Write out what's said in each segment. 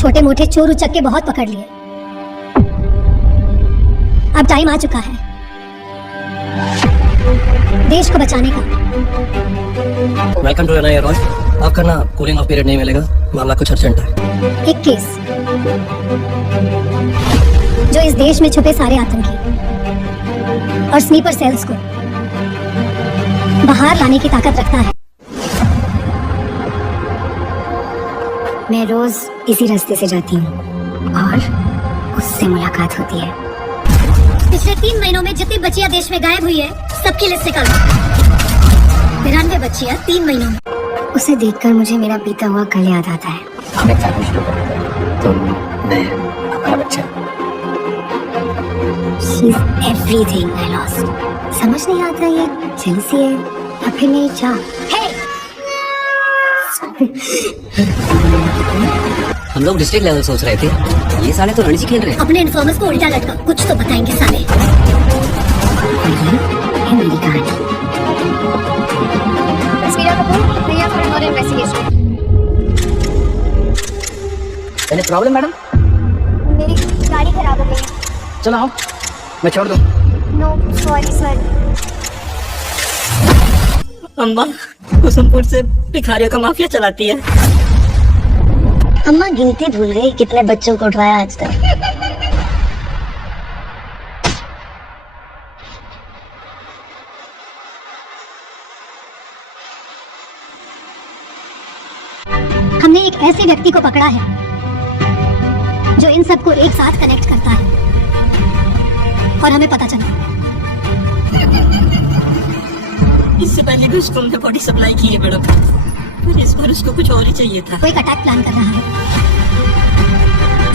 छोटे मोटे चोर उचक्के बहुत पकड़ लिए, अब टाइम आ चुका है देश को बचाने का। Welcome to NIA Roy. आपका ना कूलिंग ऑफ पीरियड नहीं मिलेगा, मामला कुछ अर्जेंट है। एक केस जो इस देश में छुपे सारे आतंकी और स्नीपर सेल्स को बाहर लाने की ताकत रखता है। मैं रोज इसी रास्ते से जाती हूँ और उससे मुलाकात होती है। पिछले 3 महीनों में जितनी बच्चियां देश में गायब हुई है सबकी लिस्ट निकालो। 92 बच्चियां 3 महीनों में। उसे देखकर मुझे मेरा बीता हुआ कल याद आता है। हम एक साथ शुरू करते हैं, तुम मैं हमारा बच्चा। She's everything I lost. समझ नहीं आता ये जेलसी है या फिर मेरी चाह। Hey! हम लोग डिस्ट्रिक्ट लेवल सोच रहे थे, ये साले तो रणजी खेल रहे हैं। अपने इन्फॉर्मर्स को उल्टा लटका, कुछ तो बताएंगे साले। है मेरी कहानी। तस्वीरा कपूर, भैया for more investigation. Any problem madam? मेरी गाड़ी खराब हो गई। चलो आओ, मैं छोड़ दूं। No sorry sir. अम्मा कुसुमपुर से भिखारियों का माफिया चलाती है। अम्मा गिनती भूल गई कितने बच्चों को उठवाया आज तक। हमने एक ऐसे व्यक्ति को पकड़ा है जो इन सबको एक साथ कनेक्ट करता है और हमें पता चला इससे पहले भी उसको हमने बॉडी सप्लाई की है मैडम, पर इस बार उसको कुछ और ही चाहिए था। वो एक अटैक प्लान कर रहा है,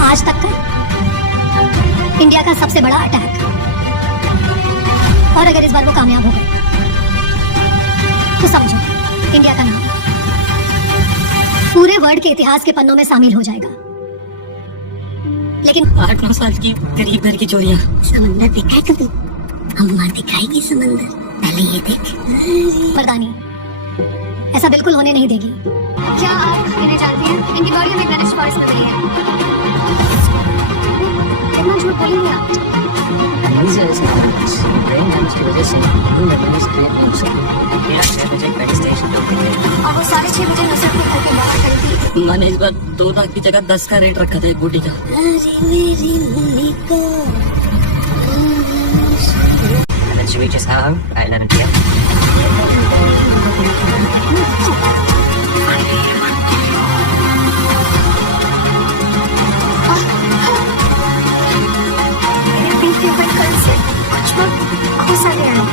आज तक का इंडिया का सबसे बड़ा अटैक। और अगर इस बार वो कामयाब हो गए तो समझो इंडिया का नाम पूरे वर्ल्ड के इतिहास के पन्नों में शामिल हो जाएगा। लेकिन 8-9 साल की गरीब घर की चोरियां। समंदर देखा है कभी? अम्मा दिखाएगी समंदर, पहले ये देख। मर्दानी ऐसा बिल्कुल होने नहीं देगी। क्या आप इन्हें जानती हैं? इनकी बॉडी में ब्लडिश स्पॉट्स मिली है। कितना झूठ बोलेंगे आप? ब्रेन डैमेज की वजह से न्यू मेमोरीज क्रिएट नहीं हो सकती। मेरा 6 बजे मेडिटेशन करते थे और वो 6:30 बजे नुसरत के घर के बाहर खड़ी थी। मैंने इस बार 2 लाख की जगह 10 का रेट रखा था एक बूटी का। and then she reaches home at 11 p.m. मेरे दिल के ऊपर कल से कुछ वक्त खो सा गया है।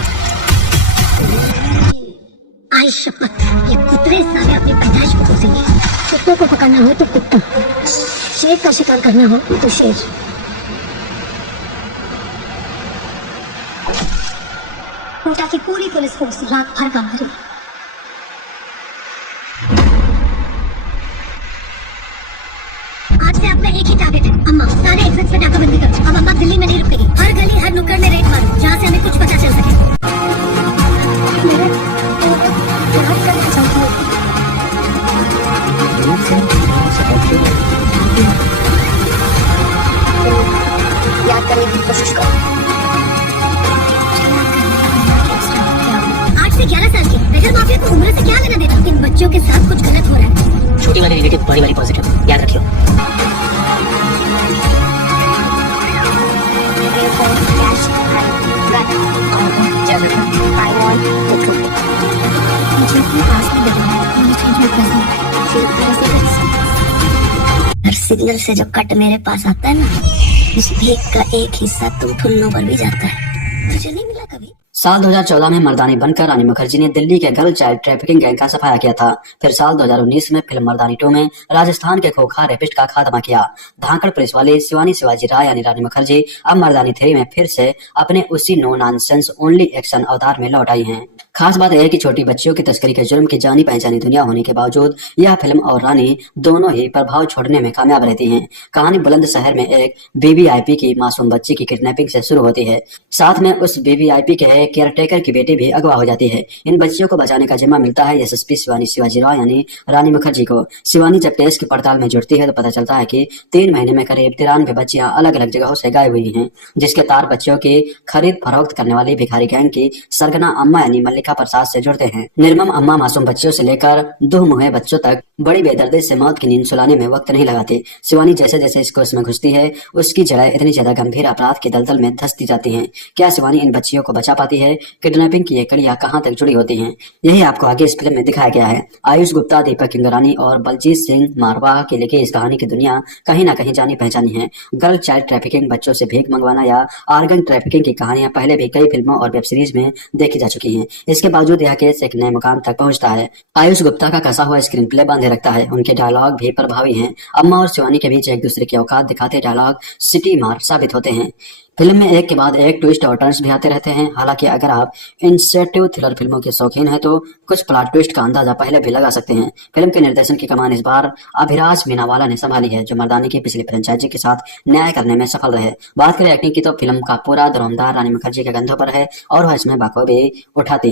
आई शपथ, ये कुतरे साले अपनी पैदाइश को खोसेंगे। कुत्तों को पकड़ना हो तो कुत्ता, शेर का शिकार करना हो तो शेर। कोटा की पूरी पुलिस फोर्स रात भर काम करेगी। आज से अपना एक ही टारगेट है, अम्मा सारे एग्जिट पे नाकाबंदी करो। अब अम्मा दिल्ली में नहीं रुकेगी, हर गली हर नुक्कड़ में रेड मारो जहाँ से हमें कुछ पता चल सके। याद करना चाहती हूँ। याद करने की कोशिश करो। 8 से 11 साल के मेजर माफिया को उम्र से क्या लेना देना? इन बच्चों के साथ कुछ गलत हो रहा है। छोटी वाली नेगेटिव, बड़ी वाली पॉजिटिव, याद रखियो। हर सिग्नल से जो कट मेरे पास आता है ना, उस भीख का एक हिस्सा तुम फुल्लों पर भी जाता है। तुझे नहीं मिला कभी? साल 2014 में मर्दानी बनकर रानी मुखर्जी ने दिल्ली के गर्ल चाइल्ड ट्रैफिकिंग गैंग का सफाया किया था। फिर साल 2019 में फिल्म मर्दानी 2 में राजस्थान के खोखा रेपिस्ट का खात्मा किया। धाकड़ पुलिस वाले शिवानी शिवाजी राय यानी रानी मुखर्जी अब मर्दानी 3 में फिर से अपने उसी नो नॉनसेंस ओनली एक्शन अवतार में लौट आई हैं। खास बात यह है कि छोटी बच्चियों की तस्करी के जुर्म की जानी पहचानी दुनिया होने के बावजूद यह फिल्म और रानी दोनों ही प्रभाव छोड़ने में कामयाब रहती हैं। कहानी बुलंद शहर में एक वीवीआईपी की मासूम बच्ची की किडनैपिंग से शुरू होती है। साथ में उस वीवीआईपी के एक एक केयरटेकर की बेटी भी अगवा हो जाती है। इन बच्चियों को बचाने का जिम्मा मिलता है एसएसपी शिवानी शिवाजी राय यानी रानी मुखर्जी को। शिवानी जब केस की पड़ताल में जुड़ती है तो पता चलता है कि 3 महीने में करीब 93 बच्चियां अलग अलग जगहों से गायब हुई हैं, जिसके तार बच्चियों की खरीद फरोख्त करने वाली भिखारी गैंग की सरगना अम्मा यानी मल्लिका प्रसाद से जुड़ते हैं। निर्मम अम्मा मासूम बच्चियों से लेकर दुमुहे बच्चों तक बड़ी बेदर्दी से मौत की नींद सुलाने में वक्त नहीं लगाती। शिवानी जैसे जैसे इस कोर्स में घुसती है उसकी जड़ें इतनी ज्यादा गंभीर अपराध के दलदल में धंसती जाती हैं। क्या शिवानी इन बच्चियों को बचा पाती है? किडनैपिंग की ये कड़ियां कहां तक जुड़ी होती हैं, यही आपको आगे इस फिल्म में दिखाया गया है। आयुष गुप्ता, दीपक इंगरानी और बलजीत सिंह मारवा की लिखी इस कहानी की दुनिया कहीं ना कहीं जानी पहचानी है। गर्ल चाइल्ड ट्रैफिकिंग, बच्चों से भीख मंगवाना या आर्गन ट्रैफिकिंग की कहानियां पहले भी कई फिल्मों और वेब सीरीज में देखी जा चुकी हैं। इसके बावजूद यह केस एक नए मुकाम तक पहुंचता है। आयुष गुप्ता का कसा हुआ स्क्रीन प्ले बांधे रखता है। उनके डायलॉग भी प्रभावी हैं। अम्मा और शिवानी के बीच एक दूसरे की औकात दिखाते डायलॉग सिटी मार साबित होते हैं। फिल्म में एक के बाद एक ट्विस्ट और टर्न्स भी आते रहते हैं। हालांकि अगर आप इंसेटिव थ्रिलर फिल्मों के शौकीन हैं तो कुछ प्लॉट ट्विस्ट का अंदाजा पहले भी लगा सकते हैं। फिल्म के निर्देशन की कमान इस बार अभिराज मीनावाला ने संभाली है, जो मर्दानी की पिछली फ्रेंचाइजी के साथ न्याय करने में सफल रहे। बात करें एक्टिंग की तो फिल्म का पूरा धुरंधर रानी मुखर्जी के कंधों पर है और वह इसमें बखूबी उठाती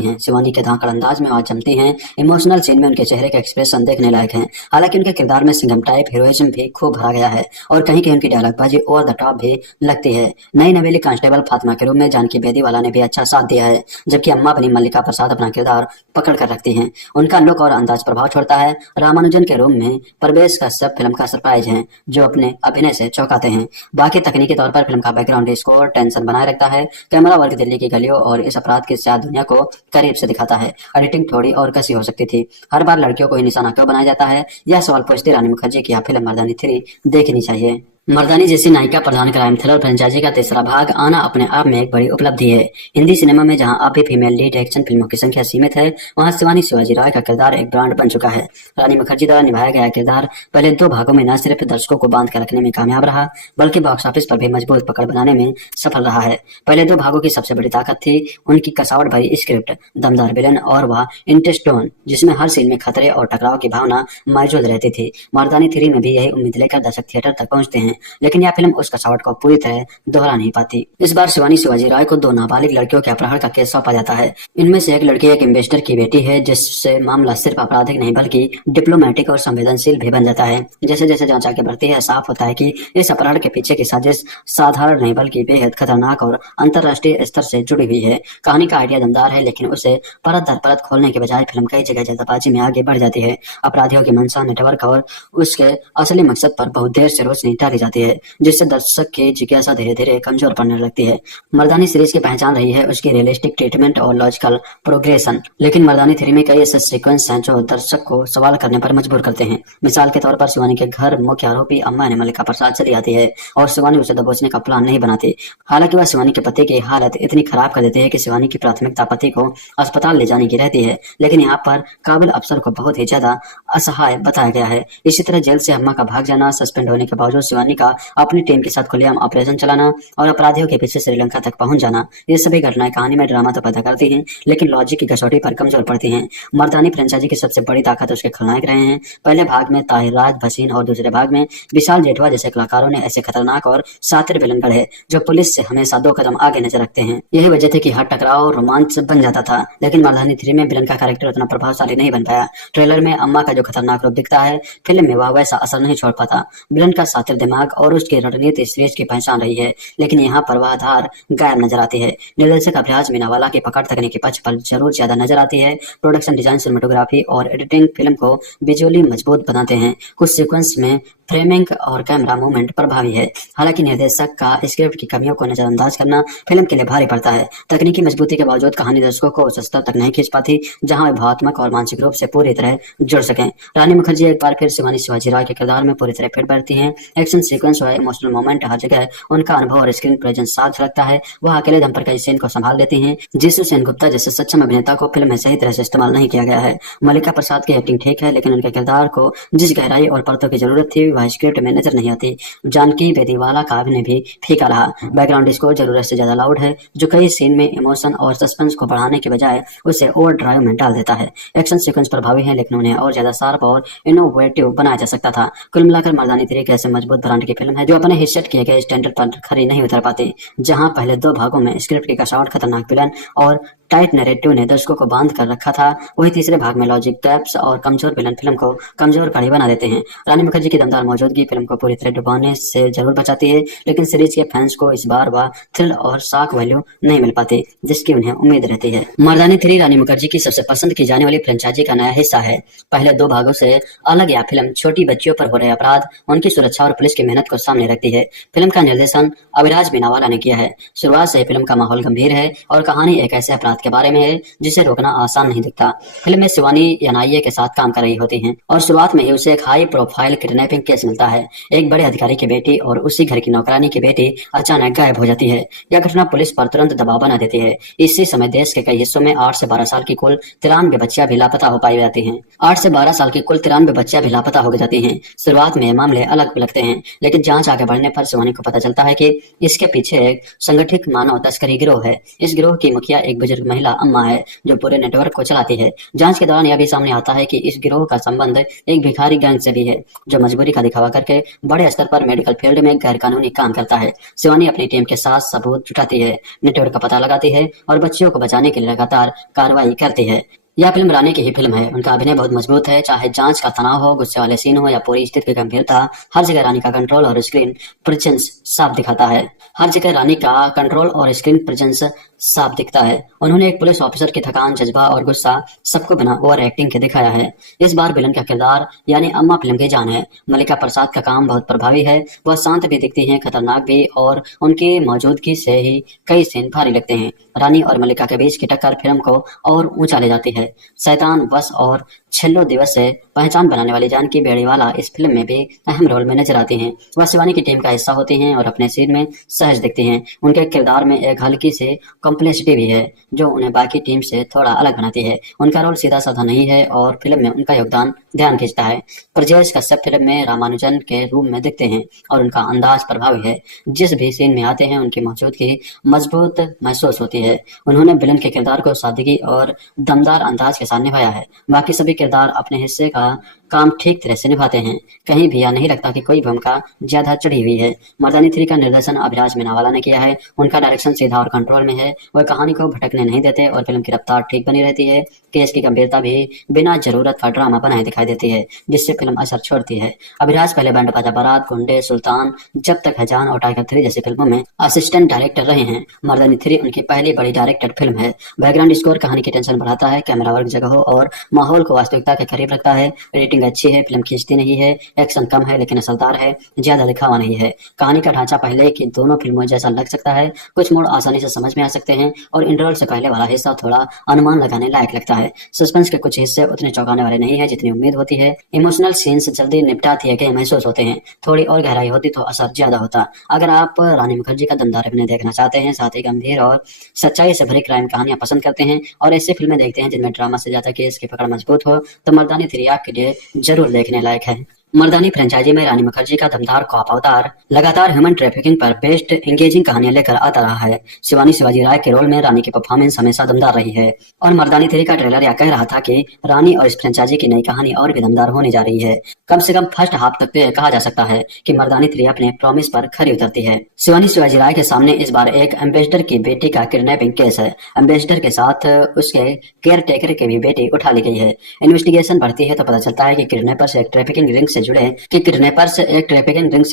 हैं। शिवानी के धाकड़ अंदाज में आवाज जमती हैं। इमोशनल सीन में उनके चेहरे के एक्सप्रेशन देखने लायक हैं। हालांकि उनके किरदार में सिंघम टाइप हीरोइज्म भी खूब भरा गया है और कहीं कहीं उनकी डायलॉगबाजी ओवर द टॉप भी लगती है। नई नवेली कांस्टेबल फातिमा के रूप में जानकी बेदीवाला ने भी अच्छा साथ दिया है, जबकि अम्मा बनी मल्लिका प्रसाद अपना किरदार पकड़ कर रखती हैं। उनका लुक और अंदाज प्रभाव छोड़ता है। रामानुजन के रूप में प्रवेश कश्यप फिल्म का सरप्राइज है, जो अपने अभिनय से चौंकाते हैं। बाकी तकनीकी तौर पर फिल्म का बैकग्राउंड स्कोर टेंशन बनाए रखता है। कैमरा वर्क दिल्ली की गलियों और इस अपराध की स्याह दुनिया को करीब से दिखाता है। एडिटिंग थोड़ी और कसी हो सकती थी। हर बार लड़कियों को ही निशाना क्यों बनाया जाता है, यह सवाल पूछती रानी मुखर्जी की यह फिल्म मर्दानी 3 देखनी चाहिए। मर्दानी जैसी नायिका प्रधान क्राइम थ्रिलर फ्रेंचाइजी का तीसरा भाग आना अपने आप में एक बड़ी उपलब्धि है। हिंदी सिनेमा में जहां अब भी फीमेल लीड एक्शन फिल्मों की संख्या सीमित है, वहां शिवानी शिवाजी राय का किरदार एक ब्रांड बन चुका है। रानी मुखर्जी द्वारा निभाया गया किरदार पहले 2 भागों में न सिर्फ दर्शकों को बांध कर रखने में कामयाब रहा, बल्कि बॉक्स ऑफिस पर भी मजबूत पकड़ बनाने में सफल रहा है। पहले 2 भागों की सबसे बड़ी ताकत थी उनकी कसावट भरी स्क्रिप्ट, दमदार विलन और वह इंटेंस टोन, जिसमें हर सीन में खतरे और टकराव की भावना मौजूद रहती थी। मर्दानी 3 में भी यही उम्मीद लेकर दर्शक थिएटर तक पहुंचते हैं, लेकिन यह फिल्म उस कसावट को पूरी तरह दोहरा नहीं पाती। इस बार शिवानी शिवाजी राय को 2 नाबालिग लड़कियों के अपहरण का केस सौंपा जाता है। इनमें से एक लड़की एक इन्वेस्टर की बेटी है, जिससे मामला सिर्फ आपराधिक नहीं बल्कि डिप्लोमेटिक और संवेदनशील भी बन जाता है। जैसे जैसे जांच आगे बढ़ती है, साफ होता है कि इस अपहरण के पीछे की साजिश साधारण नहीं बल्कि बेहद खतरनाक और अंतर्राष्ट्रीय स्तर से जुड़ी हुई है। कहानी का आइडिया दमदार है, लेकिन उसे परत दर परत खोलने के बजाय फिल्म कई जगह जल्दबाजी में आगे बढ़ जाती है। अपराधियों की मंशा, नेटवर्क और उसके असली मकसद पर बहुत देर से रोशनी डाली जाती है, जिससे दर्शक की जिज्ञासा धीरे धीरे कमजोर पड़ने लगती है। मर्दानी सीरीज की पहचान रही है उसकी रियलिस्टिक ट्रीटमेंट और लॉजिकल प्रोग्रेशन, लेकिन मर्दानी 3 में कई ऐसे सीक्वेंस हैं जो दर्शक को सवाल करने पर मजबूर करते हैं। मिसाल के तौर पर शिवानी के घर मुख्य आरोपी अम्मा यानी मल्लिका प्रसाद चली आती है और शिवानी उसे दबोचने का प्लान नहीं बनाती। हालांकि वह शिवानी के पति की हालत इतनी खराब कर देती है कि शिवानी की प्राथमिकता पति को अस्पताल ले जाने की रहती है, लेकिन यहाँ पर काबिल अफसर को बहुत ही ज्यादा असहाय बताया गया है। इसी तरह जेल से अम्मा का भाग जाना, सस्पेंड होने के बावजूद शिवानी का अपनी टीम के साथ खुलेआम ऑपरेशन चलाना और अपराधियों के पीछे श्रीलंका तक पहुंच जाना, ये सभी घटनाएं कहानी में ड्रामा तो पैदा करती हैं, लेकिन लॉजिक की कसौटी पर कमजोर पड़ती हैं। मर्दानी फ्रेंचाइजी की सबसे बड़ी ताकत उसके खलनायक रहे हैं। पहले भाग में ताहिराज भसीन और दूसरे भाग में विशाल जेठवा जैसे कलाकारों ने ऐसे खतरनाक और शातिर विलन गढ़े जो पुलिस से हमेशा 2 कदम आगे नजर रखते हैं। यही वजह थी कि हर टकराव रोमांच बन जाता था, लेकिन मर्दानी 3 में विलन का कैरेक्टर उतना प्रभावशाली नहीं बन पाया। ट्रेलर में अम्मा का जो खतरनाक रूप दिखता है, फिल्म में वह वैसा असर नहीं छोड़ पाता। विलन का शातिर दिमाग और उसकी रणनीति सीरीज की पहचान रही है, लेकिन यहाँ पर वह धार गायब नजर आती है। निर्देशक अभिराज मीनावाला की पकड़ तकनीकी पक्ष पर जरूर ज्यादा नजर आती है। प्रोडक्शन डिजाइन, सिनेमेटोग्राफी और एडिटिंग फिल्म को विजुअली मजबूत बनाते हैं। कुछ सीक्वेंस में फ्रेमिंग और कैमरा मूवमेंट प्रभावी है। हालांकि निर्देशक का स्क्रिप्ट की कमियों को नजरअंदाज करना फिल्म के लिए भारी पड़ता है। तकनीकी मजबूती के बावजूद कहानी दर्शकों को उस स्तर तक नहीं खींच पाती जहां वे भावनात्मक और मानसिक रूप से पूरी तरह जुड़ सकें। रानी मुखर्जी एक बार फिर शिवानी शिवाजी राय के किरदार में पूरी तरह फिट बैठती हैं। एक्शन सीक्वेंस और इमोशनल मोमेंट हर जगह उनका अनुभव और स्क्रीन प्रेजेंस साथ झलकता है। वह अकेले दम पर कई सीन को संभाल लेती हैं, जिससे सेनगुप्ता जैसे सक्षम अभिनेता को फिल्म में सही तरह से इस्तेमाल नहीं किया गया है। मल्लिका प्रसाद की एक्टिंग ठीक है, लेकिन उनके किरदार को जिस गहराई और परतों की जरूरत थी वह स्क्रिप्ट में नजर नहीं आती। जानकी बेदीवाला का अभिनय भी फीका रहा। बैकग्राउंड स्कोर जरूरत से ज्यादा लाउड है, जो कई सीन में इमोशन और सस्पेंस को बढ़ाने के बजाय उसे ओवर ड्राइव में डाल देता है। एक्शन सीक्वेंस प्रभावी है, लेकिन उन्हें और ज्यादा शार्प और इनोवेटिव बनाया जा सकता था। कुल मिलाकर मर्दानी 3 कैसे मजबूत बनाने ब्रांड की फिल्म है जो अपने हिस्से किए गए स्टैंडर्ड पर खरी नहीं उतर पाती। जहां पहले 2 भागों में स्क्रिप्ट की कसावट, खतरनाक विलन और टाइट नैरेटिव ने दर्शकों को बांध कर रखा था, वही तीसरे भाग में लॉजिक गैप्स और कमजोर विलन फिल्म को कमजोर कड़ी बना देते हैं। रानी मुखर्जी की दमदार मौजूदगी फिल्म को पूरी तरह डुबाने से जरूर बचाती है, लेकिन सीरीज के फैंस को इस बार वह थ्रिल और शॉक वैल्यू नहीं मिल पाती जिसकी उन्हें उम्मीद रहती है। मर्दानी 3 रानी मुखर्जी की सबसे पसंद की जाने वाली फ्रेंचाइजी का नया हिस्सा है। पहले 2 भागों से अलग यह फिल्म छोटी बच्चियों पर हो रहे अपराध, उनकी सुरक्षा और पुलिस की मेहनत को सामने रखती है। फिल्म का निर्देशन अभिराज मीनावाला ने किया है। शुरुआत से फिल्म का माहौल गंभीर है और कहानी एक ऐसे अपराध के बारे में है जिसे रोकना आसान नहीं दिखता। फिल्म में शिवानी एनआईए के साथ काम कर रही होती हैं और शुरुआत में ही उसे एक हाई प्रोफाइल किडनैपिंग केस मिलता है। एक बड़े अधिकारी की बेटी और उसी घर की नौकरानी की बेटी अचानक गायब हो जाती है। यह घटना पुलिस पर तुरंत दबाव बना देती है। इसी समय देश के कई हिस्सों में 8 से 12 साल की कुल 93 बच्चियां भी लापता हो पाई जाती हैं। 8 से 12 साल की कुल 93 बच्चियां भी लापता हो जाती हैं। शुरुआत में मामले अलग लगते हैं, लेकिन जांच आगे बढ़ने पर शिवानी को पता चलता है कि इसके पीछे एक संगठित मानव तस्करी गिरोह है। इस गिरोह की मुखिया एक बुजुर्ग महिला अम्मा है जो पूरे नेटवर्क को चलाती है। जांच के दौरान यह भी सामने आता है कि इस गिरोह का संबंध एक भिखारी गैंग से भी है जो मजबूरी का दिखावा करके बड़े स्तर पर मेडिकल फील्ड में गैर कानूनी काम करता है। शिवानी अपनी टीम के साथ सबूत जुटाती है, नेटवर्क का पता लगाती है और बच्चियों को बचाने के लिए लगातार कार्रवाई करती है। यह फिल्म रानी की ही फिल्म है। उनका अभिनय बहुत मजबूत है, चाहे जांच का तनाव हो, गुस्से वाले सीन हो या पूरी स्थिति की गंभीरता, हर जगह रानी का कंट्रोल और स्क्रीन प्रेजेंस साफ दिखाता है। हर जगह रानी का कंट्रोल और स्क्रीन प्रेजेंस साफ दिखता है। उन्होंने एक पुलिस ऑफिसर की थकान, जज्बा और गुस्सा सबको बिना ओवर एक्टिंग के दिखाया है। इस बार विलन का किरदार यानी अम्मा फिल्म की जान है। मल्लिका प्रसाद का काम बहुत प्रभावी है। वह शांत भी दिखती हैं, खतरनाक भी, और उनकी मौजूदगी से ही कई सीन भारी लगते हैं। रानी और मल्लिका के बीच की टक्कर फिल्म को और ऊंचा ले जाती है। शैतान, वश और छेल्लो दिवस से पहचान बनाने वाली जानकी बेड़ीवाला इस फिल्म में भी अहम रोल में नजर आती हैं। वह शिवानी की टीम का हिस्सा होती हैं और अपने सीन में सहज दिखती हैं। उनके किरदार में एक हल्की से कॉम्प्लेक्सिटी भी है जो उन्हें बाकी टीम से थोड़ा अलग बनाती है। उनका रोल सीधा साधा नहीं है और फिल्म में उनका योगदान ध्यान खींचता है। ब्रजेश कश्यप फिल्म में रामानुजन के रूप में दिखते हैं और उनका अंदाज प्रभावी है। जिस भी सीन में आते हैं उनकी मौजूदगी मजबूत महसूस होती है। उन्होंने विलन के किरदार को सादगी और दमदार अंदाज के साथ निभाया है। बाकी सभी किरदार अपने हिस्से का काम ठीक तरह से निभाते हैं। कहीं भी यह नहीं लगता कि कोई भूमिका ज्यादा चढ़ी हुई है। मर्दानी 3 का निर्देशन अभिराज मीनावाला ने किया है। उनका डायरेक्शन सीधा और कंट्रोल में है। वह कहानी को भटकने नहीं देते और फिल्म की रफ्तार ठीक बनी रहती है। केस की गंभीरता भी बिना जरूरत का ड्रामा बनाए दिखाई देती है, जिससे फिल्म असर छोड़ती है। अभिराज पहले बैंड बाजा बारात, गुंडे, सुल्तान, जब तक है जान और टाइगर 3 जैसी फिल्मों में असिस्टेंट डायरेक्टर रहे हैं। मर्दानी 3 उनकी पहली बड़ी डायरेक्टेड फिल्म है। बैकग्राउंड स्कोर कहानी की टेंशन बढ़ाता है, कैमरा वर्क जगहों और माहौल को वास्तविकता के करीब रखता है। रेटिंग अच्छी है, फिल्म खींचती नहीं है, एक्शन कम है लेकिन असरदार है, ज्यादा दिखावा नहीं है। कहानी का ढांचा पहले की दोनों फिल्मों जैसा लग सकता है। कुछ मोड़ आसानी से समझ में आ सकते हैं और इंटरवल से पहले वाला हिस्सा थोड़ा अनुमान लगाने लायक लगता है। सस्पेंस के कुछ हिस्से उतने चौंकाने वाले नहीं है जितनी उम्मीद होती है। इमोशनल सीन्स जल्दी निपटा दिए गए महसूस होते हैं। थोड़ी और गहराई होती तो असर ज्यादा होता। अगर आप रानी मुखर्जी का दमदार अभिनय देखना चाहते हैं, साथ ही गंभीर और सच्चाई से भरी क्राइम कहानियां पसंद करते हैं और ऐसी फिल्में देखते हैं जिनमें ड्रामा से ज्यादा केस की पकड़ मजबूत हो, तो मर्दानी 3 आपके लिए जरूर देखने लायक है। मर्दानी फ्रेंचाइजी में रानी मुखर्जी का दमदार कॉप अवतार लगातार ह्यूमन ट्रैफिकिंग पर बेस्ड एंगेजिंग कहानियां लेकर आता रहा है। शिवानी शिवाजी राय के रोल में रानी की परफॉर्मेंस हमेशा दमदार रही है और मर्दानी 3 का ट्रेलर यह कह रहा था कि रानी और इस फ्रेंचाइजी की नई कहानी और भी दमदार होने जा रही है। कम से कम फर्स्ट हाफ तक तो यह कहा जा सकता है कि मर्दानी 3 अपने प्रॉमिस पर खरी उतरती है। शिवानी शिवाजी राय के सामने इस बार एक एम्बेसडर की बेटी का किडनैपिंग केस है। एम्बेसडर के साथ उसके केयर टेकर की भी बेटी उठा ली गई है। इन्वेस्टिगेशन बढ़ती है तो पता चलता है कि किडनैपर्स एक ट्रैफिकिंग रिंग से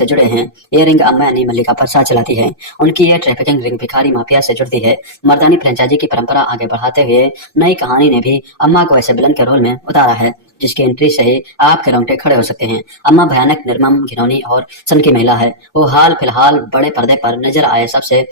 जुड़े हैं। ये रिंग अम्मा यानी मल्लिका प्रसाद चलाती है। उनकी ये ट्रैफिकिंग रिंग भिखारी माफिया से जुड़ती है। मर्दानी फ्रेंचाइजी की परंपरा आगे बढ़ाते हुए नई कहानी ने भी अम्मा को ऐसे विलन के रोल में उतारा है जिसकी एंट्री से ही आपके रोंगटे खड़े हो सकते हैं। अम्मा भयानक, निर्मम, घिनौनी और सनकी महिला है। वो हाल फिलहाल पर्दे पर नजर आए सबसे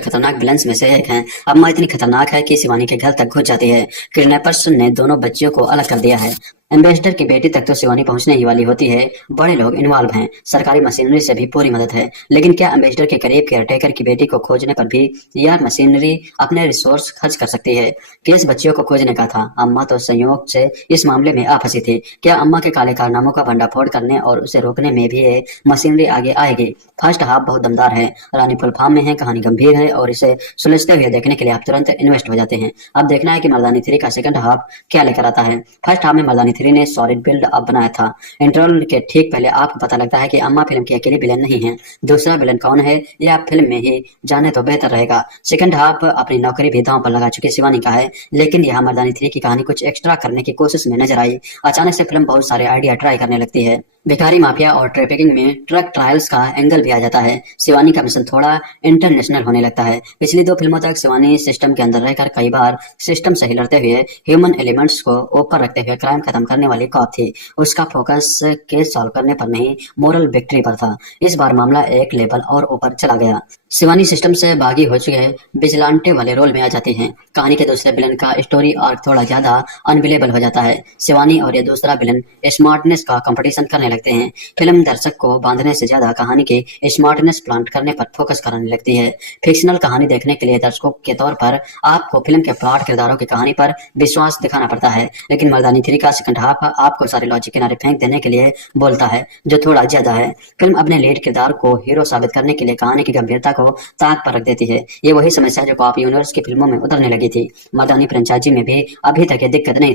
खतरनाक विलन्स में से एक हैं। अम्मा इतनी खतरनाक है कि शिवानी के घर तक घुस जाती है। किडनैपर्स ने दोनों बच्चियों को अलग कर दिया है। एम्बेसडर की बेटी तक तो शिवानी पहुंचने ही वाली होती है। बड़े लोग इन्वॉल्व हैं, सरकारी मशीनरी से भी पूरी मदद है। लेकिन क्या एम्बेसडर के करीब केयरटेकर की बेटी को खोजने पर भी यह मशीनरी अपने रिसोर्स खर्च कर सकती है? केस बच्चियों को खोजने का था। अम्मा तो संयोग से इस मामले में आ फंसी थी। क्या अम्मा के काले कारनामों का भंडाफोड़ करने और उसे रोकने में भी ये मशीनरी आगे आएगी? फर्स्ट हाफ बहुत दमदार है। रानी फुल फॉर्म में है, कहानी गंभीर है और इसे सुलझते हुए देखने के लिए आप तुरंत इन्वेस्ट हो जाते हैं। अब देखना है कि मर्दानी 3 का सेकंड हाफ क्या लेकर आता है। फर्स्ट हाफ में मर्दानी 3 ने सॉलिड बिल्ड अप बनाया था। इंटरवल के ठीक पहले आपको पता लगता है कि अम्मा फिल्म की अकेली विलेन नहीं है। दूसरा विलेन कौन है यह आप फिल्म में ही जाने तो बेहतर रहेगा। सेकंड हाफ अपनी नौकरी भी दांव पर लगा चुकी शिवानी का है, लेकिन यहाँ मर्दानी 3 की कहानी कुछ एक्स्ट्रा करने की कोशिश में नजर आई। अचानक से फिल्म बहुत सारे आइडिया ट्राई करने लगती है। भिखारी माफिया और ट्रैफिकिंग में ट्रक ट्रायल्स का एंगल भी आ जाता है। शिवानी का मिशन थोड़ा इंटरनेशनल होने लगता है। पिछली 2 फिल्मों तक शिवानी सिस्टम के अंदर रहकर कई बार सिस्टम से ही लड़ते हुए ह्यूमन एलिमेंट्स को ऊपर रखते हुए क्राइम खत्म करने वाली कॉप थी। उसका फोकस केस सॉल्व करने पर नहीं, मोरल विक्ट्री पर था। इस बार मामला एक लेवल और ऊपर चला गया। शिवानी सिस्टम से बागी हो चुके विजिलेंटे वाले रोल में आ जाती हैं। कहानी के दूसरे विलन का स्टोरी आर्क थोड़ा ज्यादा अनबिलेबल हो जाता है। शिवानी और ये दूसरा विलन स्मार्टनेस का कंपटीशन करने लगते हैं। फिल्म दर्शक को बांधने से ज्यादा कहानी की स्मार्टनेस प्लांट करने पर फोकस करने लगती है। फिक्शनल कहानी देखने के लिए दर्शकों के तौर पर आपको फिल्म के प्लॉट, किरदारों की कहानी पर विश्वास दिखाना पड़ता है, लेकिन मर्दानी 3 का सेकंड हाफ आपको सारे लॉजिक किनारे फेंक देने के लिए बोलता है, जो थोड़ा ज्यादा है। फिल्म अपने लीड किरदार को हीरो साबित करने के लिए कहानी की गंभीरता को ताक पर रख देती है। ये वही समस्या जो कॉप यूनिवर्स की फिल्मों में उतरने लगी थी। मर्दानी फ्रेंचाइजी में भी अभी तक ये दिक्कत नहीं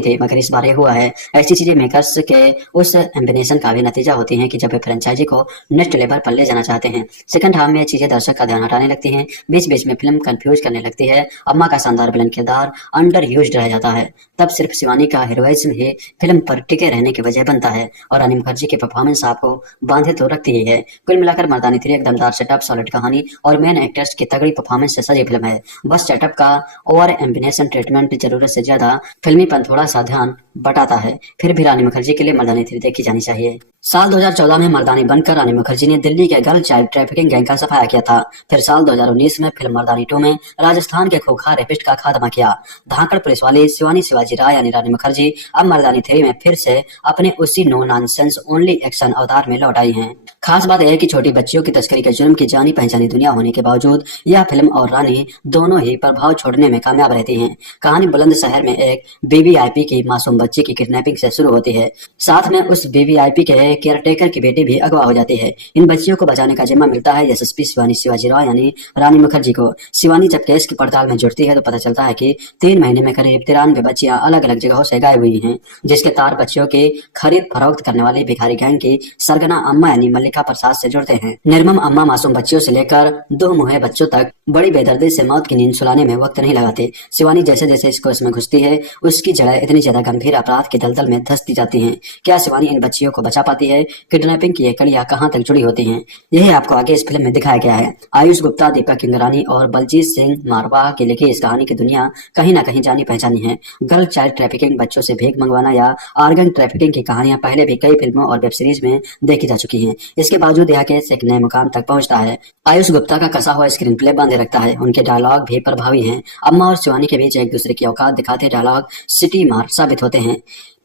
थी, मगर इस बार ये हुआ है। ऐसी चीजें मेकर्स के उस एम्बिनेशन का भी नतीजा होती हैं कि जब वे फ्रेंचाइजी को नेक्स्ट लेवल पर ले जाना चाहते हैं। सेकंड हाफ में चीजें दर्शक का ध्यान हटाने लगती हैं। बीच बीच में फिल्म कंफ्यूज करने लगती है। अम्मा का शानदार विलन किरदार अंडर यूज्ड रह जाता है। तब सिर्फ शिवानी का हीरोइज्म ही फिल्म पर टिके रहने की वजह बनता है और रानी मुखर्जी की परफॉर्मेंस आपको बांधे तो रखती ही है। कुल मिलाकर मर्दानी 3 एक दमदार सेटअप, सॉलिड कहानी और मेन एक्टर्स की तगड़ी परफॉर्मेंस से सजी फिल्म है। बस सेटअप का ओवर एम्बिनेशन ट्रीटमेंट जरूरत से ज्यादा फिल्मीपन थोड़ा सा ध्यान बटाता है। फिर भी रानी मुखर्जी के लिए मर्दानी 3 देखी जानी चाहिए। साल 2014 में मर्दानी बनकर रानी मुखर्जी ने दिल्ली के गर्ल चाइल्ड ट्रैफिकिंग गैंग का सफाया किया था। फिर साल 2019 में फिल्म मर्दानी 2 में राजस्थान के खूंखार रेपिस्ट का खात्मा किया। धाकड़ पुलिस वाली शिवानी शिवाजी राय यानी रानी मुखर्जी अब मर्दानी 3 में फिर से अपने उसी नो नॉनसेंस ओनली एक्शन अवतार में लौट आई हैं। खास बात यह है कि छोटी बच्चियों की तस्करी के जुर्म की जानी पहचानी दुनिया होने के बावजूद यह फिल्म और रानी दोनों ही प्रभाव छोड़ने में कामयाब रहती हैं। कहानी बुलंदशहर में एक वीवीआईपी की मासूम बच्ची की किडनैपिंग से शुरू होती है। साथ में उस वीवीआईपी के केयरटेकर की बेटी भी अगवा हो जाती है। इन बच्चियों को बचाने का जिम्मा मिलता है एसएसपी शिवानी शिवाजी राय यानी रानी मुखर्जी को। शिवानी जब केस की पड़ताल में जुड़ती है तो पता चलता है कि 3 महीने में करीब 93 बच्चियां अलग अलग जगहों से गायब हुई हैं, जिसके तार बच्चियों की खरीद फरोख्त करने वाली भिखारी गैंग की सरगना अम्मा यानी मल्लिका प्रसाद से जुड़ते हैं। निर्मम अम्मा मासूम बच्चियों से लेकर 2 मुहे बच्चों तक बड़ी बेदर्दी से मौत की नींद सुलाने में वक्त नहीं लगाते। शिवानी जैसे जैसे इस कोर्स में घुसती है उसकी जड़ें इतनी ज्यादा गंभीर अपराध के दलदल में धंसती जाती हैं। क्या शिवानी इन बच्चियों को बचा पाती है? किडनैपिंग की ये कड़ियां कहां तक जुड़ी होती हैं, यही आपको आगे इस फिल्म में दिखाया गया है। आयुष गुप्ता, दीपक इंगरानी और बलजीत सिंह मारवाह की लिखी इस कहानी की दुनिया कहीं ना कहीं जानी पहचानी है। गर्ल चाइल्ड ट्रैफिकिंग, बच्चों से भीख मंगवाना या ऑर्गन ट्रैफिकिंग की कहानियां पहले भी कई फिल्मों और वेब सीरीज में देखी जा चुकी हैं। इसके बावजूद यह केस एक नए मुकाम तक पहुंचता है। आयुष गुप्ता का कसा हुआ स्क्रीन प्ले बांधे रखता है। उनके डायलॉग भी प्रभावी हैं। अम्मा और शिवानी के बीच एक दूसरे की औकात दिखाते डायलॉग सिटी मार साबित होते हैं।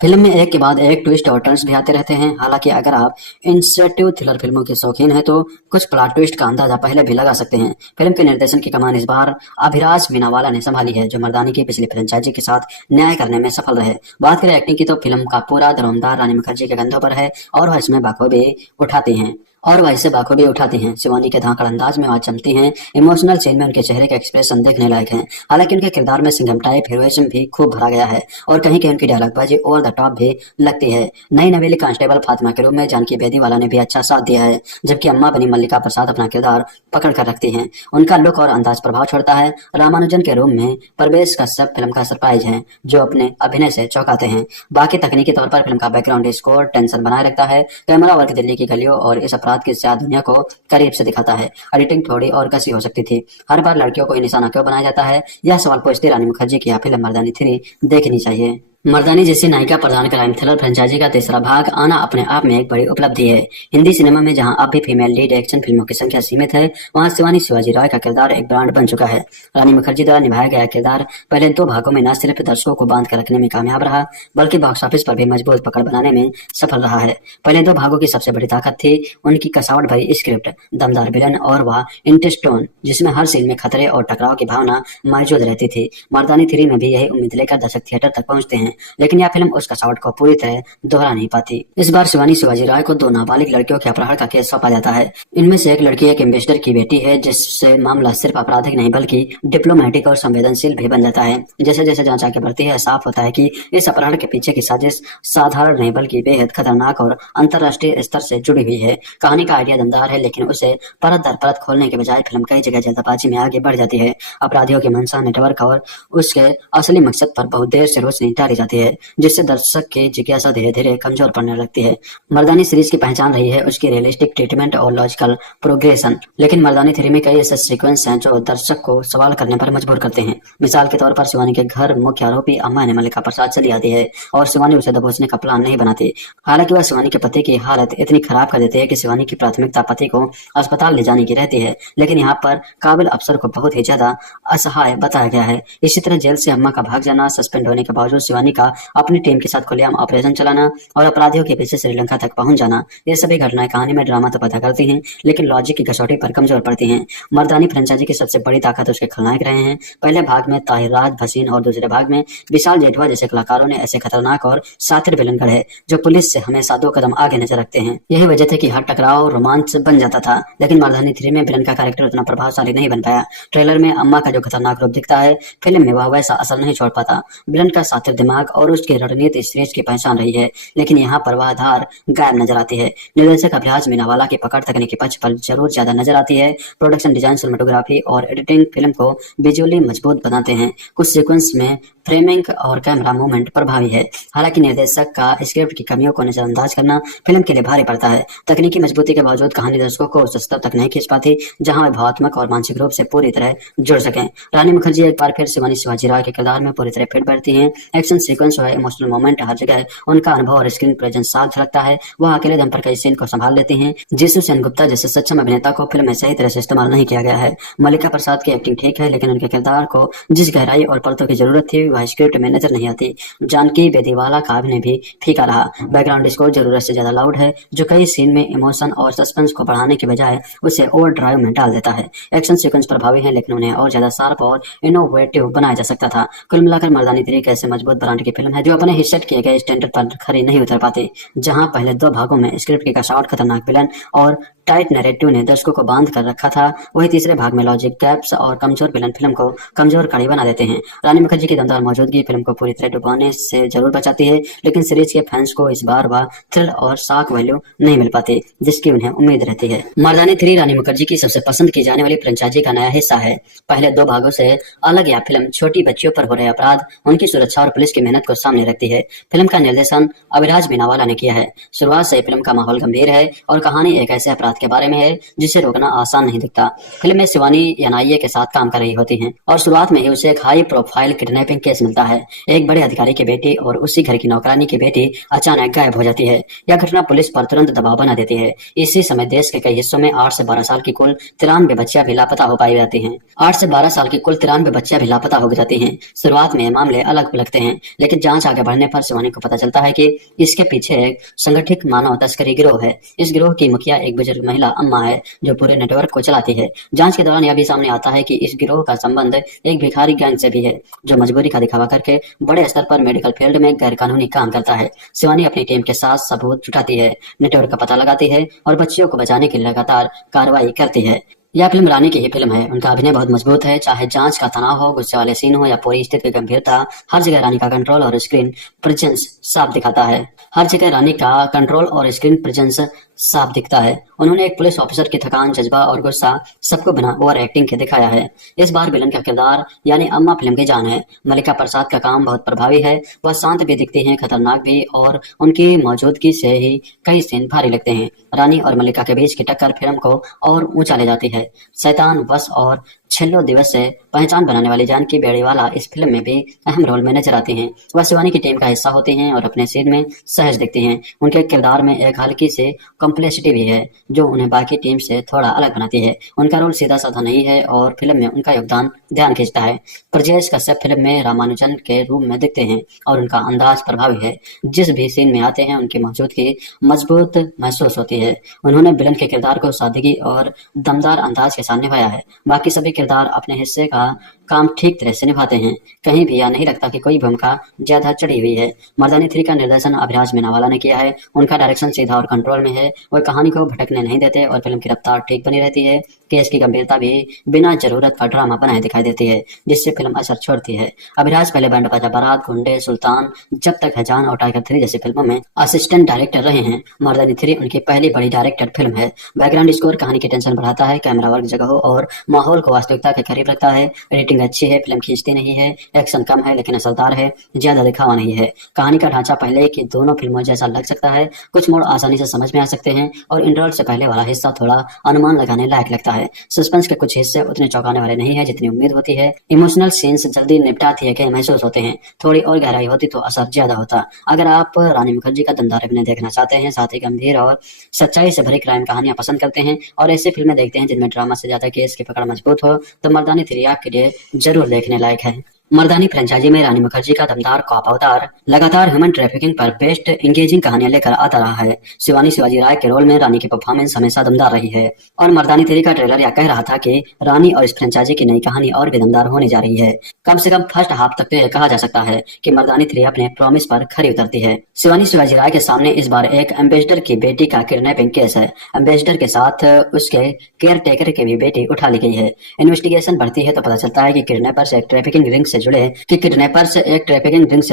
फिल्म में एक के बाद एक ट्विस्ट और टर्न्स भी आते रहते हैं। हालांकि अगर आप इंस्टेटिव थ्रिलर फिल्मों के शौकीन हैं तो कुछ प्लॉट ट्विस्ट का अंदाजा पहले भी लगा सकते हैं। फिल्म के निर्देशन की कमान इस बार अभिराज मीनावाला ने संभाली है, जो मर्दानी की पिछली फ्रेंचाइजी के साथ न्याय करने में सफल रहे। बात करें एक्टिंग की तो फिल्म का पूरा दरोमदार रानी मुखर्जी के कंधों पर है और वह इसमें बखूबी उठाती हैं। शिवानी के धाकड़ अंदाज में वह चमती हैं। इमोशनल सीन में उनके चेहरे के एक्सप्रेशन देखने लायक हैं। हालांकि उनके किरदार में सिंघम टाइप हीरोइज्म भी खूब भरा गया है और कहीं कहीं उनकी डायलॉगबाजी ओवर द टॉप भी लगती है। नई नवेली कांस्टेबल फातिमा के रूप में जानकी बेदीवाला ने भी अच्छा साथ दिया है, जबकि अम्मा बनी मल्लिका प्रसाद अपना किरदार पकड़ कर रखती हैं। उनका लुक और अंदाज प्रभाव छोड़ता है। रामानुजन के रूप में प्रवेश कश्यप फिल्म का सरप्राइज है, जो अपने अभिनय से चौंकाते हैं। बाकी तकनीकी तौर पर फिल्म का बैकग्राउंड स्कोर टेंशन बनाए रखता है। कैमरा वर्क दिल्ली की गलियों और इस अपराध की ज्यादा दुनिया को करीब से दिखाता है। एडिटिंग थोड़ी और कसी हो सकती थी। हर बार लड़कियों को निशाना क्यों बनाया जाता है, यह सवाल पूछती रानी मुखर्जी की यह फिल्म मर्दानी 3 देखनी चाहिए। मर्दानी जैसी नायिका प्रधान क्राइम थ्रिलर फ्रेंचाइजी का तीसरा भाग आना अपने आप में एक बड़ी उपलब्धि है। हिंदी सिनेमा में जहां अब भी फीमेल लीड एक्शन फिल्मों की संख्या सीमित है, वहां शिवानी शिवाजी राय का किरदार एक ब्रांड बन चुका है। रानी मुखर्जी द्वारा निभाया गया किरदार पहले 2 भागों में न सिर्फ दर्शकों को बांध कर रखने में कामयाब रहा, बल्कि बॉक्स ऑफिस पर भी मजबूत पकड़ बनाने में सफल रहा है। पहले 2 भागों की सबसे बड़ी ताकत थी उनकी कसावट भरी स्क्रिप्ट, दमदार विलन और वह इंटेस्टोन जिसमें हर सीन में खतरे और टकराव की भावना मौजूद रहती थी। मर्दानी 3 में भी यही उम्मीद लेकर दर्शक थिएटर तक पहुंचते हैं। लेकिन यह फिल्म उस कसावट को पूरी तरह दोहरा नहीं पाती। इस बार शिवानी शिवाजी राय को 2 नाबालिग लड़कियों के अपहरण का केस सौंपा जाता है। इनमें से एक लड़की एक एम्बेसडर की बेटी है, जिससे मामला सिर्फ आपराधिक नहीं बल्कि डिप्लोमेटिक और संवेदनशील भी बन जाता है। जैसे जैसे जांच आगे बढ़ती है, साफ होता है कि इस अपहरण के पीछे की साजिश साधारण नहीं बल्कि बेहद खतरनाक और अंतर्राष्ट्रीय स्तर से जुड़ी हुई है। कहानी का आइडिया दमदार है, लेकिन उसे परत दर परत खोलने के बजाय फिल्म कई जगह जल्दबाजी में आगे बढ़ जाती है। अपराधियों की मंशा, नेटवर्क और उसके असली मकसद पर बहुत देर से रोशनी डाली जाती है, जिससे दर्शक की जिज्ञासा धीरे धीरे कमजोर पड़ने लगती है। मर्दानी सीरीज की पहचान रही है उसकी रियलिस्टिक ट्रीटमेंट और लॉजिकल प्रोग्रेशन, लेकिन मर्दानी 3 में कई ऐसे सीक्वेंस हैं जो दर्शक को सवाल करने पर मजबूर करते हैं। मिसाल के तौर पर शिवानी के घर मुख्य आरोपी अम्मा ने मल्लिका प्रसाद चली आती है और शिवानी उसे दबोचने का प्लान नहीं बनाती। हालांकि वह शिवानी के पति की हालत इतनी खराब कर देती है कि शिवानी की प्राथमिकता पति को अस्पताल ले जाने की रहती है, लेकिन यहाँ पर काबिल अफसर को बहुत ही ज्यादा असहाय बताया गया है। इसी तरह जेल से अम्मा का भाग जाना, सस्पेंड होने के बावजूद शिवानी का अपनी टीम के साथ खुलेआम ऑपरेशन चलाना और अपराधियों के पीछे श्रीलंका तक पहुंच जाना, ये सभी घटनाएं कहानी में ड्रामा तो पैदा करती हैं, लेकिन लॉजिक की कसौटी पर कमजोर पड़ती हैं। मर्दानी फ्रेंचाइजी की सबसे बड़ी ताकत उसके खलनायक रहे हैं। पहले भाग में ताहिर राज भसीन और दूसरे भाग में विशाल जेठवा जैसे कलाकारों ने ऐसे खतरनाक और शातिर विलन गढ़े जो पुलिस से हमेशा 2 कदम आगे नजर रखते हैं। यही वजह थी कि हर टकराव रोमांच बन जाता था, लेकिन मर्दानी 3 में विलन का कैरेक्टर उतना प्रभावशाली नहीं बन पाया। ट्रेलर में अम्मा का जो खतरनाक रूप दिखता है, फिल्म में वह वैसा असर नहीं छोड़ पाता। विलन का शातिर दिमाग और उसकी रणनीति सीरीज की पहचान रही है, लेकिन यहाँ पर वह धार गायब नजर आती है। निर्देशक अभिलाष मीनावाला की पकड़ तकनीकी पक्ष पर जरूर ज्यादा नजर आती है। प्रोडक्शन डिजाइन, सिनेमेटोग्राफी और एडिटिंग फिल्म को विजुअली मजबूत बनाते हैं। कुछ सीक्वेंस में फ्रेमिंग और कैमरा मूवमेंट प्रभावी है। हालांकि निर्देशक का स्क्रिप्ट की कमियों को नजरअंदाज करना फिल्म के लिए भारी पड़ता है। तकनीकी मजबूती के बावजूद कहानी दर्शकों को उस स्तर तक नहीं खींच पाती जहां वे भावनात्मक और मानसिक रूप से पूरी तरह जुड़ सकें। रानी मुखर्जी एक बार फिर शिवानी शिवाजी राय के किरदार में पूरी तरह फिट बैठती हैं। एक्शन सीक्वेंस और इमोशनल मोमेंट हर जगह उनका अनुभव और स्क्रीन प्रेजेंस साफ झलकता है। वह अकेले दम पर कई सीन को संभाल लेती हैं। जीसू सेनगुप्ता जैसे सक्षम अभिनेता को फिल्म में सही तरह से इस्तेमाल नहीं किया गया है। मल्लिका प्रसाद की एक्टिंग ठीक है, लेकिन उनके किरदार को जिस गहराई और परतों की जरूरत थी वह स्क्रिप्ट में नजर नहीं आती। जानकी बेदीवाला का अभिनय भी फीका रहा। बैकग्राउंड स्कोर जरूरत से ज्यादा लाउड है, जो कई सीन में इमोशन और सस्पेंस को बढ़ाने के बजाय उसे ओवर ड्राइव में डाल देता है। एक्शन सीक्वेंस प्रभावी है, लेकिन उन्हें और ज्यादा शार्प और इनोवेटिव बनाया जा सकता था। कुल मिलाकर मर्दानी 3 एक ऐसे मजबूत ब्रांड की फिल्म है जो अपने ही सेट किए गए स्टैंडर्ड पर खरी नहीं उतर पाती। जहां पहले 2 भागों में स्क्रिप्ट की कसावट, खतरनाक विलन और टाइट नैरेटिव ने दर्शकों को बांध कर रखा था, वही तीसरे भाग में लॉजिक गैप्स और कमजोर विलन फिल्म को कमजोर कड़ी बना देते हैं। रानी मुखर्जी की दमदार मौजूदगी फिल्म को पूरी तरह डुबाने से जरूर बचाती है, लेकिन सीरीज के फैंस को इस बार वह थ्रिल और शॉक वैल्यू नहीं मिल पाती जिसकी उन्हें उम्मीद रहती है। मर्दानी 3 रानी मुखर्जी की सबसे पसंद की जाने वाली फ्रेंचाइजी का नया हिस्सा है। पहले 2 भागों से अलग यह फिल्म छोटी बच्चियों पर हो रहे अपराध, उनकी सुरक्षा और पुलिस की मेहनत को सामने रखती है। फिल्म का निर्देशन अभिलाष मीनावाला ने किया है। शुरुआत से फिल्म का माहौल गंभीर है और कहानी एक ऐसे अपराध के बारे में है जिसे रोकना आसान नहीं दिखता। फिल्म में शिवानी एनआईए के साथ काम कर रही होती हैं और शुरुआत में ही उसे एक हाई प्रोफाइल किडनैपिंग केस मिलता है। एक बड़े अधिकारी की बेटी और उसी घर की नौकरानी की बेटी अचानक गायब हो जाती है। यह घटना पुलिस पर तुरंत दबाव बना देती है। इसी समय देश के कई हिस्सों में 8 से 12 साल की कुल 93 बच्चियां भी लापता हो पाई जाती हैं। 8 से 12 साल की कुल 93 बच्चियां भी लापता हो जाती हैं। शुरुआत में मामले अलग लगते हैं, लेकिन जांच आगे बढ़ने पर शिवानी को पता चलता है कि इसके पीछे एक संगठित मानव तस्करी गिरोह है। इस गिरोह की मुखिया एक बुजुर्ग महिला अम्मा है जो पूरे नेटवर्क को चलाती है। जांच के दौरान यह भी सामने आता है कि इस गिरोह का संबंध एक भिखारी गैंग से भी है जो मजबूरी का दिखावा करके बड़े स्तर पर मेडिकल फील्ड में गैरकानूनी काम करता है। शिवानी अपनी टीम के साथ सबूत जुटाती है, नेटवर्क का पता लगाती है और बच्चियों को बचाने की लगातार कार्रवाई करती है। यह फिल्म रानी की ही फिल्म है। उनका अभिनय बहुत मजबूत है, चाहे जांच का तनाव हो, गुस्से वाले सीन हो या पूरी स्थिति की गंभीरता, हर जगह रानी का कंट्रोल और स्क्रीन प्रेजेंस साफ दिखाता है। हर जगह रानी का कंट्रोल और स्क्रीन प्रेजेंस साफ दिखता है। उन्होंने एक पुलिस ऑफिसर की थकान, जज्बा और गुस्सा सबको बिना ओवर एक्टिंग के दिखाया है। इस बार विलन का किरदार यानी अम्मा फिल्म की जान है। मल्लिका प्रसाद का काम बहुत प्रभावी है। वह शांत भी दिखती हैं, खतरनाक भी, और उनकी मौजूदगी से ही कई सीन भारी लगते हैं। रानी और मल्लिका के बीच की टक्कर फिल्म को और ऊंचा ले जाती है। शैतान, वश और छेल्लो दिवस से पहचान बनाने वाली जानकी बेड़ीवाला इस फिल्म में भी अहम रोल में नजर आती हैं। वह शिवानी की टीम का हिस्सा होती हैं और अपने सीन में सहज दिखती हैं। उनके किरदार में एक हल्की से कॉम्प्लेक्सिटी भी है जो उन्हें बाकी टीम से थोड़ा अलग बनाती है। उनका रोल सीधा साधा नहीं है और फिल्म में उनका योगदान ध्यान खींचता है। ब्रजेश कश्यप फिल्म में रामानुजन के रूप में दिखते हैं और उनका अंदाज प्रभावी है। जिस भी सीन में आते हैं उनकी मौजूदगी मजबूत महसूस होती है। उन्होंने विलन के किरदार को सादगी और दमदार अंदाज के साथ निभाया है। बाकी सभी किरदार अपने हिस्से का काम ठीक तरह से निभाते हैं। कहीं भी यह नहीं लगता कि कोई भूमिका ज्यादा चढ़ी हुई है। मर्दानी 3 का निर्देशन अभिराज मीनावाला ने किया है। उनका डायरेक्शन सीधा और कंट्रोल में है। वो कहानी को भटकने नहीं देते और फिल्म की रफ्तार ठीक बनी रहती है। केस की गंभीरता भी बिना जरूरत पर ड्रामा बनाए दिखाई देती है, जिससे फिल्म असर छोड़ती है। अभिराज पहले बैंड बाजा बारात, गुंडे, सुल्तान, जब तक है जान और टाइगर 3 जैसी फिल्मों में असिस्टेंट डायरेक्टर रहे हैं। मर्दानी 3 उनकी पहली बड़ी डायरेक्टेड फिल्म है। बैकग्राउंड स्कोर कहानी की टेंशन बढ़ाता है, कैमरा वर्क जगहों और माहौल को वास्तविकता के करीब रखता है। एडिटिंग अच्छी है, फिल्म खींचती नहीं है, एक्शन कम है लेकिन असरदार है, ज्यादा दिखावा नहीं है। कहानी का ढांचा पहले की दोनों फिल्मों जैसा लग सकता है। कुछ मोड़ आसानी से समझ में आ सकते हैं और इंटरवल से पहले वाला हिस्सा थोड़ा अनुमान लगाने लायक लगता है। सस्पेंस के कुछ हिस्से उतने चौंकाने वाले नहीं है जितनी उम्मीद होती है। इमोशनल सीन्स जल्दी निपटा दिए गए महसूस होते हैं। थोड़ी और गहराई होती तो असर ज्यादा होता। अगर आप रानी मुखर्जी का दमदार अभिनय देखना चाहते हैं, साथ ही गंभीर और सच्चाई से भरी क्राइम कहानियां पसंद करते हैं और ऐसी फिल्में देखते हैं जिनमें ड्रामा से ज्यादा केस की पकड़ मजबूत हो, तो मर्दानी 3 आपके लिए जरूर देखने लायक है। मर्दानी फ्रेंचाइजी में रानी मुखर्जी का दमदार कॉप अवतार लगातार ह्यूमन ट्रैफिकिंग पर बेस्ड एंगेजिंग कहानियां लेकर आता रहा है। शिवानी शिवाजी राय के रोल में रानी की परफॉर्मेंस हमेशा दमदार रही है और मर्दानी 3 का ट्रेलर यह कह रहा था कि रानी और इस फ्रेंचाइजी की नई कहानी और भी दमदार होने जा रही है। कम से कम फर्स्ट हाफ तक तो यह कहा जा सकता है कि मर्दानी 3 अपने प्रॉमिस पर खरी उतरती है। शिवानी शिवाजी राय के सामने इस बार एक एम्बेसडर की बेटी का किडनैपिंग केस है। एम्बेसडर के साथ उसके केयर टेकर की भी बेटी उठा ली गई है। इन्वेस्टिगेशन बढ़ती है तो पता चलता है कि किडनैपर्स एक ट्रैफिकिंग रिंग से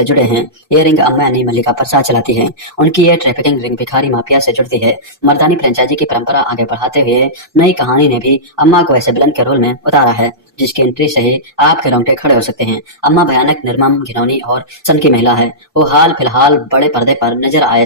जुड़े हैं। ये रिंग अम्मा यानी मल्लिका प्रसाद चलाती है। उनकी ये ट्रैफिकिंग रिंग भिखारी माफिया से जुड़ती है। मर्दानी फ्रेंचाइजी की परंपरा आगे बढ़ाते हुए नई कहानी ने भी अम्मा को ऐसे विलन के रोल में उतारा है जिसकी एंट्री से ही आपके रोंगटे खड़े हो सकते हैं। अम्मा भयानक, निर्मम, घिनौनी और सन की महिला है। वो हाल फिलहाल पर्दे पर नजर आए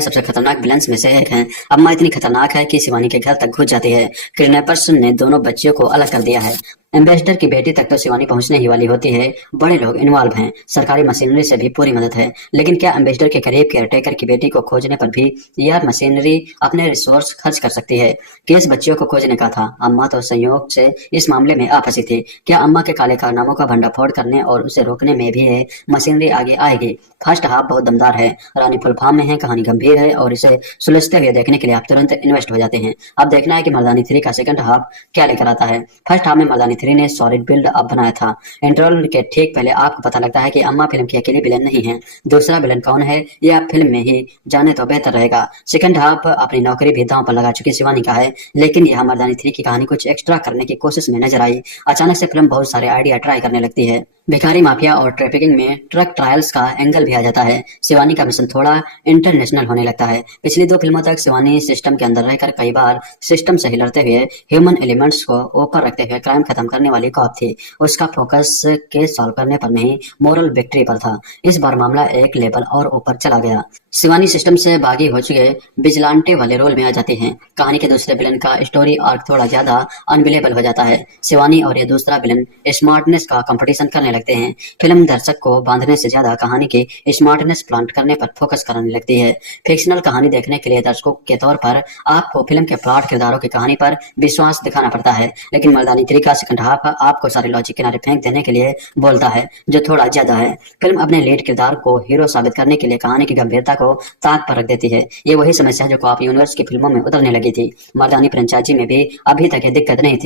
सबसे खतरनाक विलन्स में से एक हैं। अम्मा इतनी खतरनाक है कि शिवानी के घर तक घुस जाती है। किडनैपर्स ने दोनों बच्चियों को अलग कर दिया है। एम्बेसडर की बेटी तक तो शिवानी पहुंचने ही वाली होती है। बड़े लोग इन्वॉल्व हैं, सरकारी मशीनरी से भी पूरी मदद है। लेकिन क्या एम्बेसडर के करीब केयरटेकर की बेटी को खोजने पर भी यह मशीनरी अपने रिसोर्स खर्च कर सकती है? केस बच्चियों को खोजने का था। अम्मा तो संयोग से इस मामले में आ फंसी थी। क्या अम्मा के काले कारनामों का भंडाफोड़ करने और उसे रोकने में भी है मशीनरी आगे आएगी? फर्स्ट हाफ बहुत दमदार है। रानी फुल फॉर्म में है, कहानी गंभीर है और इसे सुलझते हुए देखने के लिए आप तुरंत इन्वेस्ट हो जाते हैं। अब देखना है कि मर्दानी 3 का सेकंड हाफ क्या लेकर आता है। फर्स्ट हाफ में मर्दानी 3 ने सॉलिड बिल्ड अप बनाया था। इंटरवल के ठीक पहले आपको पता लगता है कि अम्मा फिल्म की अकेली विलेन नहीं है। दूसरा विलेन कौन है यह आप फिल्म में ही जाने तो बेहतर रहेगा। सेकंड हाफ अपनी नौकरी भी दांव पर लगा चुकी शिवानी का है, लेकिन यह मर्दानी 3 की कहानी कुछ एक्स्ट्रा करने की कोशिश में नजर आई। अचानक से फिल्म बहुत सारे आइडिया ट्राई करने लगती है। भिखारी माफिया और ट्रैफिकिंग में ट्रक ट्रायल्स का एंगल भी आ जाता है। शिवानी का मिशन थोड़ा इंटरनेशनल होने लगता है। पिछली 2 फिल्मों तक शिवानी सिस्टम के अंदर रहकर कई बार सिस्टम से ही लड़ते हुए ह्यूमन एलिमेंट्स को ऊपर रखते हुए क्राइम खत्म करने वाली कॉप थी। उसका फोकस केस सॉल्व करने पर नहीं, मोरल विक्ट्री पर था। इस बार मामला एक लेवल और ऊपर चला गया। शिवानी सिस्टम से बागी हो चुके विजिलेंटे वाले रोल में आ जाती हैं। कहानी के दूसरे विलन का स्टोरी आर्क थोड़ा ज्यादा अनबिलेबल हो जाता है। शिवानी और ये दूसरा विलन स्मार्टनेस का कंपटीशन करने लगते हैं। फिल्म दर्शक को बांधने से ज्यादा कहानी की स्मार्टनेस प्लांट करने पर फोकस करने लगती है। फिक्शनल कहानी देखने के लिए दर्शकों के तौर पर आपको फिल्म के प्लॉट, किरदारों की कहानी पर विश्वास दिखाना पड़ता है। लेकिन मर्दानी 3 का सेकंड हाफ आपको सारे लॉजिक किनारे फेंक देने के लिए बोलता है, जो थोड़ा ज्यादा है। फिल्म अपने लीड किरदार को हीरो साबित करने के लिए कहानी की गंभीरता को ताक पर रख देती है। ये वही समस्या जो कॉप यूनिवर्स की फिल्मों में उतरने लगी थी। मर्दानी फ्रेंचाइजी में भी अभी तक ये दिक्कत नहीं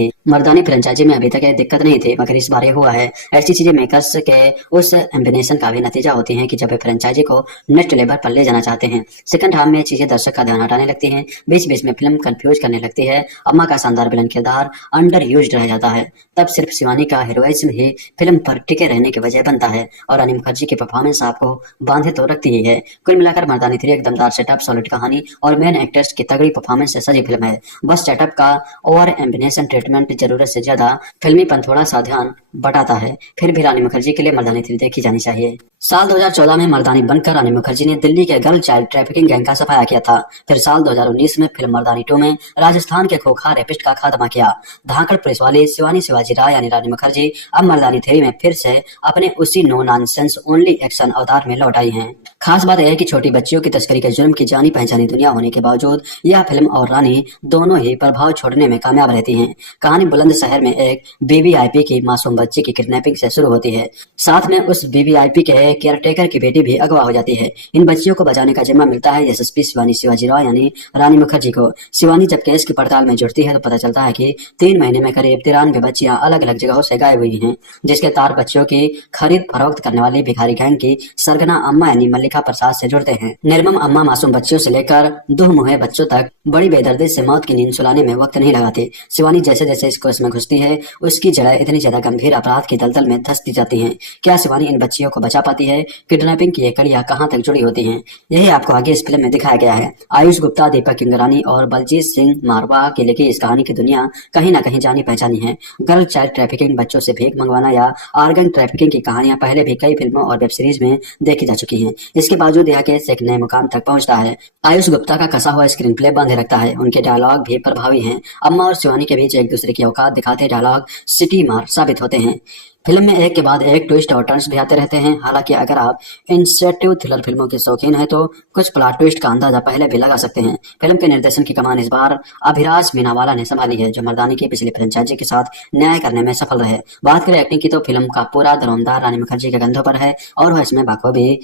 थी, मगर इस बार ये हुआ है। ऐसी चीजें मेकर्स के उस एम्बिनेशन का भी नतीजा होती हैं कि जब वे फ्रेंचाइजी को नेक्स्ट लेवल पर ले जाना चाहते हैं। सेकंड हाफ में चीजें दर्शक का ध्यान हटाने लगती हैं। बीच बीच में फिल्म कंफ्यूज करने लगती है। अम्मा का शानदार विलन किरदार अंडर यूज्ड रह जाता है। तब सिर्फ शिवानी का हीरोइज्म ही फिल्म पर टिके रहने की वजह बनता है और रानी मुखर्जी की परफॉर्मेंस आपको बांधे तो रखती ही है। कुल मिलाकर मर्दानी 3 एक दमदार सेटअप, सॉलिड कहानी और मेन एक्टर्स की तगड़ी परफॉर्मेंस से सजी फिल्म है। बस सेटअप का ओवर एम्बिनेशन ट्रीटमेंट जरूरत से ज्यादा फिल्मीपन थोड़ा सा ध्यान बटाता है। फिर भी रानी मुखर्जी के लिए मर्दानी 3 देखी जानी चाहिए। साल 2014 में मर्दानी बनकर रानी मुखर्जी ने दिल्ली के गर्ल चाइल्ड ट्रैफिकिंग गैंग का सफाया किया था। फिर साल 2019 में फिल्म मर्दानी 2 में राजस्थान के खोखा रेपिस्ट का खात्मा किया। धाकड़ पुलिस वाली शिवानी शिवाजी राय यानी रानी मुखर्जी अब मर्दानी 3 में फिर से अपने उसी नो नॉनसेंस ओनली एक्शन अवतार में लौट आई हैं। खास बात यह है कि छोटी बच्चियों की तस्करी के जुर्म की जानी पहचानी दुनिया होने के बावजूद यह फिल्म और रानी दोनों ही प्रभाव छोड़ने में कामयाब रहती हैं। कहानी बुलंद शहर में एक BVIP की मासूम बच्ची की किडनैपिंग से शुरू होती है। साथ में उस वीवीआईपी के केयरटेकर की बेटी भी अगवा हो जाती है। इन बच्चियों को बचाने का जिम्मा मिलता है एसएसपी शिवानी शिवाजी राय यानी रानी मुखर्जी को। शिवानी जब केस की पड़ताल में जुड़ती है तो पता चलता है कि 3 महीने में करीब 93 बच्चियां अलग अलग जगहों से गायब हुई हैं, जिसके तार बच्चियों की खरीद फरोख्त करने वाली भिखारी गैंग की सरगना अम्मा यानी मल्लिका प्रसाद से जुड़ते हैं। निर्मम अम्मा मासूम बच्चियों से लेकर दुहमुहे बच्चों तक बड़ी बेदर्दी से मौत की नींद सुलाने में वक्त नहीं लगाती। शिवानी जैसे जैसे इस केस में घुसती है उसकी जड़ें इतनी ज्यादा गंभीर अपराध की दलदल में धंसती जाती हैं। क्या शिवानी इन बच्चियों को बचा पाती है? किडनैपिंग की ये कड़ियां कहां तक जुड़ी होती हैं? यही आपको आगे इस फिल्म में दिखाया गया है। आयुष गुप्ता, दीपक इंगरानी और बलजीत सिंह मारवाह की लिखी इस कहानी की दुनिया कहीं न कहीं जानी पहचानी है। गर्ल चाइल्ड ट्रैफिकिंग, बच्चों से भीख मंगवाना या ऑर्गन ट्रैफिकिंग की कहानियां पहले भी कई फिल्मों और वेब सीरीज में देखी जा चुकी हैं। इसके बावजूद यह केस एक नए मुकाम तक पहुंचता है। आयुष गुप्ता का कसा हुआ स्क्रीन प्ले बांधे रखता है। उनके डायलॉग भी प्रभावी हैं। अम्मा और शिवानी के बीच एक दूसरे की औकात दिखाते डायलॉग सिटी मार साबित होते हैं। फिल्म में एक के बाद एक ट्विस्ट और टर्न्स भी आते रहते हैं। हालांकि अगर आप इंसेटिव थ्रिलर फिल्मों के शौकीन हैं तो कुछ प्लॉट ट्विस्ट का अंदाजा पहले भी लगा सकते हैं। फिल्म के निर्देशन की कमान इस बार अभिराज मीनावाला ने संभाली है, जो मर्दानी की पिछली फ्रेंचाइजी के साथ न्याय करने में सफल रहे। बात करें एक्टिंग की तो फिल्म का पूरा दरोमदार रानी मुखर्जी के कंधों पर है और वह इसमें बखूबी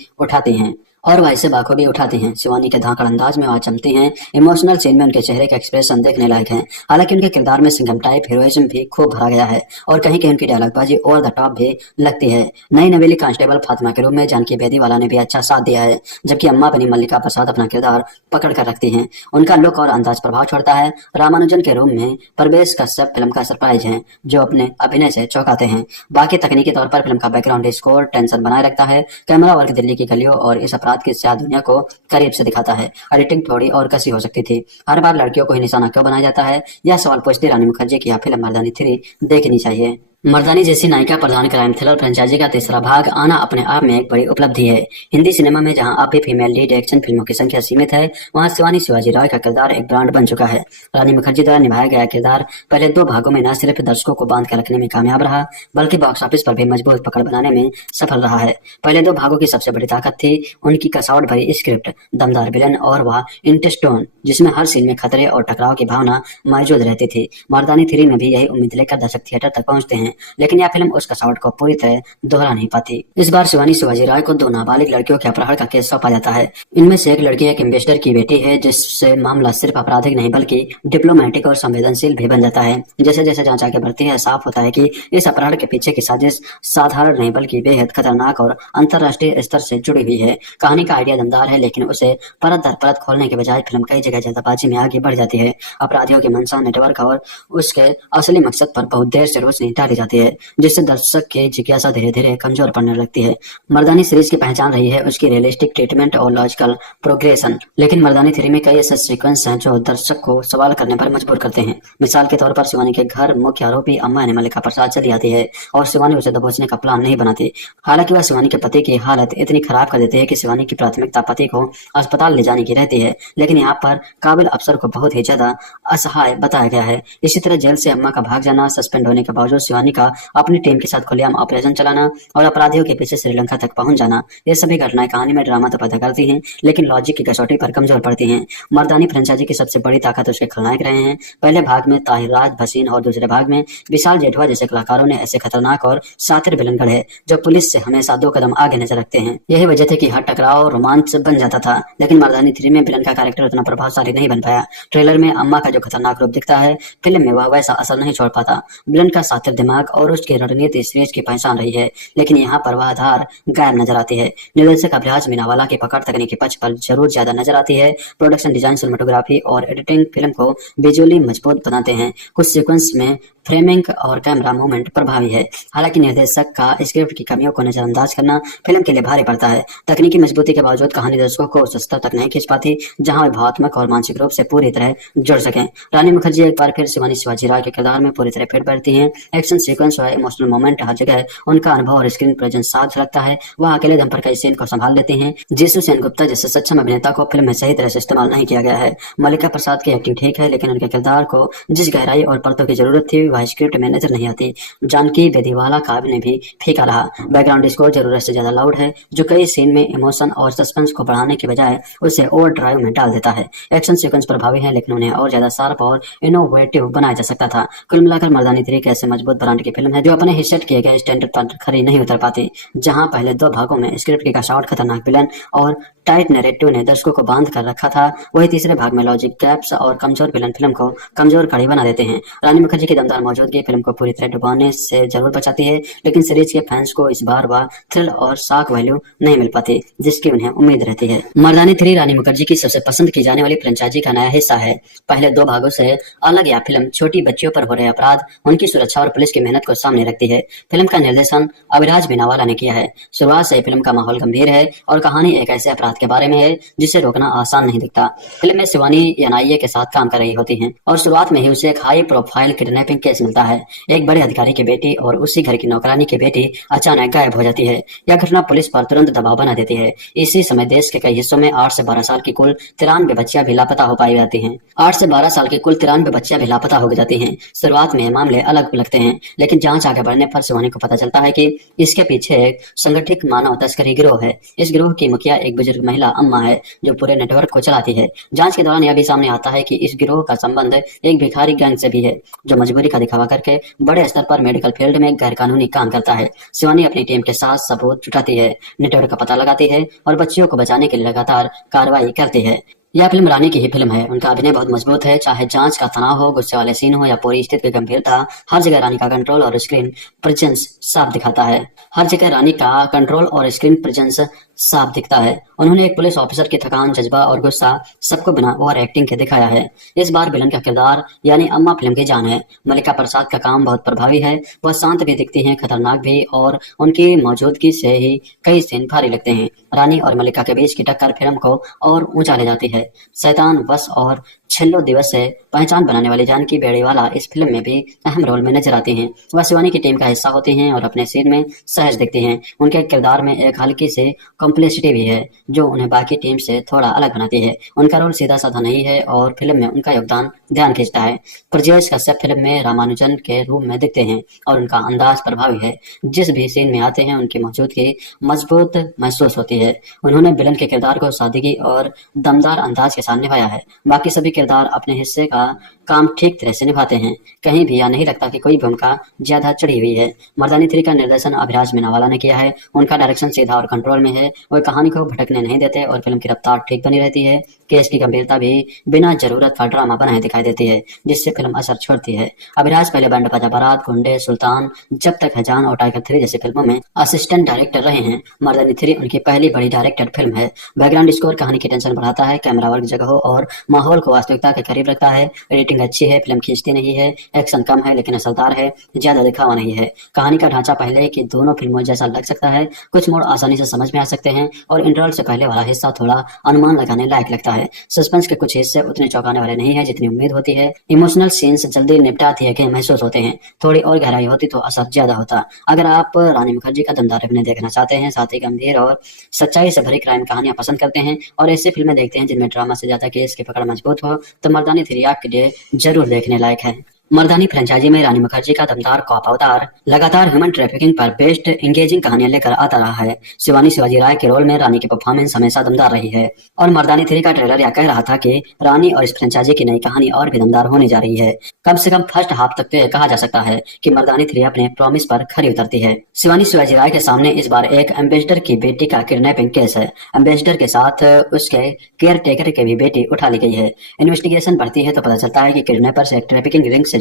उठाती हैं। शिवानी के धाकड़ अंदाज में वह चमती हैं। इमोशनल सीन में उनके चेहरे के एक्सप्रेशन देखने लायक हैं। हालांकि उनके किरदार में सिंघम टाइप हीरोइज्म भी खूब भरा गया है और कहीं कहीं उनकी डायलॉगबाजी ओवर द टॉप भी लगती है। नई नवेली कांस्टेबल फातिमा के रूप में जानकी बेदीवाला ने भी अच्छा साथ दिया है, जबकि अम्मा बनी मल्लिका प्रसाद अपना किरदार पकड़ कर रखती हैं। उनका लुक और अंदाज प्रभाव छोड़ता है। रामानुजन के रूप में परवेश कश्यप फिल्म का सरप्राइज है, जो अपने अभिनय से चौंकाते हैं। बाकी तकनीकी तौर पर फिल्म का बैकग्राउंड स्कोर टेंशन बनाए रखता है। कैमरा वर्क दिल्ली की गलियों और इस अपराध की स्याह दुनिया को करीब से दिखाता है। एडिटिंग थोड़ी और कसी हो सकती थी। हर बार लड़कियों को ही निशाना क्यों बनाया जाता है, यह सवाल पूछती रानी मुखर्जी की यह फिल्म मर्दानी 3 देखनी चाहिए। मर्दानी जैसी नायिका प्रधान क्राइम थ्रिलर फ्रेंचाइजी का तीसरा भाग आना अपने आप में एक बड़ी उपलब्धि है। हिंदी सिनेमा में जहां अब भी फीमेल लीड एक्शन फिल्मों की संख्या सीमित है, वहां शिवानी शिवाजी राय का किरदार एक ब्रांड बन चुका है। रानी मुखर्जी द्वारा निभाया गया किरदार पहले 2 भागों में न सिर्फ दर्शकों को बांध कर रखने में कामयाब रहा, बल्कि बॉक्स ऑफिस पर भी मजबूत पकड़ बनाने में सफल रहा है। पहले 2 भागों की सबसे बड़ी ताकत थी उनकी कसावट भरी स्क्रिप्ट, दमदार विलन और वह इंटेस्टोन जिसमें हर सीन में खतरे और टकराव की भावना मौजूद रहती थी। मर्दानी 3 में भी यही उम्मीद लेकर दर्शक थिएटर तक पहुंचते हैं, लेकिन यह फिल्म उस कसावट को पूरी तरह दोहरा नहीं पाती। इस बार शिवानी शिवाजी राय को 2 नाबालिग लड़कियों के अपहरण का केस सौंपा जाता है। इनमें से एक लड़की एक इन्वेस्टर की बेटी है, जिससे मामला सिर्फ आपराधिक नहीं बल्कि डिप्लोमेटिक और संवेदनशील भी बन जाता है। जैसे जैसे जांच आगे बढ़ती है, साफ होता है कि इस अपहरण के पीछे की साजिश साधारण नहीं बल्कि बेहद खतरनाक और अंतर्राष्ट्रीय स्तर से जुड़ी हुई है। कहानी का आइडिया दमदार है, लेकिन उसे परत दर परत खोलने के बजाय फिल्म कई जगह जल्दबाजी में आगे बढ़ जाती है। अपराधियों की मंशा, नेटवर्क और उसके असली मकसद पर बहुत देर से रोशनी डाली जाती है, जिससे दर्शक की जिज्ञासा धीरे धीरे कमजोर पड़ने लगती है। मर्दानी सीरीज की पहचान रही है उसकी रियलिस्टिक ट्रीटमेंट और लॉजिकल प्रोग्रेशन, लेकिन मर्दानी 3 में कई ऐसे सीक्वेंस हैं जो दर्शक को सवाल करने पर मजबूर करते हैं। मिसाल के तौर पर शिवानी के घर मुख्य आरोपी अम्मा यानी मल्लिका प्रसाद चली आती है और शिवानी उसे दबोचने का प्लान नहीं बनाती। हालांकि वह शिवानी के पति की हालत इतनी खराब कर देती है कि शिवानी की प्राथमिकता पति को अस्पताल ले जाने की रहती है, लेकिन यहाँ पर काबिल अफसर को बहुत ही ज्यादा असहाय बताया गया है। इसी तरह जेल से अम्मा का भाग जाना, सस्पेंड होने के बावजूद शिवानी का अपनी टीम के साथ खुलेआम ऑपरेशन चलाना और अपराधियों के पीछे श्रीलंका तक पहुंच जाना, ये सभी घटनाएं कहानी में ड्रामा तो पैदा करती हैं, लेकिन लॉजिक की कसौटी पर कमजोर पड़ती हैं। मर्दानी फ्रेंचाइजी की सबसे बड़ी ताकत उसके खलनायक रहे हैं। पहले भाग में ताहिर राज भसीन और दूसरे भाग में विशाल जेठवा जैसे कलाकारों ने ऐसे खतरनाक और शातिर विलन गढ़े जो पुलिस से हमेशा 2 कदम आगे नजर रखते हैं। यही वजह थी कि हर टकराव रोमांच बन जाता था, लेकिन मर्दानी 3 में विलन का कैरेक्टर उतना प्रभावशाली नहीं बन पाया। ट्रेलर में अम्मा का जो खतरनाक रूप दिखता है, फिल्म में वह वैसा असर नहीं छोड़ पाता। विलन का शातिर दिमाग और उसकी रणनीति सीरीज की पहचान रही है, लेकिन यहाँ पर वह आधार गायब नजर आती है। निर्देशक अभिराज मीनावाला की पकड़ तकनीकी पक्ष पर जरूर ज्यादा नजर आती है। प्रोडक्शन डिजाइन, सिनेमेटोग्राफी और एडिटिंग फिल्म को विजुअली मजबूत बनाते हैं। कुछ सीक्वेंस में फ्रेमिंग और कैमरा मूवमेंट प्रभावी है। हालांकि निर्देशक का स्क्रिप्ट की कमियों को नजरअंदाज करना फिल्म के लिए भारी पड़ता है। तकनीकी मजबूती के बावजूद कहानी दर्शकों को उस स्तर तक नहीं खींच पाती जहां भावनात्मक और मानसिक रूप से पूरी तरह जुड़ सकें। रानी मुखर्जी एक बार फिर शिवानी शिवाजी राय के किरदार में पूरी तरह फिट बैठती हैं। एक्शन सीक्वेंस और इमोशनल मोमेंट हर जगह उनका अनुभव और स्क्रीन प्रेजेंस साथ लगता है। वह अकेले दम पर कई सीन को संभाल लेते हैं। जीसू सेनगुप्ता जैसे सक्षम अभिनेता को फिल्म में सही तरह से इस्तेमाल नहीं किया गया है। मल्लिका प्रसाद की एक्टिंग ठीक है, लेकिन उनके किरदार को जिस गहराई और परतों की जरूरत थी वह स्क्रिप्ट में नजर नहीं आती। जानकी बेदीवाला का अभिनय भी फीका रहा। बैकग्राउंड स्कोर जरूरत से ज्यादा लाउड है, जो कई सीन में इमोशन और सस्पेंस को बढ़ाने के बजाय उसे ओवर ड्राइव में डाल देता है। एक्शन सीक्वेंस प्रभावी है, लेकिन उन्हें और ज्यादा शार्प और इनोवेटिव बनाया जा सकता था। कुल मिलाकर मर्दानी 3 कैसे मजबूत बनाने ब्रांड की फिल्म है जो अपने ही सेट किए गए स्टैंडर्ड पर खरी नहीं उतर पाती। जहां पहले 2 भागों में स्क्रिप्ट की कसावट, खतरनाक विलन और टाइट नैरेटिव ने दर्शकों को बांध कर रखा था, वही तीसरे भाग में लॉजिक गैप्स और कमजोर विलन फिल्म को कमजोर कड़ी बना देते हैं। रानी मुखर्जी की दमदार मौजूदगी फिल्म को पूरी तरह डुबाने से जरूर बचाती है, लेकिन सीरीज के फैंस को इस बार वह थ्रिल और शॉक वैल्यू नहीं मिल पाती जिसकी उन्हें उम्मीद रहती है। मर्दानी 3 रानी मुखर्जी की सबसे पसंद की जाने वाली फ्रेंचाइजी का नया हिस्सा है। पहले 2 भागों से अलग यह फिल्म छोटी बच्चियों पर हो रहे अपराध, उनकी सुरक्षा और पुलिस की मेहनत को सामने रखती है। फिल्म का निर्देशन अभिराज बिनावाला ने किया है। शुरुआत से फिल्म का माहौल गंभीर है और कहानी एक ऐसे अपराध के बारे में है जिसे रोकना आसान नहीं दिखता। फिल्म में शिवानी एनआईए के साथ काम कर रही होती हैं और शुरुआत में ही उसे एक हाई प्रोफाइल किडनैपिंग केस मिलता है। एक बड़े अधिकारी की बेटी और उसी घर की नौकरानी की बेटी अचानक गायब हो जाती है। यह घटना पुलिस पर तुरंत दबाव बना देती है। इसी समय देश के कई हिस्सों में 8 से 12 साल की कुल 93 बच्चियां भी लापता हो पाई जाती हैं। 8 से 12 साल की कुल 93 बच्चियां भी लापता हो जाती हैं। शुरुआत में मामले अलग लगते हैं, लेकिन जांच आगे बढ़ने पर शिवानी को पता चलता है कि इसके पीछे एक संगठित मानव तस्करी गिरोह है। इस गिरोह की मुखिया एक बुजुर्ग महिला अम्मा है जो पूरे नेटवर्क को चलाती है। जांच के दौरान यह भी सामने आता है कि इस गिरोह का संबंध एक भिखारी गैंग से भी है जो मजबूरी का दिखावा करके बड़े स्तर पर मेडिकल फील्ड में गैरकानूनी काम करता है। शिवानी अपनी टीम के साथ सबूत जुटाती है, नेटवर्क का पता लगाती है और बच्चियों को बचाने के लिए लगातार कार्रवाई करती है। यह फिल्म रानी की ही फिल्म है। उनका अभिनय बहुत मजबूत है, चाहे जांच का तनाव हो, गुस्से वाले सीन हो या पूरी स्थिति की गंभीरता, हर जगह रानी का कंट्रोल और स्क्रीन प्रेजेंस साफ दिखाता है। हर जगह रानी का कंट्रोल और स्क्रीन प्रेजेंस साफ दिखता है। उन्होंने एक पुलिस ऑफिसर की थकान, जज्बा और गुस्सा सबको बिना ओवर एक्टिंग के दिखाया है। इस बार विलन का किरदार यानी अम्मा फिल्म की जान है। मल्लिका प्रसाद का काम बहुत प्रभावी है। वह शांत भी दिखती हैं, खतरनाक भी, और उनकी मौजूदगी से ही कई सीन भारी लगते हैं। रानी और मल्लिका के बीच की टक्कर फिल्म को और ऊंचा ले जाती है। शैतान, वश और छल्लो दिवस से पहचान बनाने वाली जानकी बेड़ीवाला इस फिल्म में भी अहम रोल में नजर आती हैं। वह शिवानी की टीम का हिस्सा होती हैं और अपने सीन में सहज दिखती हैं। उनके किरदार में एक हल्की से कॉम्प्लेक्सिटी भी है जो उन्हें बाकी टीम से थोड़ा अलग बनाती है। उनका रोल सीधा साधा नहीं है और फिल्म में उनका योगदान ध्यान खींचता है। प्रजेश कश्यप फिल्म में रामानुजन के रूप में दिखते हैं और उनका अंदाज प्रभावी है। जिस भी सीन में आते हैं उनकी मौजूदगी मजबूत महसूस होती है। उन्होंने विलन के किरदार को सादगी और दमदार अंदाज के साथ निभाया है। बाकी सभी किरदार अपने हिस्से का काम ठीक तरह से निभाते हैं। कहीं भी यह नहीं लगता कि कोई भूमिका ज्यादा चढ़ी हुई है। मर्दानी 3 का निर्देशन अभिराज बिनावाला ने किया है। उनका डायरेक्शन सीधा और कंट्रोल में है। वह कहानी को भटकने नहीं देते और फिल्म की रफ्तार ठीक बनी रहती है। केस की गंभीरता भी बिना जरूरत पर ड्रामा बनाए दिखाई देती है, जिससे फिल्म असर छोड़ती है। अभिराज पहले बैंड बाजा बारात, गुंडे, सुल्तान, जब तक है जान और टाइगर 3 जैसी फिल्मों में असिस्टेंट डायरेक्टर रहे हैं। मर्दानी 3 उनकी पहली बड़ी डायरेक्टेड फिल्म है। बैकग्राउंड स्कोर कहानी की टेंशन बढ़ाता है, कैमरा वर्क जगहों और माहौल को वास्तविकता के करीब रखता है। एडिटिंग अच्छी है, फिल्म खींचती नहीं है, एक्शन कम है लेकिन असरदार है, ज्यादा दिखावा नहीं है। कहानी का ढांचा पहले की दोनों फिल्मों जैसा लग सकता है। कुछ मोड़ आसानी से समझ में आ सकते हैं और इंटरवल से पहले वाला हिस्सा थोड़ा अनुमान लगाने लायक लगता है। सस्पेंस के कुछ हिस्से उतने चौंकाने वाले नहीं है जितनी उम्मीद होती है। इमोशनल सीन्स जल्दी निपटा दिए गए महसूस होते हैं। थोड़ी और गहराई होती तो असर ज्यादा होता। अगर आप रानी मुखर्जी का दमदार अभिनय देखना चाहते हैं, साथ ही गंभीर और सच्चाई से भरी क्राइम कहानियां पसंद करते हैं और ऐसी फिल्में देखते हैं जिनमें ड्रामा से ज्यादा केस की पकड़ मजबूत हो, तो मर्दानी 3 आपके लिए जरूर देखने लायक है। मर्दानी फ्रेंचाइजी में रानी मुखर्जी का दमदार कॉप अवतार लगातार ह्यूमन ट्रैफिकिंग पर बेस्ड एंगेजिंग कहानियां लेकर आता रहा है। शिवानी शिवाजी राय के रोल में रानी की परफॉर्मेंस हमेशा दमदार रही है और मर्दानी 3 का ट्रेलर यह कह रहा था कि रानी और इस फ्रेंचाइजी की नई कहानी और भी दमदार होने जा रही है। कम से कम फर्स्ट हाफ तक तो कहा जा सकता है कि मर्दानी 3 अपने प्रॉमिस पर खरी उतरती है। शिवानी शिवाजी राय के सामने इस बार एक एम्बेसडर की बेटी का किडनैपिंग केस है। एम्बेसडर के साथ उसके केयर टेकर की भी बेटी उठा ली गई है। इन्वेस्टिगेशन बढ़ती है तो पता चलता है कि किडनैपर्स एक ट्रैफिकिंग रिंग से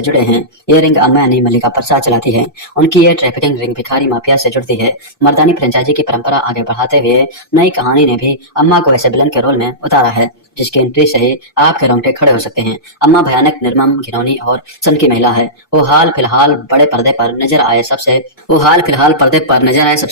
जुड़े हैं। ये रिंग अम्मा यानी मल्लिका प्रसाद चलाती है। उनकी ये ट्रैफिकिंग रिंग भिखारी माफिया से जुड़ती है। मर्दानी फ्रेंचाइजी की परंपरा आगे बढ़ाते हुए नई कहानी ने भी अम्मा को ऐसे विलन के रोल में उतारा है जिसकी एंट्री से ही आपके रोंगटे खड़े हो सकते हैं। अम्मा भयानक, निर्मम, घिनौनी और सनकी महिला है। वो हाल फिलहाल पर्दे पर नजर आए सबसे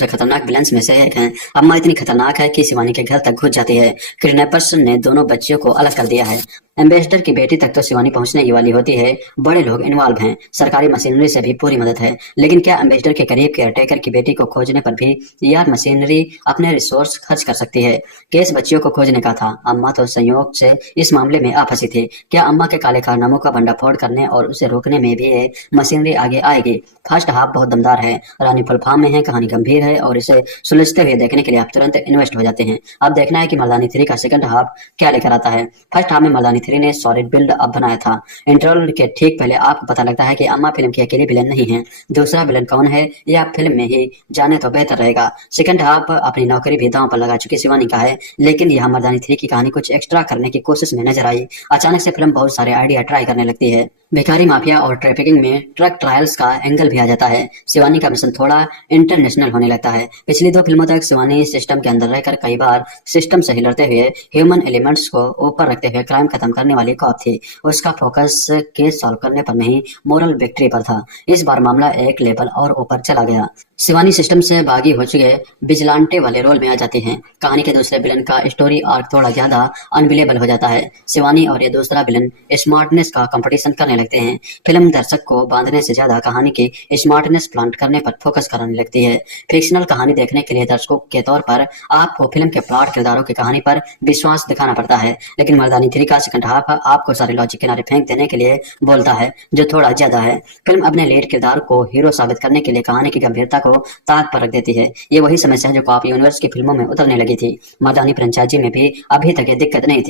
खतरनाक विलन्स में से एक हैं। अम्मा इतनी खतरनाक है कि शिवानी के घर तक घुस जाती है। किडनैपर्स ने दोनों बच्चियों को अलग कर दिया है। एम्बेसडर की बेटी तक तो शिवानी पहुंचने ही वाली होती है। बड़े लोग इन्वॉल्व हैं, सरकारी मशीनरी से भी पूरी मदद है, लेकिन क्या एम्बेसडर के करीब केयरटेकर की बेटी को खोजने पर भी यह मशीनरी अपने रिसोर्स खर्च कर सकती है? केस बच्चियों को खोजने का था। अम्मा तो संयोग से इस मामले में आ फंसी थी। क्या अम्मा के काले कारनामों का भंडाफोड़ करने और उसे रोकने में भी ये मशीनरी आगे आएगी? फर्स्ट हाफ बहुत दमदार है। रानी फुल फॉर्म में है, कहानी गंभीर है और इसे सुलझते हुए देखने के लिए आप तुरंत इन्वेस्ट हो जाते हैं। अब देखना है कि मर्दानी 3 का सेकंड हाफ क्या लेकर आता है। फर्स्ट हाफ में मर्दानी 3 ने सॉलिड बिल्ड अप बनाया था। इंटरवल के ठीक पहले आपको पता लगता है कि अम्मा फिल्म की अकेली विलन नहीं है। दूसरा विलन कौन है ये आप फिल्म में ही जाने तो बेहतर रहेगा। सेकंड हाफ अपनी नौकरी भी दांव पर लगा चुकी शिवानी का है, लेकिन यह मर्दानी 3 की कहानी कुछ एक्स्ट्रा करने की कोशिश में नजर आई। अचानक से फिल्म बहुत सारे आइडिया ट्राई करने लगती है। भिखारी माफिया और ट्रैफिकिंग में ट्रक ट्रायल्स का एंगल भी आ जाता है। शिवानी का मिशन थोड़ा इंटरनेशनल होने लगता है। पिछली 2 फिल्मों तक शिवानी सिस्टम के अंदर रहकर कई बार सिस्टम से लड़ते हुए ह्यूमन एलिमेंट्स को ऊपर रखते हुए क्राइम खत्म करने वाली कॉप थी। उसका फोकस केस सॉल्व करने पर नहीं, मोरल विक्ट्री पर था। इस बार मामला एक लेवल और ऊपर चला गया। शिवानी सिस्टम से बागी हो चुके विजिलांटे वाले रोल में आ जाती हैं। कहानी के दूसरे विलन का स्टोरी आर्क थोड़ा ज्यादा अनबिलेबल हो जाता है। शिवानी और ये दूसरा विलन स्मार्टनेस का कंपटीशन करने लगते हैं। फिल्म दर्शक को बांधने से ज्यादा कहानी की स्मार्टनेस प्लांट करने पर फोकस करने लगती है। फिक्शनल कहानी देखने के लिए दर्शकों के तौर पर आपको फिल्म के प्लॉट, किरदारों की कहानी पर विश्वास दिखाना पड़ता है, लेकिन मर्दानी 3 का सेकंड हाफ आपको सारे लॉजिक किनारे फेंक देने के लिए बोलता है, जो थोड़ा ज्यादा है। फिल्म अपने लीड किरदार को हीरो साबित करने के लिए कहानी की गंभीरता को ताक पर रख देती है। ये वही समस्या है जो कॉप यूनिवर्स की फिल्मों में उतरने लगी थी। मर्दानी फ्रेंचाइजी में भी अभी तक ये दिक्कत नहीं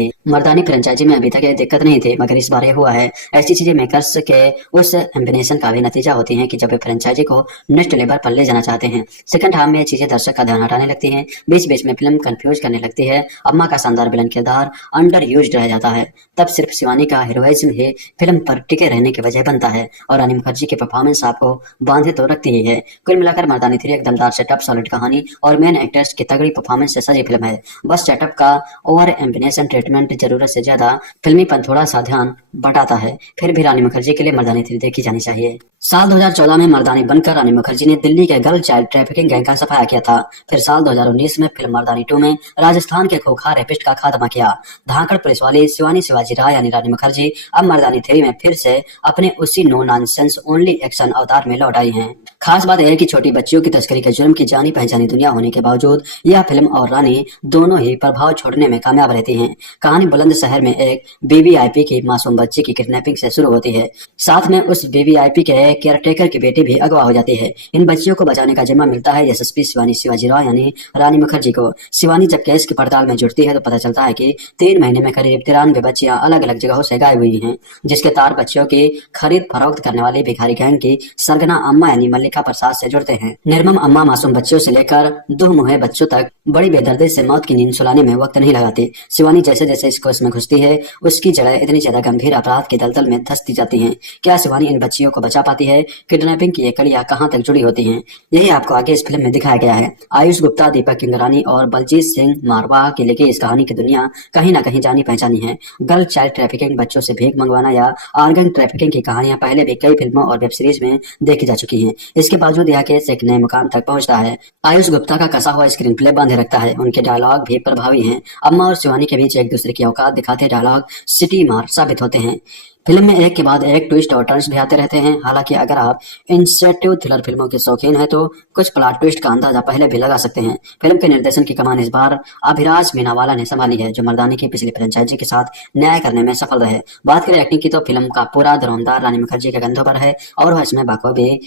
थी, मगर इस बार ये हुआ है। ऐसी चीजें मेकर्स के उस एम्बिनेशन का भी नतीजा होती हैं कि जब वे फ्रेंचाइजी को नेक्स्ट लेवल पर ले जाना चाहते हैं। सेकंड हाफ में ये चीजें दर्शक का ध्यान हटाने लगती हैं। बीच बीच में फिल्म कंफ्यूज करने लगती है। अम्मा का शानदार विलन किरदार अंडर यूज्ड रह जाता है। तब सिर्फ शिवानी का हीरोइज्म ही फिल्म पर टिके रहने की वजह बनता है और रानी मुखर्जी की परफॉर्मेंस आपको बांधे तो रखती ही है। कुल मिलाकर मर्दानी 3 एक दमदार सेटअप, सॉलिड कहानी और मेन एक्टर्स की तगड़ी परफॉर्मेंस से सजी फिल्म है। बस सेटअप का ओवर एम्बिनेशन ट्रीटमेंट जरूरत से ज्यादा फिल्मी पर थोड़ा सा ध्यान बटाता है। फिर भी रानी मुखर्जी के लिए मर्दानी 3 देखी जानी चाहिए। साल 2014 में मर्दानी बनकर रानी मुखर्जी ने दिल्ली के गर्ल चाइल्ड ट्रैफिकिंग गैंग का सफाया किया था। फिर साल 2019 में फिल्म मर्दानी 2 में राजस्थान के खूंखार रेपिस्ट का खात्मा किया। धाकड़ पुलिस वाली शिवानी शिवाजी राय यानी रानी मुखर्जी अब मर्दानी 3 में फिर से अपने उसी नो नॉनसेंस ओनली एक्शन अवतार में लौट आई हैं। खास बात यह है कि छोटी बच्चियों की तस्करी के जुर्म की जानी पहचानी दुनिया होने के बावजूद यह फिल्म और रानी दोनों ही प्रभाव छोड़ने में कामयाब रहती हैं। कहानी बुलंदशहर में एक वीवीआईपी की मासूम बच्ची की किडनैपिंग से शुरू होती है। साथ में उस वीवीआईपी के केयरटेकर की बेटी भी अगवा हो जाती है। इन बच्चियों को बचाने का जिम्मा मिलता है एसएसपी शिवानी शिवाजी राय यानी रानी मुखर्जी को। शिवानी जब केस की पड़ताल में जुड़ती है तो पता चलता है कि 3 महीने में करीब 93 बच्चियां अलग अलग जगहों से गायब हुई हैं, जिसके तार बच्चियों की खरीद फरोख्त करने वाली भिखारी गैंग की सरगना अम्मा यानी मल्लिका प्रसाद से जुड़ते हैं। निर्मम अम्मा मासूम बच्चों से लेकर दुहमुहे बच्चों तक बड़ी बेदर्दी से मौत की नींद सुलाने में वक्त नहीं लगाती। शिवानी जैसे जैसे इस केस में घुसती है उसकी जड़ें इतनी ज्यादा गंभीर अपराध के दलदल में धंसती जाती हैं। क्या शिवानी इन बच्चियों को बचा पाती है? किडनैपिंग की ये कड़ियां कहां तक जुड़ी होती हैं, यही आपको आगे इस फिल्म में दिखाया गया है। आयुष गुप्ता, दीपक किंगरानी और बलजीत सिंह मारवाह की लिखी इस कहानी की दुनिया कहीं ना कहीं जानी पहचानी है। गर्ल चाइल्ड ट्रैफिकिंग, बच्चों से भीख मंगवाना या ऑर्गन ट्रैफिकिंग की कहानियां पहले भी कई फिल्मों और वेब सीरीज में देखी जा चुकी हैं। इसके बावजूद यह केस एक नए मुकाम तक पहुंचता है। आयुष गुप्ता का कसा हुआ स्क्रीन प्ले बांधे रखता है। उनके डायलॉग भी प्रभावी हैं। अम्मा और शिवानी के बीच एक दूसरे की औकात दिखाते डायलॉग सिटी मार साबित होते हैं। फिल्म में एक के बाद एक ट्विस्ट और टर्न्स भी आते रहते हैं। हालांकि अगर आप इंसेटिव थ्रिलर फिल्मों के शौकीन हैं तो कुछ प्लॉट ट्विस्ट का अंदाजा पहले भी लगा सकते हैं। फिल्म के निर्देशन की कमान इस बार अभिराज मीनावाला ने संभाली है, जो मर्दानी की पिछली फ्रेंचाइजी के साथ न्याय करने में सफल रहे। बात करें एक्टिंग की तो फिल्म का पूरा धुरंधर रानी मुखर्जी के कंधों पर है और वह इसमें बखूबी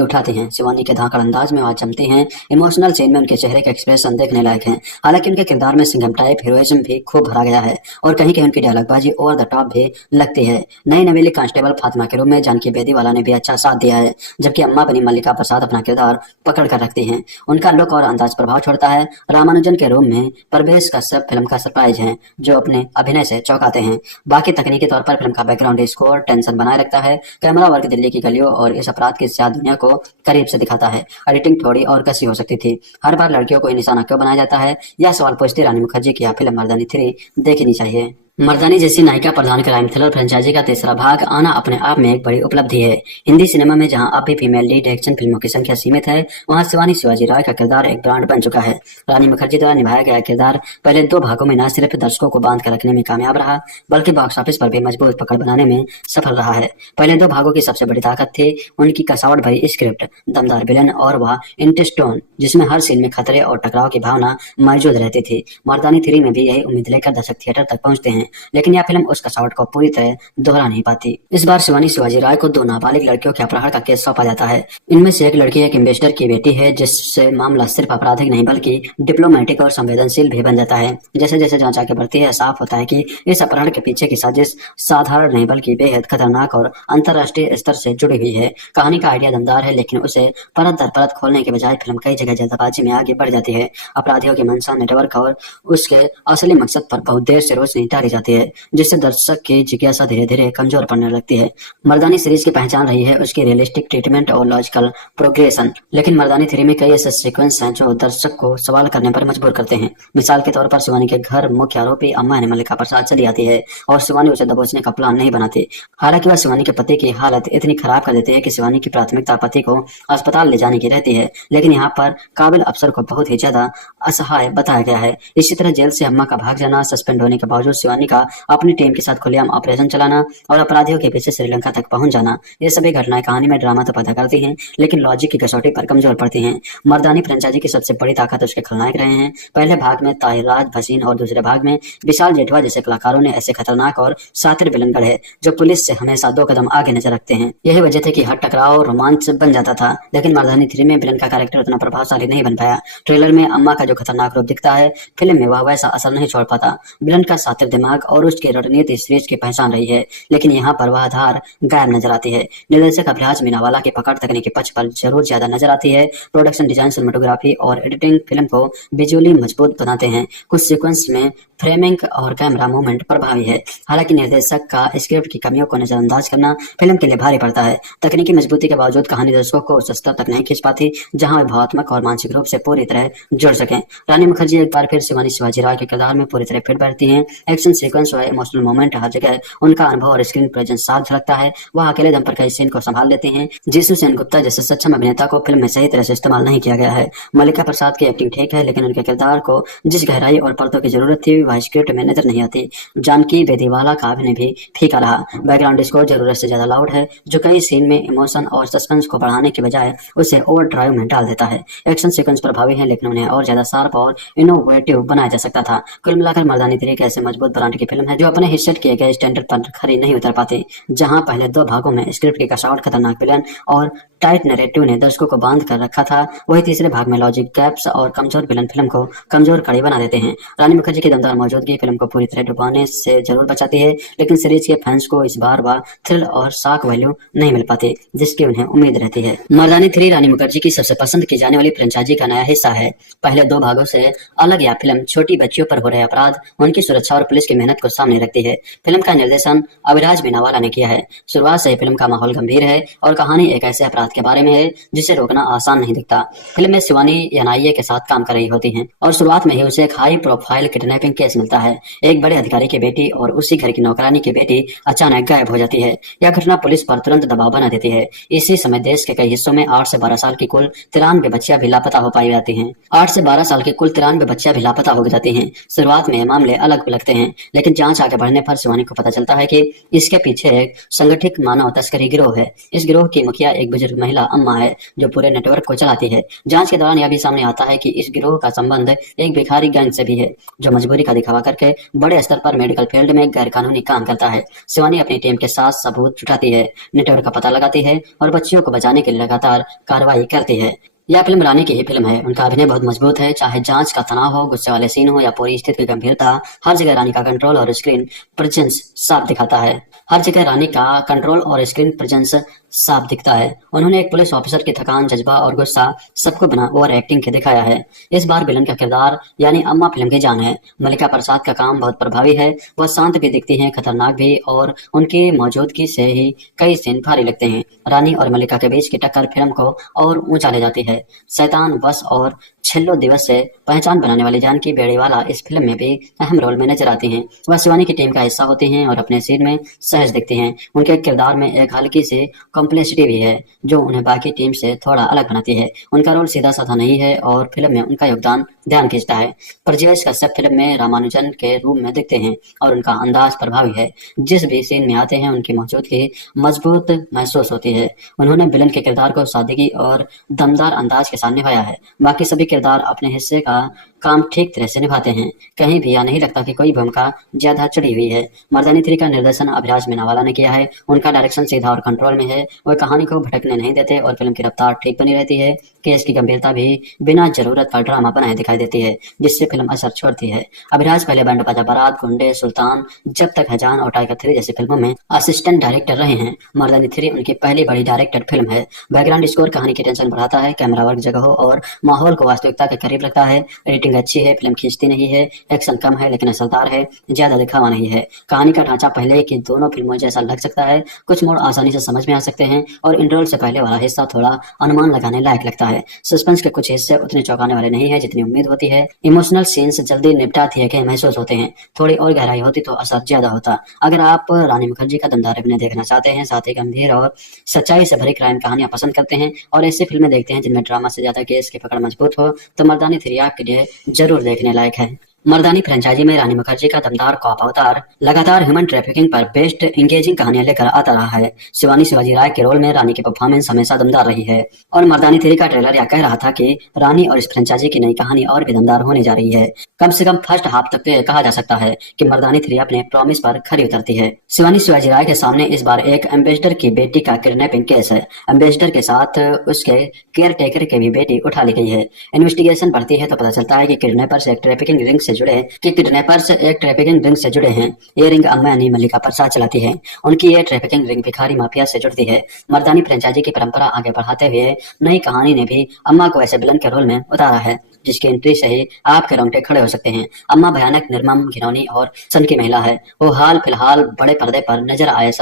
उठाते हैं। शिवानी के धाकड़ अंदाज में वह जमती हैं। इमोशनल सीन में उनके चेहरे के एक्सप्रेशन देखने लायक हैं। हालांकि उनके किरदार में सिंघम टाइप हीरोइज्म भी खूब भरा गया है और कहीं कहीं उनकी डायलॉगबाजी ओवर द टॉप भी लगती है। नई नवेली कांस्टेबल फातिमा के रूप में जानकी बेदीवाला ने भी अच्छा साथ दिया है, जबकि अम्मा बनी मल्लिका प्रसाद अपना किरदार पकड़ कर रखती हैं। उनका लुक और अंदाज प्रभाव छोड़ता है। रामानुजन के रूप में प्रवेश कश्यप फिल्म का सरप्राइज है, जो अपने अभिनय से चौंकाते हैं। बाकी तकनीकी तौर पर फिल्म का बैकग्राउंड स्कोर टेंशन बनाए रखता है। कैमरा वर्क दिल्ली की गलियों और इस अपराध की स्याह दुनिया को करीब से दिखाता है। एडिटिंग थोड़ी और कसी हो सकती थी। हर बार लड़कियों को निशाना क्यों बनाया जाता है, यह सवाल पूछती रानी मुखर्जी की यह फिल्म मर्दानी 3 देखनी चाहिए। मर्दानी जैसी नायिका प्रधान क्राइम थ्रिलर फ्रेंचाइजी का तीसरा भाग आना अपने आप में एक बड़ी उपलब्धि है। हिंदी सिनेमा में जहां अब भी फीमेल लीड एक्शन फिल्मों की संख्या सीमित है, वहां शिवानी शिवाजी राय का किरदार एक ब्रांड बन चुका है। रानी मुखर्जी द्वारा निभाया गया किरदार पहले 2 भागों में न सिर्फ दर्शकों को बांध कर रखने में कामयाब रहा, बल्कि बॉक्स ऑफिस पर भी मजबूत पकड़ बनाने में सफल रहा है। पहले 2 भागों की सबसे बड़ी ताकत थी उनकी कसावट भरी स्क्रिप्ट, दमदार विलन और वह इंटेस्टोन जिसमें हर सीन में खतरे और टकराव की भावना मौजूद रहती थी। मर्दानी 3 में भी यही उम्मीद लेकर दर्शक थिएटर तक पहुंचते हैं। लेकिन यह फिल्म उस कसावट को पूरी तरह दोहरा नहीं पाती। इस बार शिवानी शिवाजी राय को 2 नाबालिग लड़कियों के अपहरण का केस सौंपा जाता है। इनमें से एक लड़की एक एम्बेसडर की बेटी है, जिससे मामला सिर्फ आपराधिक नहीं बल्कि डिप्लोमेटिक और संवेदनशील भी बन जाता है। जैसे जैसे जांच आगे बढ़ती है, साफ होता है कि इस अपहरण के पीछे की साजिश साधारण नहीं बल्कि बेहद खतरनाक और अंतर्राष्ट्रीय स्तर से जुड़ी हुई है। कहानी का आइडिया दमदार है, लेकिन उसे परत दर परत खोलने के बजाय फिल्म कई जगह जल्दबाजी में आगे बढ़ जाती है। अपराधियों की मंशा, नेटवर्क और उसके असली मकसद पर बहुत देर से रोशनी डाली जाती है, जिससे दर्शक की जिज्ञासा धीरे धीरे कमजोर पड़ने लगती है। मर्दानी सीरीज की पहचान रही है उसकी रियलिस्टिक ट्रीटमेंट और लॉजिकल प्रोग्रेशन, लेकिन मर्दानी 3 में कई ऐसे सीक्वेंस हैं जो दर्शक को सवाल करने पर मजबूर करते हैं। मिसाल के तौर पर शिवानी के घर मुख्य आरोपी अम्मा यानी मल्लिका प्रसाद चली आती है और शिवानी उसे दबोचने का प्लान नहीं बनाती। हालांकि वह शिवानी के पति की हालत इतनी खराब कर देती है कि शिवानी की प्राथमिकता पति को अस्पताल ले जाने की रहती है, लेकिन यहाँ पर काबिल अफसर को बहुत ही ज्यादा असहाय बताया गया है। इसी तरह जेल से अम्मा का भाग जाना, सस्पेंड होने के बावजूद शिवानी का अपनी टीम के साथ खुलेआम ऑपरेशन चलाना और अपराधियों के पीछे श्रीलंका तक पहुंच जाना, ये सभी घटनाएं कहानी में ड्रामा तो पैदा करती हैं, लेकिन लॉजिक की कसौटी पर कमजोर पड़ती हैं। मर्दानी फ्रेंचाइजी की सबसे बड़ी ताकत उसके खलनायक रहे हैं। पहले भाग में ताहिराज भसीन और दूसरे भाग में विशाल जेठवा जैसे कलाकारों ने ऐसे खतरनाक और शातिर विलन गढ़े जो पुलिस से हमेशा 2 कदम आगे नजर रखते हैं। यही वजह थी कि हर टकराव रोमांच बन जाता था, लेकिन मर्दानी 3 में विलन का कैरेक्टर उतना प्रभावशाली नहीं बन पाया। ट्रेलर में अम्मा का जो खतरनाक रूप दिखता है, फिल्म में वह वैसा असर नहीं छोड़ पाता। विलन का शातिर दिमाग और उसकी रणनीति सीरीज की पहचान रही है, लेकिन यहाँ पर वह धार गायब नजर आती है। निर्देशक अभिलाष मीनावाला की पकड़ तकनीकी पक्ष पर जरूर ज्यादा नजर आती है। प्रोडक्शन डिजाइन, सिनेमेटोग्राफी और एडिटिंग फिल्म को विजुअली मजबूत बनाते हैं। कुछ सीक्वेंस में फ्रेमिंग और कैमरा मूवमेंट प्रभावी है। हालांकि निर्देशक का स्क्रिप्ट की कमियों को नजरअंदाज करना फिल्म के लिए भारी पड़ता है। तकनीकी मजबूती के बावजूद कहानी दर्शकों को उस स्तर तक नहीं खींच पाती जहां वे भावनात्मक और मानसिक रूप से पूरी तरह जुड़ सकें। रानी मुखर्जी एक बार फिर शिवानी शिवाजी राय के किरदार में पूरी तरह फिट बैठती हैं। एक्शन सीक्वेंस और इमोशनल मोमेंट हर जगह उनका अनुभव और स्क्रीन प्रेजेंस साफ झलकता है। वह अकेले दम पर कई सीन को संभाल लेते हैं। जिसु सेनगुप्ता जैसे सक्षम अभिनेता को फिल्म में सही तरह से इस्तेमाल नहीं किया गया है। मल्लिका प्रसाद की एक्टिंग ठीक है, लेकिन उनके किरदार को जिस गहराई और परतों की जरूरत थी वह स्क्रिप्ट में नजर नहीं आती। जानकी बेदीवाला का अभिनय भी फीका रहा। बैकग्राउंड स्कोर जरूरत से ज्यादा लाउड है, जो कई सीन में इमोशन और सस्पेंस को बढ़ाने के बजाय उसे ओवर ड्राइव में डाल देता है। एक्शन सीक्वेंस प्रभावी है, लेकिन उन्हें और ज्यादा शार्प और इनोवेटिव बनाया जा सकता था। कुल मिलाकर मर्दानी 3 एक ऐसे मजबूत ब्रांड की फिल्म है जो अपने हिस्से किए गए स्टैंडर्ड पर खरी नहीं उतर पाती। जहां पहले 2 भागों में स्क्रिप्ट की कसावट, खतरनाक विलन और टाइट नैरेटिव ने दर्शकों को बांध कर रखा था, वही तीसरे भाग में लॉजिक गैप्स और कमजोर विलन फिल्म को कमजोर कड़ी बना देते हैं। रानी मुखर्जी की दमदार मौजूदगी फिल्म को पूरी तरह डुबाने से जरूर बचाती है, लेकिन सीरीज के फैंस को इस बार वह थ्रिल और शॉक वैल्यू नहीं मिल पाती जिसकी उन्हें उम्मीद रहती है। मर्दानी 3 रानी मुखर्जी की सबसे पसंद की जाने वाली फ्रेंचाइजी का नया हिस्सा है। पहले 2 भागों से अलग यह फिल्म छोटी बच्चियों पर हो रहे अपराध, उनकी सुरक्षा और पुलिस की मेहनत को सामने रखती है। फिल्म का निर्देशन अभिलाष मीनावाला ने किया है। शुरुआत से फिल्म का माहौल गंभीर है और कहानी एक ऐसे अपराध के बारे में है जिसे रोकना आसान नहीं दिखता। फिल्म में शिवानी एनआईए के साथ काम कर रही होती हैं और शुरुआत में ही उसे एक हाई प्रोफाइल किडनैपिंग केस मिलता है। एक बड़े अधिकारी की बेटी और उसी घर की नौकरानी की बेटी अचानक गायब हो जाती है। यह घटना पुलिस पर तुरंत दबाव बना देती है। इसी समय देश के कई हिस्सों में 8 से 12 साल की कुल 93 बच्चियां भी लापता हो पाई जाती हैं। 8 से 12 साल की कुल 93 बच्चियां भी लापता हो जाती हैं। शुरुआत में मामले अलग लगते हैं, लेकिन जांच आगे बढ़ने पर शिवानी को पता चलता है कि इसके पीछे एक संगठित मानव तस्करी गिरोह है। इस गिरोह की मुखिया एक बुजुर्ग महिला अम्मा है जो पूरे नेटवर्क को चलाती है। जांच के दौरान यह भी सामने आता है कि इस गिरोह का संबंध एक भिखारी गैंग से भी है जो मजबूरी का दिखावा करके बड़े स्तर पर मेडिकल फील्ड में गैर कानूनी काम करता है। शिवानी अपनी टीम के साथ सबूत जुटाती है, नेटवर्क का पता लगाती है और बच्चियों को बचाने के लिए लगातार कार्रवाई करती है। यह फिल्म रानी की ही फिल्म है। उनका अभिनय बहुत मजबूत है, चाहे जांच का तनाव हो, गुस्से वाले सीन हो या पूरी स्थिति की गंभीरता, हर जगह रानी का कंट्रोल और स्क्रीन प्रेजेंस साफ दिखाता है। हर जगह रानी का कंट्रोल और स्क्रीन प्रेजेंस साफ दिखता है। उन्होंने एक पुलिस ऑफिसर की थकान, जज्बा और गुस्सा सबको बिना ओवर एक्टिंग के दिखाया है। इस बार विलन का किरदार यानी अम्मा फिल्म की जान है। मल्लिका प्रसाद का काम बहुत प्रभावी है। वह शांत भी दिखती हैं, खतरनाक भी, और उनकी मौजूदगी से ही कई सीन भारी लगते हैं। रानी और मल्लिका के बीच की टक्कर फिल्म को और ऊंचा ले जाती है। शैतान, बस और छिल्लो दिवस से पहचान बनाने वाली जानकी बेड़ीवाला इस फिल्म में भी अहम रोल में नजर आती हैं। वह शिवानी की टीम का हिस्सा होती हैं और अपने सीन में सहज दिखती हैं। उनके किरदार में एक हल्की सी कॉम्प्लेक्सिटी भी है जो उन्हें बाकी टीम से थोड़ा अलग बनाती है। उनका रोल सीधा साधा नहीं है और फिल्म में उनका योगदान ध्यान खींचता है। परजेश कश्यप फिल्म में रामानुजन के रूप में दिखते हैं और उनका अंदाज प्रभावी है। जिस भी सीन में आते हैं उनकी मौजूदगी मजबूत महसूस होती है। उन्होंने विलन के किरदार को सादगी और दमदार अंदाज के साथ निभाया है। बाकी सभी किरदार अपने हिस्से का काम ठीक तरह से निभाते हैं। कहीं भी यह नहीं लगता कि कोई भूमिका ज्यादा चढ़ी हुई है। मर्दानी 3 का निर्देशन अभिराज मीनावाला ने किया है। उनका डायरेक्शन सीधा और कंट्रोल में है। वह कहानी को भटकने नहीं देते और फिल्म की रफ्तार ठीक बनी रहती है। केस की गंभीरता भी बिना जरूरत का ड्रामा बनाए दिखाई देती है, जिससे फिल्म असर छोड़ती है। अभिराज पहले बैंड बाजा बारात, गुंडे, सुल्तान, जब तक है जान और टाइगर 3 जैसी फिल्मों में असिस्टेंट डायरेक्टर रहे हैं। मर्दानी 3 उनकी पहली बड़ी डायरेक्टेड फिल्म है। बैकग्राउंड स्कोर कहानी की टेंशन बढ़ाता है, कैमरा वर्क जगहों और माहौल को वास्तविकता के करीब रखता है। एडिटिंग अच्छी है, फिल्म खींचती नहीं है, एक्शन कम है लेकिन असरदार है, ज्यादा दिखावा नहीं है। कहानी का ढांचा पहले की दोनों फिल्मों जैसा लग सकता है। कुछ मोड़ आसानी से समझ में आ सकते हैं और इंटरवल से पहले वाला हिस्सा थोड़ा अनुमान लगाने लायक लगता है। सस्पेंस के कुछ हिस्से उतने चौंकाने वाले नहीं है जितनी उम्मीद होती है। इमोशनल सीन्स जल्दी निपटा दिए गए महसूस होते हैं। थोड़ी और गहराई होती तो असर ज्यादा होता। अगर आप रानी मुखर्जी का दमदार अभिनय देखना चाहते हैं, साथ ही गंभीर और सच्चाई से भरी क्राइम कहानियां पसंद करते हैं और ऐसी फिल्में देखते हैं जिनमें ड्रामा से ज्यादा केस की पकड़ मजबूत हो, तो मर्दानी 3 आपके लिए जरूर देखने लायक है। मर्दानी फ्रेंचाइजी में रानी मुखर्जी का दमदार कॉप अवतार लगातार ह्यूमन ट्रैफिकिंग पर बेस्ड इंगेजिंग कहानियां लेकर आता रहा है। शिवानी शिवाजी राय के रोल में रानी की परफॉर्मेंस हमेशा दमदार रही है और मर्दानी 3 का ट्रेलर यह कह रहा था कि रानी और इस फ्रेंचाइजी की नई कहानी और भी दमदार होने जा रही है। कम से कम फर्स्ट हाफ तक तो यह कहा जा सकता है कि मर्दानी 3 अपने प्रॉमिस पर खरी उतरती है। शिवानी शिवाजी राय के सामने इस बार एक एम्बेसडर की बेटी का किडनैपिंग केस है। एम्बेसडर के साथ उसके केयर टेकर की भी बेटी उठा ली गई है। इन्वेस्टिगेशन बढ़ती है तो पता चलता है कि किडनैपर्स एक ट्रैफिकिंग रिंग से जुड़े हैं। ये रिंग अम्मा यानी मल्लिका प्रसाद चलाती है। उनकी ये ट्रैफिकिंग रिंग भिखारी माफिया से जुड़ती है। मर्दानी फ्रेंचाइजी की परंपरा आगे बढ़ाते हुए नई कहानी ने भी अम्मा को ऐसे विलन के रोल में उतारा है जिसकी एंट्री से ही आपके रोंगटे खड़े हो सकते हैं। अम्मा भयानक, निर्मम, घिनौनी और सन की महिला है। वो हाल फिलहाल पर्दे पर नजर आए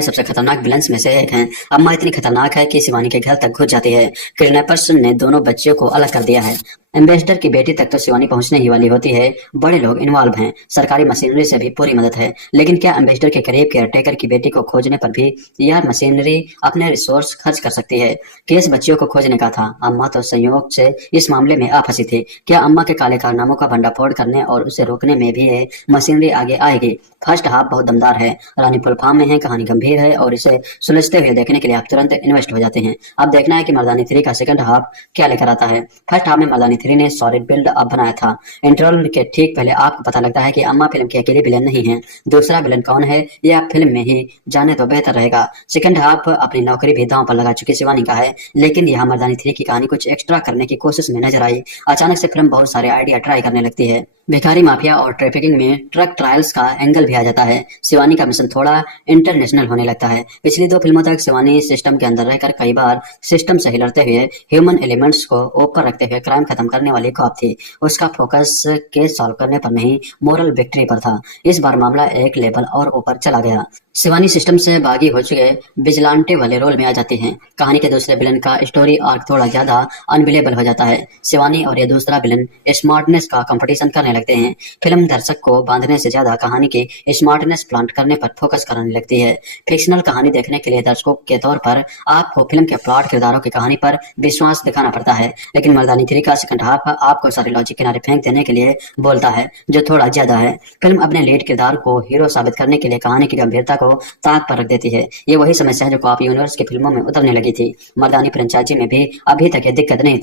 सबसे खतरनाक विलन्स में से एक हैं। अम्मा इतनी खतरनाक है कि शिवानी के घर तक घुस जाती है। किडनैपर्स ने दोनों बच्चियों को अलग कर दिया है। एम्बेसडर की बेटी तक तो शिवानी पहुंचने ही वाली होती है। बड़े लोग इन्वॉल्व हैं, सरकारी मशीनरी से भी पूरी मदद है। लेकिन क्या एम्बेसडर के करीब केयरटेकर की बेटी को खोजने पर भी यह मशीनरी अपने रिसोर्स खर्च कर सकती है? केस बच्चियों को खोजने का था। अम्मा तो संयोग से इस मामले में आ फंसी थी। क्या अम्मा के काले कारनामों का भंडाफोड़ करने और उसे रोकने में भी ये मशीनरी आगे आएगी? फर्स्ट हाफ बहुत दमदार है। रानी फुल फॉर्म में है, कहानी गंभीर है और इसे सुलझते हुए देखने के लिए आप तुरंत इन्वेस्ट हो जाते हैं। अब देखना है कि मर्दानी 3 का सेकंड हाफ क्या लेकर आता है। फर्स्ट हाफ में मर्दानी 3 ने सॉलिड बिल्ड अप बनाया था। इंटरवल के ठीक पहले आपको पता लगता है कि अम्मा फिल्म की अकेली विलेन नहीं है। दूसरा विलेन कौन है यह आप फिल्म में ही जाने तो बेहतर रहेगा। सेकंड हाफ अपनी नौकरी भी दांव पर लगा चुकी शिवानी का है, लेकिन यहाँ मर्दानी 3 की कहानी कुछ एक्स्ट्रा करने की कोशिश में नजर आई। अचानक से फिल्म बहुत सारे आइडिया ट्राई करने लगती है। भिखारी माफिया और ट्रैफिकिंग में ट्रक ट्रायल्स का एंगल भी आ जाता है। शिवानी का मिशन थोड़ा इंटरनेशनल होने लगता है। पिछली 2 फिल्मों तक शिवानी सिस्टम के अंदर रहकर कई बार सिस्टम से हिलते हुए ह्यूमन एलिमेंट्स को ऊपर रखते हुए क्राइम खत्म करने वाली कॉप थी। उसका फोकस केस सॉल्व करने पर नहीं, मोरल विक्ट्री पर था। इस बार मामला एक लेवल और ऊपर चला गया। शिवानी सिस्टम से बागी हो चुके विजिलांटे वाले रोल में आ जाती हैं। कहानी के दूसरे विलन का स्टोरी आर्क थोड़ा ज्यादा अनबिलेबल हो जाता है। शिवानी और ये दूसरा विलन स्मार्टनेस का कंपटीशन करने लगते हैं। फिल्म दर्शक को बांधने से ज्यादा कहानी की स्मार्टनेस प्लांट करने पर फोकस करने लगती है। फिक्शनल कहानी देखने के लिए दर्शकों के तौर पर आपको फिल्म के प्लॉट, किरदारों की कहानी पर विश्वास दिखाना पड़ता है। लेकिन मर्दानी 3 का सेकंड हाफ आपको सारे लॉजिक किनारे फेंक देने के लिए बोलता है, जो थोड़ा ज्यादा है। फिल्म अपने लीड किरदार को हीरो साबित करने के लिए कहानी की गंभीरता को ताक पर रख देती है। ये वही समस्या है जो कॉप यूनिवर्स की फिल्मों में उतरने लगी थी। मर्दानी फ्रेंचाइजी में भी अभी तक ये दिक्कत नहीं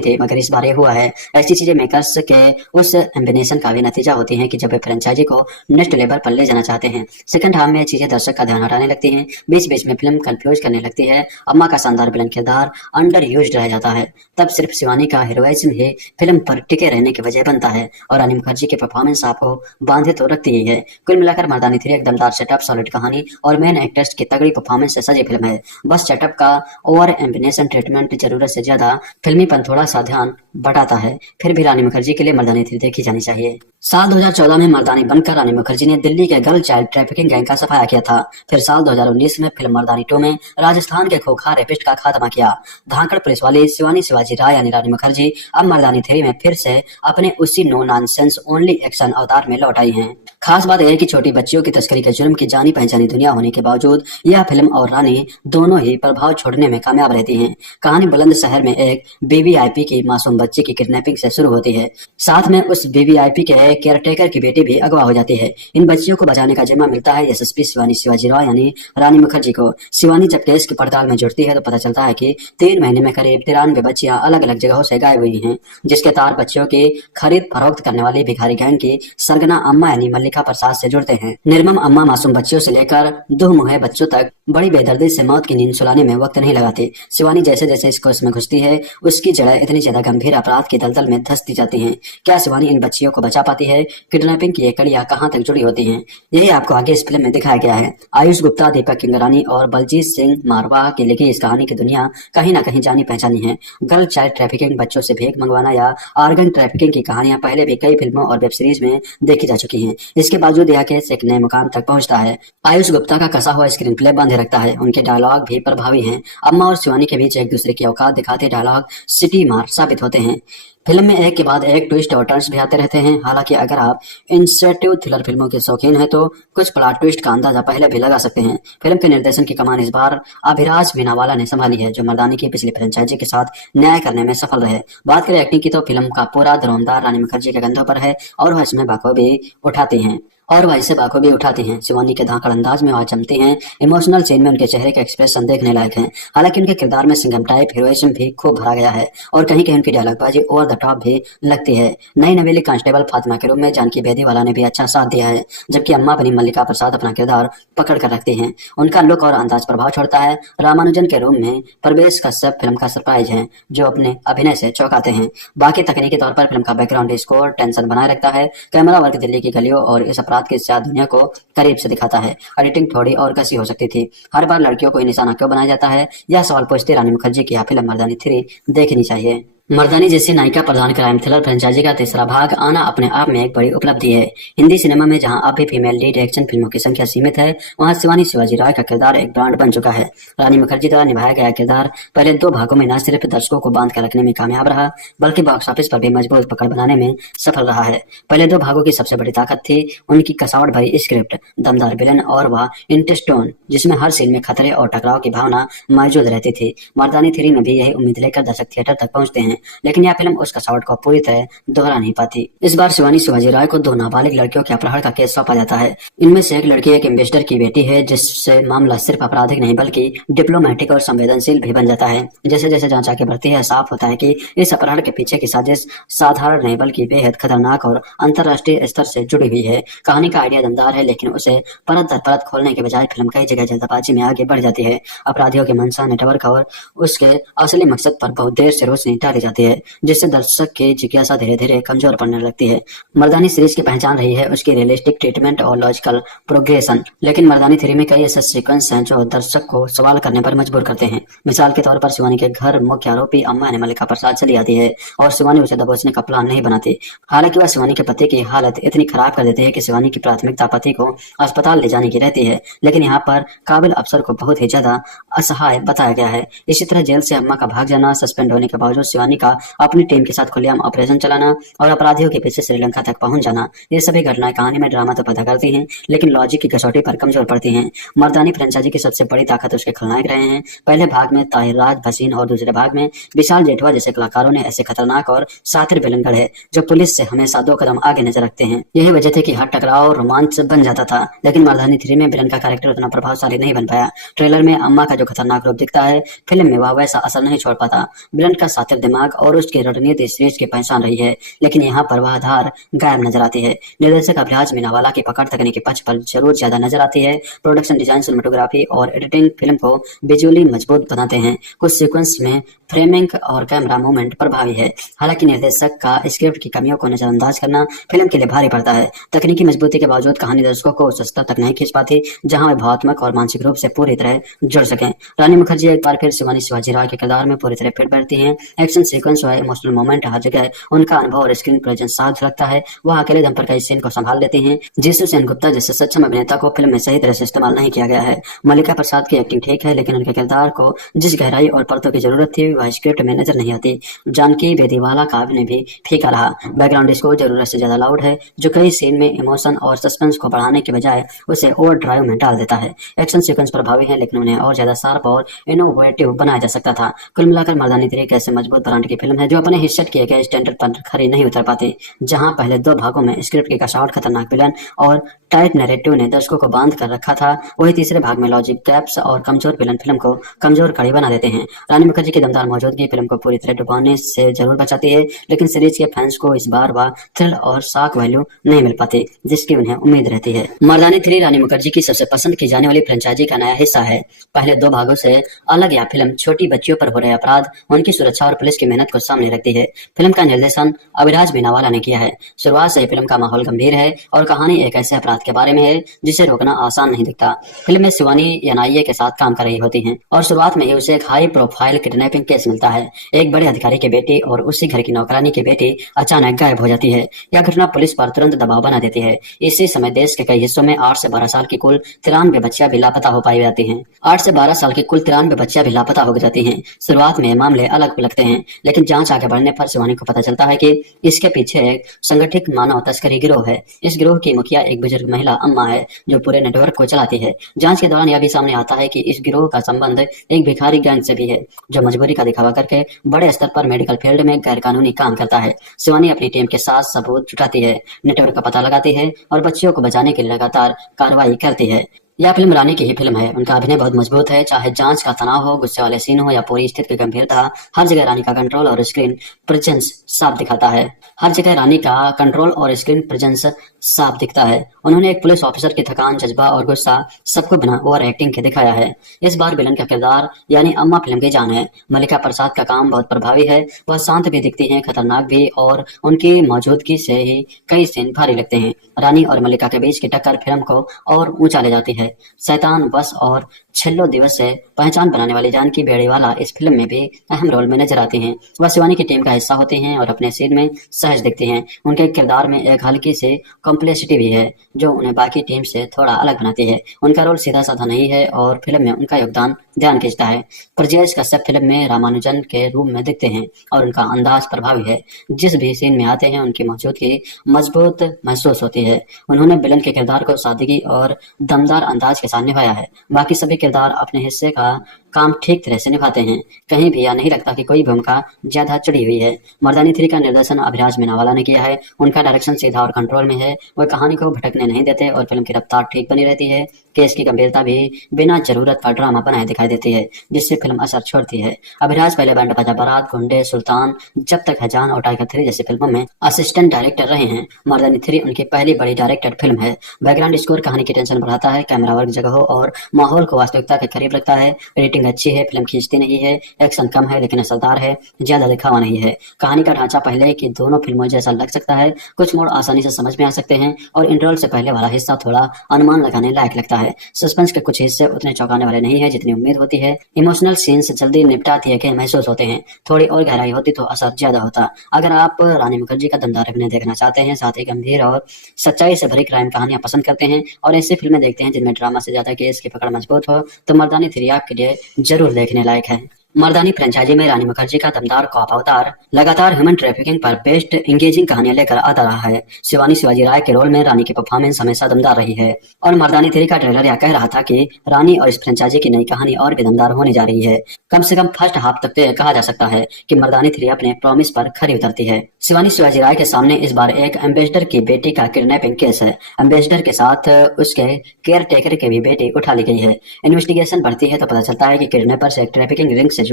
थी, मगर इस बार ये हुआ है। ऐसी चीजें मेकर्स के उस एम्बिनेशन का भी नतीजा होती हैं कि जब वे फ्रेंचाइजी को नेक्स्ट लेवल पर ले जाना चाहते हैं। सेकंड हाफ में चीजें दर्शक का ध्यान हटाने लगती हैं। बीच बीच में फिल्म कंफ्यूज करने लगती है। अम्मा का शानदार विलन किरदार अंडर यूज्ड रह जाता है। तब सिर्फ शिवानी का हीरोइज्म ही फिल्म पर टिके रहने की वजह बनता है और रानी मुखर्जी की परफॉर्मेंस आपको बांधे तो रखती ही है। कुल मिलाकर मर्दानी 3 एक दमदार सेटअप, सॉलिड कहानी और मेन एक्टर्स की तगड़ी परफॉर्मेंस से सजी फिल्म है। बस सेटअप का ओवर एम्बिनेशन ट्रीटमेंट जरूरत से ज्यादा फिल्मीपन थोड़ा सा ध्यान बढ़ाता है। फिर भी रानी मुखर्जी के लिए मर्दानी 3 देखी जानी चाहिए। साल 2014 में मर्दानी बनकर रानी मुखर्जी ने दिल्ली के गर्ल चाइल्ड ट्रैफिकिंग गैंग का सफाया किया था। फिर साल 2019 में फिल्म मर्दानी 2 में राजस्थान के खोखा रेपिस्ट का खात्मा किया। धाकड़ पुलिस वाली शिवानी शिवाजी राय यानी रानी मुखर्जी अब मर्दानी 3 में फिर से अपने उसी नो नॉनसेंस ओनली एक्शन अवतार में लौट आई हैं। खास बात यह है कि छोटी बच्चियों की तस्करी के जुर्म की जानी पहचानी दुनिया होने के बावजूद यह फिल्म और रानी दोनों ही प्रभाव छोड़ने में कामयाब रहती हैं। कहानी बुलंद शहर में एक वीवीआईपी की मासूम बच्ची की किडनैपिंग से शुरू होती है। साथ में उस वीवीआईपी के केयरटेकर की बेटी भी अगवा हो जाती है। इन बच्चियों को बचाने का जिम्मा मिलता है एसएसपी शिवानी शिवाजी राय यानी रानी मुखर्जी को। शिवानी जब केस की पड़ताल में जुड़ती है तो पता चलता है कि 3 महीने में करीब 93 बच्चियां अलग अलग जगहों से गायब हुई हैं, जिसके तार बच्चियों की खरीद फरोख्त करने वाली भिखारी गैंग की सरगना अम्मा यानी मल्लिका प्रसाद से जुड़ते हैं। निर्मम अम्मा मासूम बच्चियों से लेकर दुमुहे बच्चों तक बड़ी बेदर्दी से मौत की नींद सुलाने में वक्त नहीं लगाती। शिवानी जैसे जैसे इस कोर्स में घुसती है उसकी जड़ें इतनी ज्यादा गंभीर अपराध की दलदल में धंसती जाती हैं। क्या शिवानी इन बच्चियों को बचा पाती है? किडनैपिंग की ये कड़ियां कहां तक जुड़ी होती हैं? यही आपको आगे इस फिल्म में दिखाया गया है। आयुष गुप्ता, दीपक किंगरानी और बलजीत सिंह मारवाह की लिखी इस कहानी की दुनिया कहीं ना कहीं जानी पहचानी है। गर्ल चाइल्ड ट्रैफिकिंग, बच्चों से भीख मंगवाना या ऑर्गन ट्रैफिकिंग की कहानियां पहले भी कई फिल्मों और वेब सीरीज में देखी जा चुकी हैं। इसके बावजूद यह केस एक नए मुकाम तक पहुंचता है। आयुष गुप्ता का कसा हुआ स्क्रीन प्ले बांधे रखता है। उनके डायलॉग भी प्रभावी हैं। अम्मा और शिवानी के बीच एक दूसरे की औकात दिखाते डायलॉग सिटी मार साबित होते हैं। फिल्म में एक के बाद एक ट्विस्ट और टर्न्स भी आते रहते हैं। हालांकि अगर आप इंसेटिव थ्रिलर फिल्मों के शौकीन हैं तो कुछ प्लॉट ट्विस्ट का अंदाजा पहले भी लगा सकते हैं। फिल्म के निर्देशन की कमान इस बार अभिराज मीनावाला ने संभाली है, जो मर्दानी की पिछली फ्रेंचाइजी के साथ न्याय करने में सफल रहे। बात करें एक्टिंग की तो फिल्म का पूरा धुरंधर रानी मुखर्जी के कंधों पर है और वह इसमें बखूबी उठाती हैं। शिवानी के धाकड़ अंदाज में आवाज जमती हैं। इमोशनल सीन में उनके चेहरे के एक्सप्रेशन देखने लायक हैं। हालांकि उनके किरदार में सिंघम टाइप हीरोइज्म भी खूब भरा गया है और कहीं कहीं उनकी डायलॉगबाजी ओवर द टॉप भी लगती है। नई नवेली कांस्टेबल फातिमा के रूप में जानकी बेदीवाला ने भी अच्छा साथ दिया है, जबकि अम्मा बनी मल्लिका प्रसाद अपना किरदार पकड़ कर रखती हैं। उनका लुक और अंदाज प्रभाव छोड़ता है। रामानुजन के रूप में प्रवेश कश्यप फिल्म का सरप्राइज है, जो अपने अभिनय से चौंकाते हैं। बाकी तकनीकी तौर पर फिल्म का बैकग्राउंड स्कोर टेंशन बनाए रखता है। कैमरा वर्क दिल्ली की गलियों और इस अपराध की सात दुनिया को करीब से दिखाता है। एडिटिंग थोड़ी और कसी हो सकती थी। हर बार लड़कियों को निशाना क्यों बनाया जाता है, यह सवाल पूछते रानी मुखर्जी की यह फिल्म मर्दानी 3 देखनी चाहिए। मर्दानी जैसी नायिका प्रधान क्राइम थ्रिलर फ्रेंचाइजी का तीसरा भाग आना अपने आप में एक बड़ी उपलब्धि है। हिंदी सिनेमा में जहां अब भी फीमेल लीड एक्शन फिल्मों की संख्या सीमित है, वहां शिवानी शिवाजी राय का किरदार एक ब्रांड बन चुका है। रानी मुखर्जी द्वारा निभाया गया किरदार पहले 2 भागों में न सिर्फ दर्शकों को बांध कर रखने में कामयाब रहा, बल्कि बॉक्स ऑफिस पर भी मजबूत पकड़ बनाने में सफल रहा है। पहले 2 भागों की सबसे बड़ी ताकत थी उनकी कसावट भरी स्क्रिप्ट, दमदार विलन और वह इंटेस्टोन जिसमें हर सीन में खतरे और टकराव की भावना मौजूद रहती थी। मर्दानी 3 में भी यही उम्मीद लेकर दर्शक थिएटर तक पहुंचते हैं, लेकिन यह फिल्म उस कसावट को पूरी तरह दोहरा नहीं पाती। इस बार शिवानी शिवाजी राय को 2 नाबालिग लड़कियों के अपहरण का केस सौंपा जाता है। इनमें से एक लड़की एक एम्बेसडर की बेटी है, जिससे मामला सिर्फ आपराधिक नहीं बल्कि डिप्लोमेटिक और संवेदनशील भी बन जाता है। जैसे जैसे जांच आगे बढ़ती है, साफ होता है कि इस अपहरण के पीछे की साजिश साधारण नहीं बल्कि बेहद खतरनाक और अंतर्राष्ट्रीय स्तर से जुड़ी हुई है। कहानी का आइडिया दमदार है, लेकिन उसे परत दर परत खोलने के बजाय फिल्म कई जगह जल्दबाजी में आगे बढ़ जाती है। अपराधियों की मंशा, नेटवर्क और उसके असली मकसद पर बहुत देर से रोशनी डाली जाती है, जिससे दर्शक की जिज्ञासा धीरे धीरे कमजोर पड़ने लगती है। मर्दानी सीरीज की पहचान रही है उसकी रियलिस्टिक ट्रीटमेंट और लॉजिकल प्रोग्रेशन, लेकिन मर्दानी 3 में कई ऐसे सीक्वेंस हैं जो दर्शक को सवाल करने पर मजबूर करते हैं। मिसाल के तौर पर शिवानी के घर मुख्य आरोपी अम्मा यानी मल्लिका प्रसाद चली आती है और शिवानी उसे दबोचने का प्लान नहीं बनाती। हालांकि वह शिवानी के पति की हालत इतनी खराब कर देती है कि शिवानी की प्राथमिकता पति को अस्पताल ले जाने की रहती है, लेकिन यहाँ पर काबिल अफसर को बहुत ही ज्यादा असहाय बताया गया है। इसी तरह जेल से अम्मा का भाग जाना, सस्पेंड होने के बावजूद शिवानी का अपनी टीम के साथ खुलेआम ऑपरेशन चलाना और अपराधियों के पीछे श्रीलंका तक पहुंच जाना, ये सभी घटनाएं कहानी में ड्रामा तो पैदा करती हैं, लेकिन लॉजिक की कसौटी पर कमजोर पड़ती हैं। मर्दानी फ्रेंचाइजी की सबसे बड़ी ताकत उसके खलनायक रहे हैं। पहले भाग में ताहिर राज भसीन और दूसरे भाग में विशाल जेठवा जैसे कलाकारों ने ऐसे खतरनाक और सातिर विलन गढ़े जो पुलिस से हमेशा 2 कदम आगे नजर रखते हैं। यही वजह थी कि हर टकराव रोमांच बन जाता था, लेकिन मर्दानी 3 में विलन का कैरेक्टर उतना प्रभावशाली नहीं बन पाया। ट्रेलर में अम्मा का जो खतरनाक रूप दिखता है, फिल्म में वह वैसा असर नहीं छोड़ पाता। विलन का सातिर दिमाग और उसकी रणनीति सीरीज की पहचान रही है, लेकिन यहाँ पर वह आधार गायब नजर आती है। निर्देशक अभिराज मीनावाला की पकड़ तकनीकी पक्ष पर जरूर ज्यादा नजर आती है। प्रोडक्शन डिजाइन, सिनेमेटोग्राफी और एडिटिंग फिल्म को विजुअली मजबूत बनाते हैं। कुछ सीक्वेंस में फ्रेमिंग और कैमरा मूवमेंट प्रभावी है। हालांकि निर्देशक का स्क्रिप्ट की कमियों को नजरअंदाज करना फिल्म के लिए भारी पड़ता है। तकनीकी मजबूती के बावजूद कहानी दर्शकों को उस स्तर तक नहीं खींच पाती जहां वे भावनात्मक और मानसिक रूप से पूरी तरह जुड़ सकें। रानी मुखर्जी एक बार फिर शिवानी शिवाजी राय के किरदार में पूरी तरह फिट बैठती हैं। एक्शन सीन सीक्वेंस व इमोशनल मोमेंट हर जगह उनका अनुभव और स्क्रीन प्रेजेंस साफ झलकता है। वह अकेले दम पर कई सीन को संभाल लेती हैं। जीसू सेन गुप्ता जैसे सक्षम अभिनेता को फिल्म में सही तरह से इस्तेमाल नहीं किया गया है। मल्लिका प्रसाद की एक्टिंग ठीक है, लेकिन उनके किरदार को जिस गहराई और परतों की जरूरत थी वह स्क्रिप्ट में नजर नहीं आती। जानकी बेदीवाला का अभिनय भी फीका रहा। बैकग्राउंड स्कोर जरूरत से ज्यादा लाउड है, जो कई सीन में इमोशन और सस्पेंस को बढ़ाने के बजाय उसे ओवर ड्राइव में डाल देता है। एक्शन सीक्वेंस प्रभावी है, लेकिन उन्हें और ज्यादा शार्प और इनोवेटिव बनाया जा सकता था। कुल मिलाकर मर्दानी 3 एक ऐसे मजबूत ब्रांड की फिल्म है जो अपने ही सेट किए गए स्टैंडर्ड पर खरी नहीं उतर पाती। जहां पहले 2 भागों में स्क्रिप्ट की कसावट, खतरनाक विलन और टाइट नैरेटिव ने दर्शकों को बांध कर रखा था, वही तीसरे भाग में लॉजिक गैप्स और कमजोर विलन फिल्म को कमजोर कड़ी बना देते हैं। रानी मुखर्जी की दमदार मौजूदगी फिल्म को पूरी तरह डुबाने से जरूर बचाती है, लेकिन सीरीज के फैंस को इस बार वह थ्रिल और शॉक वैल्यू नहीं मिल पाती जिसकी उन्हें उम्मीद रहती है। मर्दानी 3 रानी मुखर्जी की सबसे पसंद की जाने वाली फ्रेंचाइजी का नया हिस्सा है। पहले 2 भागों से अलग यह फिल्म छोटी बच्चियों पर हो रहे अपराध, उनकी सुरक्षा और पुलिस की मेहनत को सामने रखती है। फिल्म का निर्देशन अभिराज बीनावाला ने किया है। शुरुआत से फिल्म का माहौल गंभीर है और कहानी एक ऐसे अपराध के बारे में है जिसे रोकना आसान नहीं दिखता। फिल्म में शिवानी एनआईए के साथ काम कर रही होती हैं और शुरुआत में ही उसे एक हाई प्रोफाइल किडनैपिंग केस मिलता है। एक बड़े अधिकारी की बेटी और उसी घर की नौकरानी की बेटी अचानक गायब हो जाती है। यह घटना पुलिस पर तुरंत दबाव बना देती है। इसी समय देश के कई हिस्सों में 8 से 12 साल की कुल 93 बच्चियां भी लापता हो पाई जाती हैं। 8 से 12 साल की कुल 93 बच्चियां भी लापता हो जाती हैं। शुरुआत में मामले अलग लगते हैं, लेकिन जांच आगे बढ़ने पर शिवानी को पता चलता है कि इसके पीछे एक संगठित मानव तस्करी गिरोह है। इस गिरोह की मुखिया एक बुजुर्ग महिला अम्मा है जो पूरे नेटवर्क को चलाती है। जांच के दौरान यह भी सामने आता है कि इस गिरोह का संबंध एक भिखारी गैंग से भी है जो मजबूरी का दिखावा करके बड़े स्तर पर मेडिकल फील्ड में गैरकानूनी काम करता है। शिवानी अपनी टीम के साथ सबूत जुटाती है, नेटवर्क का पता लगाती है और बच्चियों को बचाने के लिए लगातार कार्रवाई करती है। यह फिल्म रानी की ही फिल्म है। उनका अभिनय बहुत मजबूत है, चाहे जांच का तनाव हो, गुस्से वाले सीन हो या पूरी स्थिति की गंभीरता। हर जगह रानी का कंट्रोल और स्क्रीन प्रेजेंस साफ दिखाता है। हर जगह रानी का कंट्रोल और स्क्रीन प्रेजेंस साफ दिखता है। उन्होंने एक पुलिस ऑफिसर की थकान, जज्बा और गुस्सा सबको बिना ओवर एक्टिंग के दिखाया है। इस बार विलन का किरदार यानी अम्मा फिल्म की जान है। मल्लिका प्रसाद का काम बहुत प्रभावी है। वह शांत भी दिखती हैं, खतरनाक भी, और उनकी मौजूदगी से ही कई सीन भारी लगते हैं। रानी और मल्लिका के बीच की टक्कर फिल्म को और ऊंचा ले जाती है। शैतान, बस और छल्लो दिवस से पहचान बनाने वाली जानकी बेड़ीवाला इस फिल्म में भी अहम रोल में नजर आती हैं। वह शिवानी की टीम का हिस्सा होती हैं और अपने सीन में सहज दिखती हैं। उनके किरदार में एक हल्की सी कॉम्प्लेक्सिटी भी है जो उन्हें बाकी टीम से थोड़ा अलग बनाती है। उनका रोल सीधा साधा नहीं है और फिल्म में उनका योगदान ध्यान खींचता है। प्रजेश कश्यप फिल्म में रामानुजन के रूप में दिखते हैं और उनका अंदाज प्रभावी है। जिस भी सीन में आते हैं उनकी मौजूदगी मजबूत महसूस होती है। उन्होंने विलन के किरदार को सादगी और दमदार अंदाज के साथ निभाया है। बाकी सभी किरदार अपने हिस्से का काम ठीक तरह से निभाते हैं। कहीं भी यह नहीं लगता कि कोई भूमिका ज्यादा चढ़ी हुई है। मर्दानी 3 का निर्देशन अभिराज मीनावाला ने किया है। उनका डायरेक्शन सीधा और कंट्रोल में है। वह कहानी को भटकने नहीं देते और फिल्म की रफ्तार ठीक बनी रहती है। केस की गंभीरता भी बिना जरूरत पर ड्रामा बनाए दिखाई देती है, जिससे फिल्म असर छोड़ती है। अभिराज पहले बैंड बाजा बारात, गुंडे, सुल्तान, जब तक है जान और टाइगर 3 जैसी फिल्मों में असिस्टेंट डायरेक्टर रहे हैं। मर्दानी 3 उनकी पहली बड़ी डायरेक्टेड फिल्म है। बैकग्राउंड स्कोर कहानी की टेंशन बढ़ाता है, कैमरा वर्क जगहों और माहौल को वास्तविकता के करीब रखता है। रेटिंग अच्छी है, फिल्म खींचती नहीं है, एक्शन कम है लेकिन असरदार है, ज्यादा दिखावा नहीं है। कहानी का ढांचा पहले की दोनों फिल्मों जैसा लग सकता है। कुछ मोड़ आसानी से समझ में आ सकते हैं और इंटरवल से पहले वाला हिस्सा थोड़ा अनुमान लगाने लायक लगता है। सस्पेंस के कुछ हिस्से उतने चौंकाने वाले नहीं है जितनी उम्मीद होती है। इमोशनल सीन्स जल्दी निपटा दिए गए महसूस होते हैं। थोड़ी और गहराई होती तो असर ज्यादा होता। अगर आप रानी मुखर्जी का दमदार अभिनय देखना चाहते हैं, साथ ही गंभीर और सच्चाई से भरी क्राइम कहानियां पसंद करते हैं और ऐसी फिल्में देखते हैं जिनमें ड्रामा से ज्यादा केस की पकड़ मजबूत हो, तो मर्दानी 3 आपके लिए जरूर देखने लायक है। मर्दानी फ्रेंचाइजी में रानी मुखर्जी का दमदार कॉप अवतार लगातार ह्यूमन ट्रैफिकिंग पर बेस्ड एंगेजिंग कहानियां लेकर आता रहा है। शिवानी शिवाजी राय के रोल में रानी की परफॉर्मेंस हमेशा दमदार रही है और मर्दानी 3 का ट्रेलर यह कह रहा था कि रानी और इस फ्रेंचाइजी की नई कहानी और भी दमदार होने जा रही है। कम से कम फर्स्ट हाफ तक तो यह कहा जा सकता है कि मर्दानी 3 अपने प्रॉमिस पर खरी उतरती है। शिवानी शिवाजी राय के सामने इस बार एक एम्बेसडर की बेटी का किडनैपिंग केस है। एम्बेसडर के साथ उसके केयर टेकर की भी बेटी उठा ली गई है। इन्वेस्टिगेशन बढ़ती है तो पता चलता है कि किडनैपर्स एक ट्रैफिकिंग रिंग से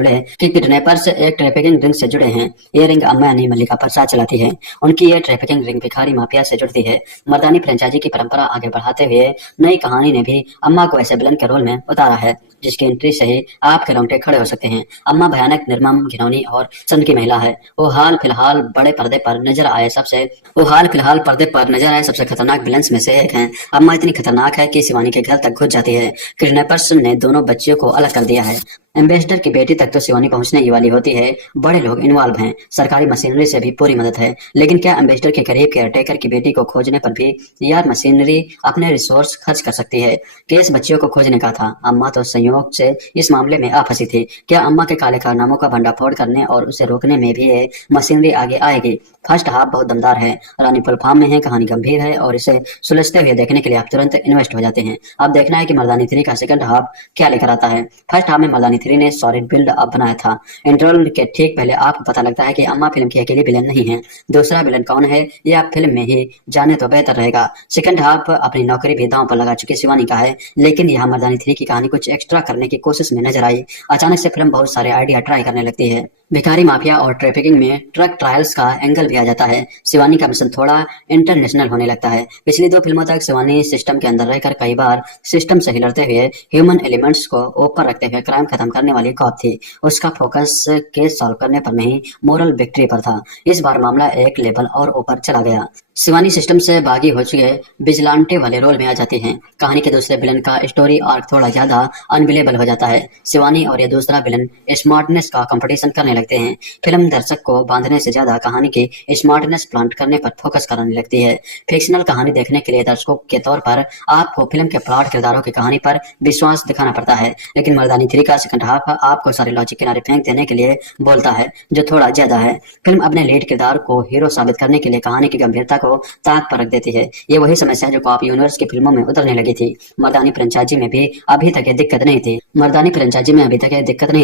जुड़े हैं। ये रिंग अम्मा यानी मल्लिका प्रसाद चलाती है। उनकी ये ट्रैफिकिंग रिंग भिखारी माफिया से जुड़ती है। मर्दानी फ्रेंचाइजी की परंपरा आगे बढ़ाते हुए नई कहानी ने भी अम्मा को ऐसे विलन के रोल में उतारा है जिसकी एंट्री से ही आपके रोंगटे खड़े हो सकते हैं। अम्मा भयानक, निर्मम, घिनौनी और सन की महिला है। वो हाल फिलहाल पर्दे पर नजर आए सबसे खतरनाक विलन्स में से एक हैं। अम्मा इतनी खतरनाक है कि शिवानी के घर तक घुस जाती है। किडनैपर्स ने दोनों बच्चियों को अलग कर दिया है। एम्बेसडर की बेटी तक तो शिवानी पहुंचने ही वाली होती है। बड़े लोग इन्वॉल्व हैं, सरकारी मशीनरी से भी पूरी मदद है, लेकिन क्या एम्बेसडर के करीब केयर टेकर की बेटी को खोजने पर भी यार मशीनरी अपने रिसोर्स खर्च कर सकती है? केस बच्चियों को खोजने का था। अम्मा तो संयोग से इस मामले में आ फंसी थी। क्या अम्मा के काले कारनामों का भंडाफोड़ करने और उसे रोकने में भी ये मशीनरी आगे आएगी? फर्स्ट हाफ बहुत दमदार है, रानी फुल फॉर्म में है, कहानी गंभीर है और इसे सुलझते हुए देखने के लिए आप तुरंत इन्वेस्ट हो जाते हैं। अब देखना है कि मर्दानी 3 का सेकंड हाफ क्या लेकर आता है। फर्स्ट हाफ में मर्दानी 3 ने सॉलिड बिल्ड अप बनाया था। इंटरवल के ठीक पहले आपको पता लगता है कि अम्मा फिल्म की अकेली विलेन नहीं है। दूसरा विलेन कौन है ये आप फिल्म में ही जाने तो बेहतर रहेगा। सेकंड हाफ अपनी नौकरी भी दांव पर लगा चुकी शिवानी का है, लेकिन यहाँ मर्दानी 3 की कहानी कुछ एक्स्ट्रा करने की कोशिश में नजर आई। अचानक से फिल्म बहुत सारे आइडिया ट्राई करने लगती है। भिखारी माफिया और ट्रैफिकिंग में ट्रक ट्रायल्स का एंगल भी आ जाता है। शिवानी का मिशन थोड़ा इंटरनेशनल होने लगता है। पिछली 2 फिल्मों तक शिवानी सिस्टम के अंदर रहकर कई बार सिस्टम से हिलते हुए ह्यूमन एलिमेंट्स को ऊपर रखते हुए क्राइम खत्म करने वाली कॉप थी। उसका फोकस केस सॉल्व करने पर नहीं, मोरल विक्ट्री पर था। इस बार मामला एक लेवल और ऊपर चला गया। शिवानी सिस्टम से बागी हो चुके विजिलांटे वाले रोल में आ जाती हैं। कहानी के दूसरे विलन का स्टोरी आर्क थोड़ा ज्यादा अनबिलेबल हो जाता है। शिवानी और ये दूसरा विलन स्मार्टनेस का कंपटीशन करने लगते हैं। फिल्म दर्शक को बांधने से ज्यादा कहानी की स्मार्टनेस प्लांट करने पर फोकस कराने लगती है। फिक्शनल कहानी देखने के लिए दर्शकों के तौर पर आपको फिल्म के प्लॉट, किरदारों की कहानी पर विश्वास दिखाना पड़ता है, लेकिन मर्दानी 3 का सेकंड हाफ आपको सारे लॉजिक किनारे फेंक देने के लिए बोलता है, जो थोड़ा ज्यादा है। फिल्म अपने लीड किरदार को हीरो साबित करने के लिए कहानी की गंभीरता को ताक पर रख देती है। ये वही समस्या जो पॉप यूनिवर्स की फिल्मों में उतरने लगी थी। मर्दानी फ्रेंचाइजी में भी अभी तक ये दिक्कत नहीं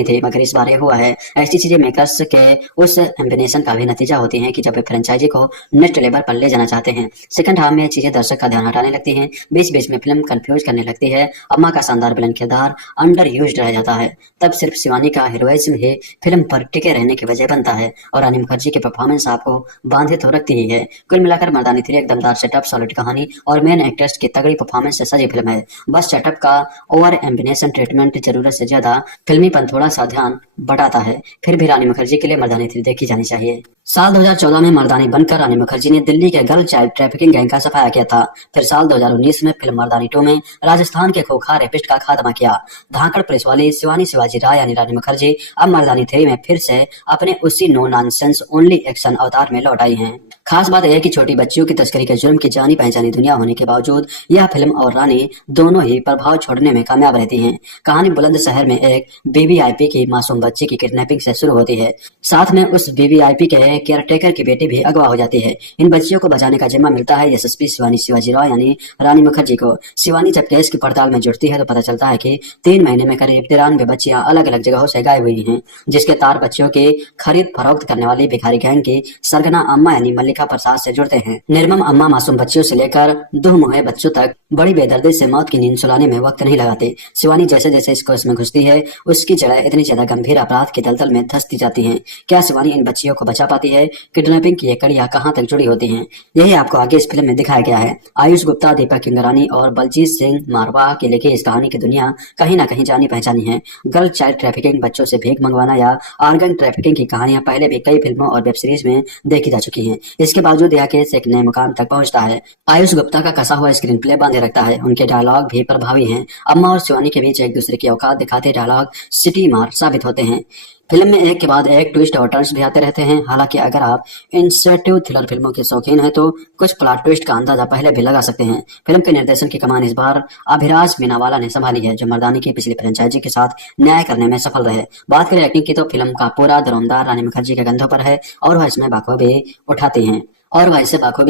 थी, मगर इस बार ये हुआ है। ऐसी चीजें मेकर्स के उस एम्बिनेशन का भी नतीजा होती हैं कि जब वे फ्रेंचाइजी को नेक्स्ट लेवल पर ले जाना चाहते हैं। सेकंड हाफ में चीजें दर्शक का ध्यान हटाने लगती हैं। बीच बीच में फिल्म कंफ्यूज करने लगती है। अम्मा का शानदार विलन किरदार अंडर यूज्ड रह जाता है। तब सिर्फ शिवानी का हीरोइज्म ही फिल्म पर टिके रहने की वजह बनता है और रानी मुखर्जी की परफॉर्मेंस आपको बांधे तो रखती ही है। कुल मिलाकर मर्दानी 3 एक दमदार सेटअप, सॉलिड कहानी और मेन एक्टर्स की तगड़ी परफॉर्मेंस से सजी फिल्म है। बस सेटअप का ओवर एम्बिनेशन ट्रीटमेंट जरूरत से ज्यादा फिल्मीपन थोड़ा सा ध्यान बढ़ाता है। फिर भी रानी मुखर्जी के लिए मर्दानी 3 देखी जानी चाहिए। साल 2014 में मर्दानी बनकर रानी मुखर्जी ने दिल्ली के गर्ल चाइल्ड ट्रैफिकिंग गैंग का सफाया किया था। फिर साल 2019 में फिल्म मर्दानी 2 में राजस्थान के खूंखार रेपिस्ट का खात्मा किया। धाकड़ पुलिस वाली शिवानी शिवाजी राय यानी रानी मुखर्जी अब मर्दानी 3 में फिर से अपने उसी नो नॉनसेंस ओनली एक्शन अवतार में लौट आई हैं। खास बात यह है कि छोटी बच्चियों की तस्करी के जुर्म की जानी पहचानी दुनिया होने के बावजूद यह फिल्म और रानी दोनों ही प्रभाव छोड़ने में कामयाब रहती हैं। कहानी बुलंदशहर में एक वीवीआईपी की मासूम बच्ची की किडनैपिंग से शुरू होती है। साथ में उस वीवीआईपी के केयर टेकर की बेटी भी अगवा हो जाती है। इन बच्चियों को बचाने का जिम्मा मिलता है एसएसपी शिवानी शिवाजी राव यानी रानी मुखर्जी को। शिवानी जब केस की पड़ताल में जुड़ती है तो पता चलता है कि 3 महीने में करीब 93 बच्चियां अलग अलग जगहों से गायब हुई हैं, जिसके तार बच्चियों की खरीद फरोख्त करने वाली भिखारी गैंग की सरगना अम्मा यानी मल्लिका प्रसाद से जुड़ते हैं। निर्मम अम्मा मासूम बच्चियों से लेकर दुहमुहे बच्चों तक बड़ी बेदर्दी से मौत की नींद सुलाने में वक्त नहीं लगाते। शिवानी जैसे जैसे इस केस में घुसती है उसकी जड़ें इतनी ज्यादा गंभीर अपराध के दलदल में धंसती जाती हैं। क्या शिवानी इन बच्चियों को बचा पाती है? किडनैपिंग की ये कड़ियां कहां तक जुड़ी होती हैं, यही आपको आगे इस फिल्म में दिखाया गया है। आयुष गुप्ता, दीपक किंगरानी और बलजीत सिंह मारवाह की लिखी इस कहानी की दुनिया कहीं ना कहीं जानी पहचानी है। गर्ल चाइल्ड ट्रैफिकिंग, बच्चों से भीख मंगवाना या ऑर्गन ट्रैफिकिंग की कहानियां पहले भी कई फिल्मों और वेब सीरीज में देखी जा चुकी हैं। इसके बावजूद यह केस एक नए मुकाम तक पहुंचता है। आयुष गुप्ता का कसा हुआ स्क्रीन प्ले बांधे रखता है। उनके डायलॉग भी प्रभावी हैं। अम्मा और शिवानी के बीच एक दूसरे की औकात दिखाते डायलॉग सिटी मार साबित होते हैं। फिल्म में एक के बाद एक ट्विस्ट और टर्न्स भी आते रहते हैं। हालांकि अगर आप इंसर्टिव थ्रिलर फिल्मों के शौकीन हैं तो कुछ प्लॉट ट्विस्ट का अंदाजा पहले भी लगा सकते हैं। फिल्म के निर्देशन की कमान इस बार अभिराज मीनावाला ने संभाली है, जो मर्दानी की पिछली फ्रेंचाइजी के साथ न्याय करने में सफल रहे। बात करें एक्टिंग की तो फिल्म का पूरा दरोमदार रानी मुखर्जी के कंधों पर है और वह इसमें बखूबी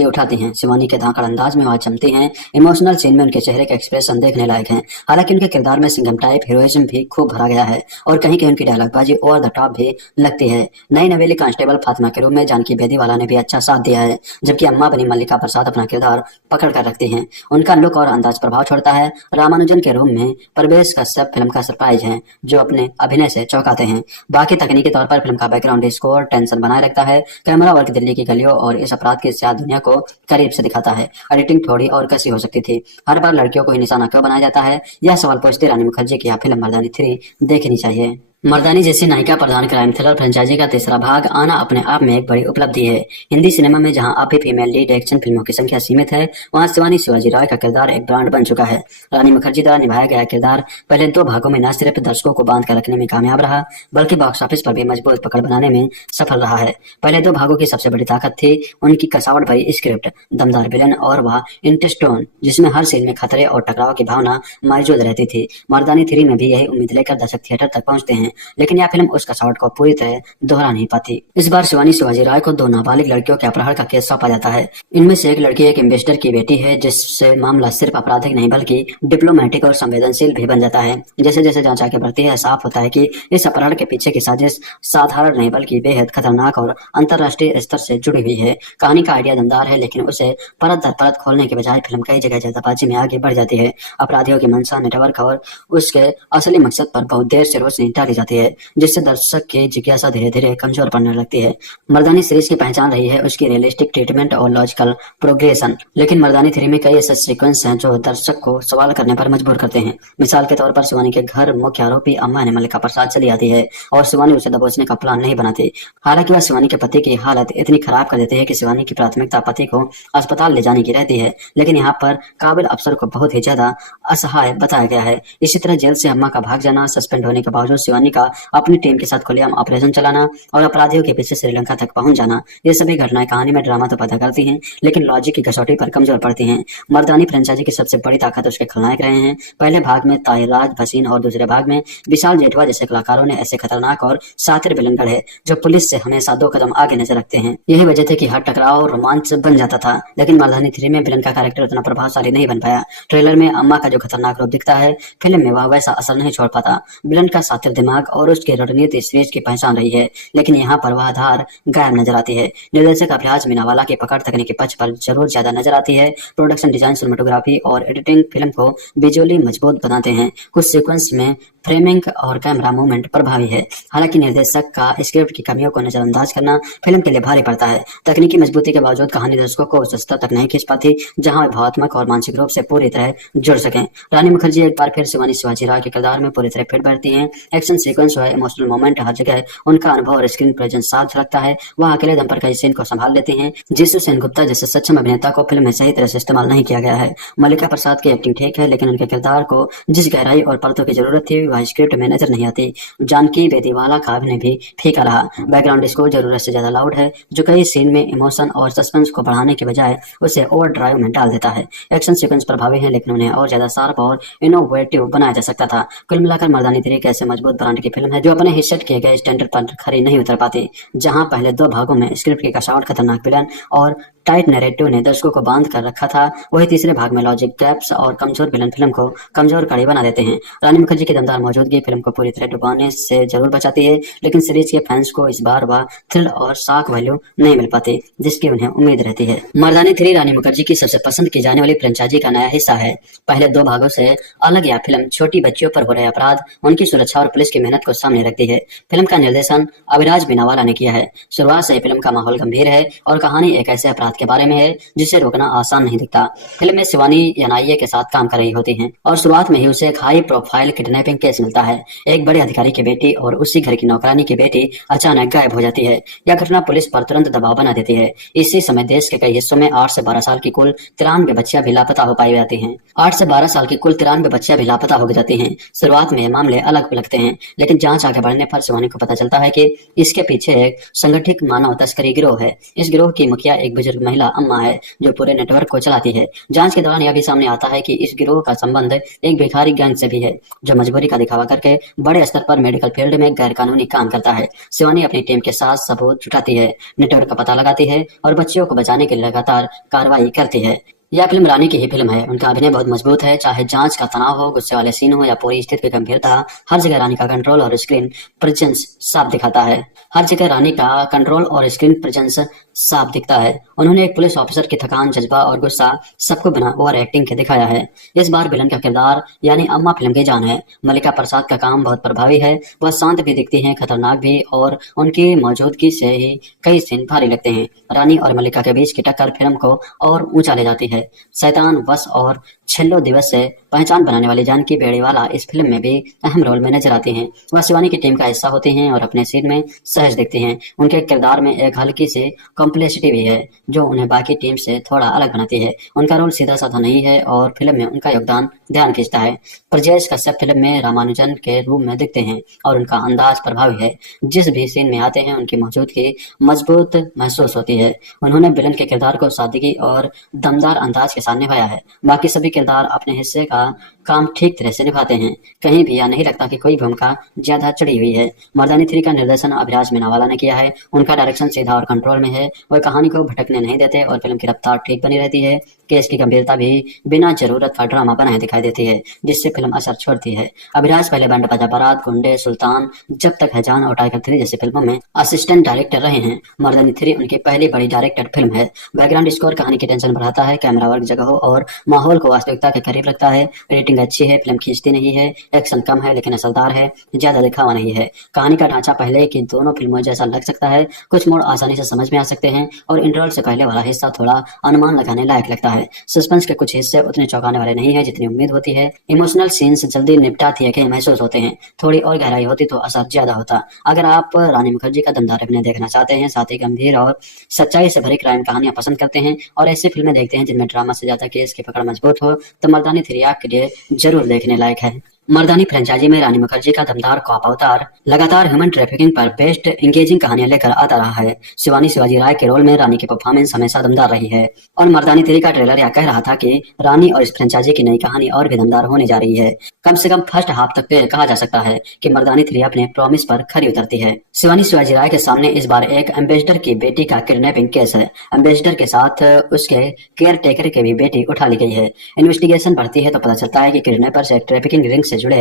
उठाती हैं। शिवानी के धाकड़ अंदाज में वह चमती हैं। इमोशनल सीन में उनके चेहरे के एक्सप्रेशन देखने लायक हैं। हालांकि उनके किरदार में सिंघम टाइप हीरोइज्म भी खूब भरा गया है और कहीं कहीं उनकी डायलॉगबाजी ओवर द टॉप भी लगती है। नई नवेली कांस्टेबल फातिमा के रूप में जानकी बेदीवाला ने भी अच्छा साथ दिया है, जबकि अम्मा बनी मल्लिका प्रसाद अपना किरदार पकड़ कर रखती हैं। उनका लुक और अंदाज प्रभाव छोड़ता है। रामानुजन के रूप में प्रवेश कश्यप फिल्म का सरप्राइज है, जो अपने अभिनय से चौंकाते हैं। बाकी तकनीकी तौर पर फिल्म का बैकग्राउंड स्कोर टेंशन बनाए रखता है। कैमरा वर्क दिल्ली की गलियों और इस अपराध की स्याह दुनिया को करीब से दिखाता है। एडिटिंग थोड़ी और कसी हो सकती थी। हर बार लड़कियों को ही निशाना क्यों बनाया जाता है, यह सवाल पूछते रानी मुखर्जी की यह फिल्म मर्दानी 3 देखनी चाहिए। मर्दानी जैसी नायिका प्रधान क्राइम थ्रिलर फ्रेंचाइजी का तीसरा भाग आना अपने आप में एक बड़ी उपलब्धि है। हिंदी सिनेमा में जहां अब भी फीमेल लीड एक्शन फिल्मों की संख्या सीमित है, वहां शिवानी शिवाजी राय का किरदार एक ब्रांड बन चुका है। रानी मुखर्जी द्वारा निभाया गया किरदार पहले 2 भागों में न सिर्फ दर्शकों को बांध कर रखने में कामयाब रहा, बल्कि बॉक्स ऑफिस पर भी मजबूत पकड़ बनाने में सफल रहा है। पहले 2 भागों की सबसे बड़ी ताकत थी उनकी कसावट भरी स्क्रिप्ट, दमदार विलन और वह इंटेस्टोन जिसमें हर सीन में खतरे और टकराव की भावना मौजूद रहती थी। मर्दानी 3 में भी यही उम्मीद लेकर दर्शक थिएटर तक पहुंचते हैं, लेकिन यह फिल्म उस कसावट को पूरी तरह दोहरा नहीं पाती। इस बार शिवानी शिवाजी राय को 2 नाबालिग लड़कियों के अपहरण का केस सौंपा जाता है। इनमें से एक लड़की एक एम्बेसडर की बेटी है, जिससे मामला सिर्फ आपराधिक नहीं बल्कि डिप्लोमेटिक और संवेदनशील भी बन जाता है। जैसे जैसे जांच आगे बढ़ती है, साफ होता है कि इस अपहरण के पीछे की साजिश साधारण नहीं बल्कि बेहद खतरनाक और अंतर्राष्ट्रीय स्तर से जुड़ी हुई है। कहानी का आइडिया दमदार है, लेकिन उसे परत दर परत खोलने के बजाय फिल्म कई जगह जल्दबाजी में आगे बढ़ जाती है। अपराधियों की मंशा, नेटवर्क और उसके असली मकसद पर बहुत देर से रोशनी डाली जाती है, जिससे दर्शक की जिज्ञासा धीरे धीरे कमजोर पड़ने लगती है। मर्दानी सीरीज की पहचान रही है उसकी रियलिस्टिक ट्रीटमेंट और लॉजिकल प्रोग्रेशन, लेकिन मर्दानी 3 में कई ऐसे सीक्वेंस हैं जो दर्शक को सवाल करने पर मजबूर करते हैं। मिसाल के तौर पर शिवानी के घर मुख्य आरोपी अम्मा ने मल्लिका प्रसाद चली आती है और शिवानी उसे दबोचने का प्लान नहीं बनाती। हालांकि वह शिवानी के पति की हालत इतनी खराब कर देती है कि शिवानी की प्राथमिकता पति को अस्पताल ले जाने की रहती है, लेकिन यहाँ पर काबिल अफसर को बहुत ही ज्यादा असहाय बताया गया है। इसी तरह जेल से अम्मा का भाग जाना, सस्पेंड होने के बावजूद शिवानी का अपनी टीम के साथ खुलेआम ऑपरेशन चलाना और अपराधियों के पीछे श्रीलंका तक पहुंच जाना, ये सभी घटनाएं कहानी में ड्रामा तो पैदा करती हैं, लेकिन लॉजिक की कसौटी पर कमजोर पड़ती हैं। मर्दानी फ्रेंचाइजी की सबसे बड़ी ताकत उसके खलनायक रहे हैं। पहले भाग में ताहिराज भसीन और दूसरे भाग में विशाल जेठवा जैसे कलाकारों ने ऐसे खतरनाक और शातिर विलन गढ़े जो पुलिस से हमेशा 2 कदम आगे नजर रखते हैं। यही वजह थी कि हर टकराव रोमांच बन जाता था, लेकिन मर्दानी 3 में विलन का कैरेक्टर उतना प्रभावशाली नहीं बन पाया। ट्रेलर में अम्मा का जो खतरनाक रूप दिखता है, फिल्म में वह वैसा असर नहीं छोड़ पाता। विलन का शातिर दिमाग और उसकी रणनीति सीरीज की पहचान रही है, लेकिन यहाँ पर वह धार गायब नजर आती है। निर्देशक अभिलाष मीनावाला की पकड़ तकनीकी पक्ष पर जरूर ज्यादा नजर आती है। प्रोडक्शन डिजाइन, सिनेमेटोग्राफी और एडिटिंग फिल्म को विजुअली मजबूत बनाते हैं। कुछ सीक्वेंस में फ्रेमिंग और कैमरा मूवमेंट प्रभावी है। हालांकि निर्देशक का स्क्रिप्ट की कमियों को नजरअंदाज करना फिल्म के लिए भारी पड़ता है। तकनीकी मजबूती के बावजूद कहानी दर्शकों को उस स्तर तक नहीं खींच पाती जहां वे भावनात्मक और मानसिक रूप से पूरी तरह जुड़ सकें। रानी मुखर्जी एक बार फिर शिवानी शिवाजी राय के किरदार में पूरी तरह फिट बैठती हैं। एक्शन सीक्वेंस और इमोशनल मोमेंट हर जगह उनका अनुभव और स्क्रीन प्रेजेंस साथ झलकता है। वह अकेले दम पर कई सीन को संभाल लेती हैं। जिसु सेनगुप्ता जैसे सक्षम अभिनेता को फिल्म में सही तरह से इस्तेमाल नहीं किया गया है। मल्लिका प्रसाद की एक्टिंग ठीक है, लेकिन उनके किरदार को जिस गहराई और परतों की जरूरत थी वह स्क्रिप्ट में नजर नहीं आती। जानकी बेदीवाला का अभिनय भी फीका रहा। बैकग्राउंड स्कोर जरूरत से ज्यादा लाउड है, जो कई सीन में इमोशन और सस्पेंस को बढ़ाने के बजाय उसे ओवर ड्राइव में डाल देता है। एक्शन सीक्वेंस प्रभावी है, लेकिन उन्हें और ज्यादा शार्प और इनोवेटिव बनाया जा सकता था। कुल मिलाकर मर्दानी 3 एक ऐसे मजबूत ब्रांड की फिल्म है जो अपने ही सेट किए गए स्टैंडर्ड पर खरी नहीं उतर पाती। जहां पहले 2 भागों में स्क्रिप्ट की कसावट, खतरनाक विलन और टाइट नैरेटिव ने दर्शकों को बांध कर रखा था, वही तीसरे भाग में लॉजिक गैप्स और कमजोर विलन फिल्म को कमजोर कड़ी बना देते हैं। रानी मुखर्जी की दमदार मौजूदगी फिल्म को पूरी तरह डुबाने से जरूर बचाती है, लेकिन सीरीज के फैंस को इस बार वह थ्रिल और शॉक वैल्यू नहीं मिल पाती जिसकी उन्हें उम्मीद रहती है। मर्दानी 3 रानी मुखर्जी की सबसे पसंद की जाने वाली फ्रेंचाइजी का नया हिस्सा है। पहले 2 भागों से अलग यह फिल्म छोटी बच्चियों पर हो रहे अपराध, उनकी सुरक्षा और पुलिस की मेहनत को सामने रखती है। फिल्म का निर्देशन अभिलाष मीनावाला ने किया है। शुरुआत से फिल्म का माहौल गंभीर है और कहानी एक ऐसे अपराध के बारे में है जिसे रोकना आसान नहीं दिखता। फिल्म में शिवानी एनआईए के साथ काम कर रही होती हैं और शुरुआत में ही उसे एक हाई प्रोफाइल किडनैपिंग केस मिलता है। एक बड़े अधिकारी की बेटी और उसी घर की नौकरानी की बेटी अचानक गायब हो जाती है। यह घटना पुलिस पर तुरंत दबाव बना देती है। इसी समय देश के कई हिस्सों में 8 से 12 साल की कुल 93 बच्चियां भी लापता हो पाई जाती हैं। 8 से 12 साल की कुल 93 बच्चियां भी लापता हो जाती हैं। शुरुआत में मामले अलग लगते हैं, लेकिन जांच आगे बढ़ने पर शिवानी को पता चलता है कि इसके पीछे एक संगठित मानव तस्करी गिरोह है। इस गिरोह की मुखिया एक बुजुर्ग महिला अम्मा है जो पूरे नेटवर्क को चलाती है। जांच के दौरान यह भी सामने आता है कि इस गिरोह का संबंध एक भिखारी गैंग से भी है जो मजबूरी का दिखावा करके बड़े स्तर पर मेडिकल फील्ड में गैर कानूनी काम करता है। शिवानी अपनी टीम के साथ सबूत जुटाती है, नेटवर्क का पता लगाती है और बच्चियों को बचाने के लिए लगातार कार्रवाई करती है। यह फिल्म रानी की ही फिल्म है। उनका अभिनय बहुत मजबूत है, चाहे जांच का तनाव हो, गुस्से वाले सीन हो या पूरी स्थिति की गंभीरता, हर जगह रानी का कंट्रोल और स्क्रीन प्रेजेंस साफ दिखाता है। हर जगह रानी का कंट्रोल और स्क्रीन प्रेजेंस साफ दिखता है। उन्होंने एक पुलिस ऑफिसर की थकान, जज्बा और गुस्सा सबको बिना ओवर एक्टिंग के दिखाया है। इस बार विलन का किरदार यानी अम्मा फिल्म की जान है। मल्लिका प्रसाद का काम बहुत प्रभावी है। वह शांत भी दिखती हैं, खतरनाक भी, और उनकी मौजूदगी से ही कई सीन भारी लगते हैं। रानी और मल्लिका के बीच की टक्कर फिल्म को और ऊंचा ले जाती है। शैतान, वश और छेल्लो दिवस से पहचान बनाने वाली जानकी बेड़ीवाला इस फिल्म में भी अहम रोल में नजर आती हैं। वह शिवानी की टीम का हिस्सा होती हैं और अपने सीन में सहज दिखती हैं। उनके किरदार में एक हल्की सी कॉम्प्लेक्सिटी भी है जो उन्हें बाकी टीम से थोड़ा अलग बनाती है। उनका रोल सीधा साधा नहीं है और फिल्म में उनका योगदान ध्यान खींचता है। ब्रजेश कश्यप फिल्म में रामानुजन के रूप में दिखते हैं और उनका अंदाज प्रभावी है। जिस भी सीन में आते हैं उनकी मौजूदगी मजबूत महसूस होती है। उन्होंने विलन के किरदार को सादगी और दमदार अंदाज के साथ निभाया है। बाकी सभी किरदार अपने हिस्से का काम ठीक तरह से निभाते हैं। कहीं भी यह नहीं लगता कि कोई भूमिका ज्यादा चढ़ी हुई है। मर्दानी 3 का निर्देशन अभिराज मीनावाला ने किया है। उनका डायरेक्शन सीधा और कंट्रोल में है। वह कहानी को भटकने नहीं देते और फिल्म की रफ्तार ठीक बनी रहती है। केस की गंभीरता भी बिना जरूरत का ड्रामा बनाए दिखाई देती है, जिससे फिल्म असर छोड़ती है। अभिराज पहले बैंड बाजा बारात, गुंडे, सुल्तान, जब तक है जान और टाइगर 3 जैसी फिल्मों में असिस्टेंट डायरेक्टर रहे हैं। मर्दानी 3 उनकी पहली बड़ी डायरेक्टेड फिल्म है। बैकग्राउंड स्कोर कहानी की टेंशन बढ़ाता है। कैमरा वर्क जगहों और माहौल को वास्तविकता के करीब रखता है। रेटिंग अच्छी है। फिल्म खींचती नहीं है। एक्शन कम है लेकिन असरदार है। ज्यादा दिखावा नहीं है। कहानी का ढांचा पहले की दोनों फिल्मों जैसा लग सकता है। कुछ मोड़ आसानी से समझ में आ सकते हैं और इंटरवल से पहले वाला हिस्सा थोड़ा अनुमान लगाने लायक लगता है। सस्पेंस के कुछ हिस्से उतने चौंकाने वाले नहीं है जितनी उम्मीद होती है। इमोशनल सीन्स जल्दी निपटा दिए गए महसूस होते हैं। थोड़ी और गहराई होती तो असर ज्यादा होता। अगर आप रानी मुखर्जी का दमदार अभिनय देखना चाहते हैं, साथ ही गंभीर और सच्चाई से भरी क्राइम कहानियां पसंद करते हैं और ऐसी फिल्में देखते हैं जिनमें ड्रामा से ज्यादा केस की पकड़ मजबूत हो, तो मर्दानी 3 आपके लिए जरूर देखने लायक है। मर्दानी फ्रेंचाइजी में रानी मुखर्जी का दमदार कॉप अवतार लगातार ह्यूमन ट्रैफिकिंग पर बेस्ड एंगेजिंग कहानियां लेकर आता रहा है। शिवानी शिवाजी राय के रोल में रानी की परफॉर्मेंस हमेशा दमदार रही है और मर्दानी 3 का ट्रेलर यह कह रहा था कि रानी और इस फ्रेंचाइजी की नई कहानी और भी दमदार होने जा रही है। कम से कम फर्स्ट हाफ तक तो कहा जा सकता है कि मर्दानी 3 अपने प्रॉमिस पर खरी उतरती है। शिवानी शिवाजी राय के सामने इस बार एक एम्बेसडर की बेटी का किडनैपिंग केस है। एम्बेसडर के साथ उसके केयर टेकर की भी बेटी उठा ली गई है। इन्वेस्टिगेशन बढ़ती है तो पता चलता है कि किडनैपर्स एक ट्रैफिकिंग रिंग से जुड़े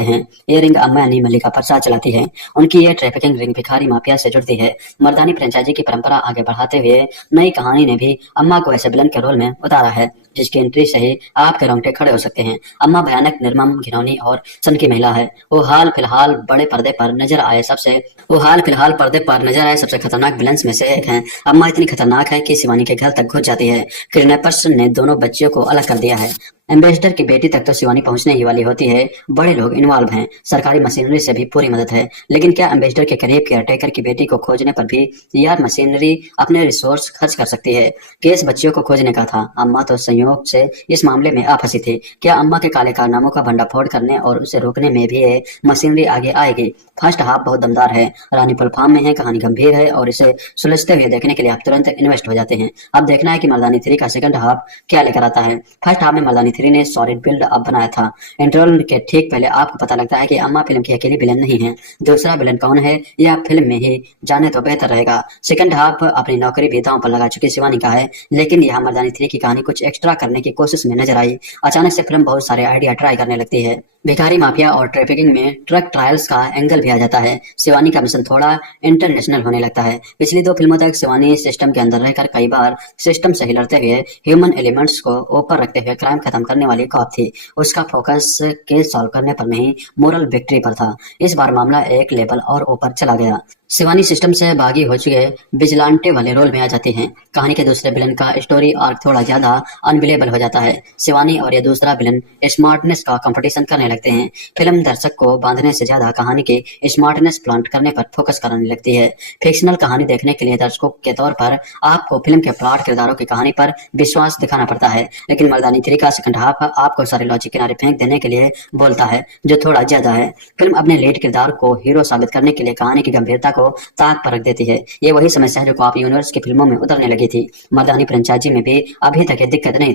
हैं। ये रिंग अम्मा यानी मल्लिका प्रसाद चलाती है। उनकी ये ट्रैफिकिंग रिंग भिखारी माफिया से जुड़ती है। मर्दानी फ्रेंचाइजी की परंपरा आगे बढ़ाते हुए नई कहानी ने भी अम्मा को ऐसे विलन के रोल में उतारा है जिसकी एंट्री से ही आपके रोंगटे खड़े हो सकते हैं। अम्मा भयानक, निर्मम, घिनौनी और सनकी महिला है। वो हाल फिलहाल पर्दे पर नजर आए सबसे खतरनाक विलन्स में से एक हैं। अम्मा इतनी खतरनाक है कि शिवानी के घर तक घुस जाती है। किडनैपर्स ने दोनों बच्चियों को अलग कर दिया है। एम्बेसडर की बेटी तक तो शिवानी पहुंचने ही वाली होती है। बड़े लोग इन्वॉल्व हैं। सरकारी मशीनरी से भी पूरी मदद है। लेकिन क्या एम्बेसडर के करीब केयरटेकर की बेटी को खोजने पर भी यह मशीनरी अपने रिसोर्स खर्च कर सकती है? केस बच्चियों को खोजने का था। अम्मा तो संयोग से इस मामले में आ फंसी थी। क्या अम्मा के काले कारनामों का भंडाफोड़ करने और उसे रोकने में भी ये मशीनरी आगे आएगी? फर्स्ट हाफ बहुत दमदार है। रानी फुल फॉर्म में है, कहानी गंभीर है और इसे सुलझते हुए देखने के लिए आप तुरंत इन्वेस्ट हो जाते हैं। अब देखना है कि मर्दानी 3 का सेकंड हाफ क्या लेकर आता है। फर्स्ट हाफ में मर्दानी 3 ने सॉलिड बिल्ड अप बनाया था। इंटरवल के ठीक पहले आपको पता लगता है कि अम्मा फिल्म की अकेली विलन नहीं है। दूसरा विलन कौन है यह फिल्म में ही जाने तो बेहतर रहेगा। सेकंड हाफ अपनी नौकरी भी दांव पर लगा चुकी शिवानी का है, लेकिन यह मर्दानी 3 की कहानी कुछ एक्स्ट्रा करने की कोशिश में नजर आई। अचानक से फिल्म बहुत सारे आइडिया ट्राई करने लगती है। भिखारी माफिया और ट्रैफिकिंग में ट्रक ट्रायल्स का एंगल भी आ जाता है। शिवानी का मिशन थोड़ा इंटरनेशनल होने लगता है। पिछली 2 फिल्मों तक शिवानी सिस्टम के अंदर रहकर कई बार सिस्टम से लड़ते हुए ह्यूमन एलिमेंट्स को ऊपर रखते हुए क्राइम खत्म करने वाली कॉप थी। उसका फोकस केस सॉल्व करने पर नहीं, मोरल विक्ट्री पर था। इस बार मामला एक लेवल और ऊपर चला गया। शिवानी सिस्टम से भागी हो चुके विजिलेंटे वाले रोल में आ जाती हैं। कहानी के दूसरे विलन का स्टोरी आर्क थोड़ा ज्यादा अनबिलेबल हो जाता है। शिवानी और ये दूसरा विलन स्मार्टनेस का कंपटीशन करने लगते हैं। फिल्म दर्शक को बांधने से ज्यादा कहानी के स्मार्टनेस प्लांट करने पर फोकस करने लगती है। फिक्शनल कहानी देखने के लिए दर्शकों के तौर पर आपको फिल्म के प्लॉट, किरदारों की कहानी पर विश्वास दिखाना पड़ता है। लेकिन मर्दानी 3 का सेकंड हाफ आपको सारे लॉजिक किनारे फेंक देने के लिए बोलता है, जो थोड़ा ज्यादा है। फिल्म अपने लीड किरदार को हीरो साबित करने के लिए कहानी की गंभीरता को ताक पर रख देती है। ये वही समस्या है जो कॉप यूनिवर्स की फिल्मों में उतरने लगी थी। मर्दानी फ्रेंचाइजी में भी अभी तक ये दिक्कत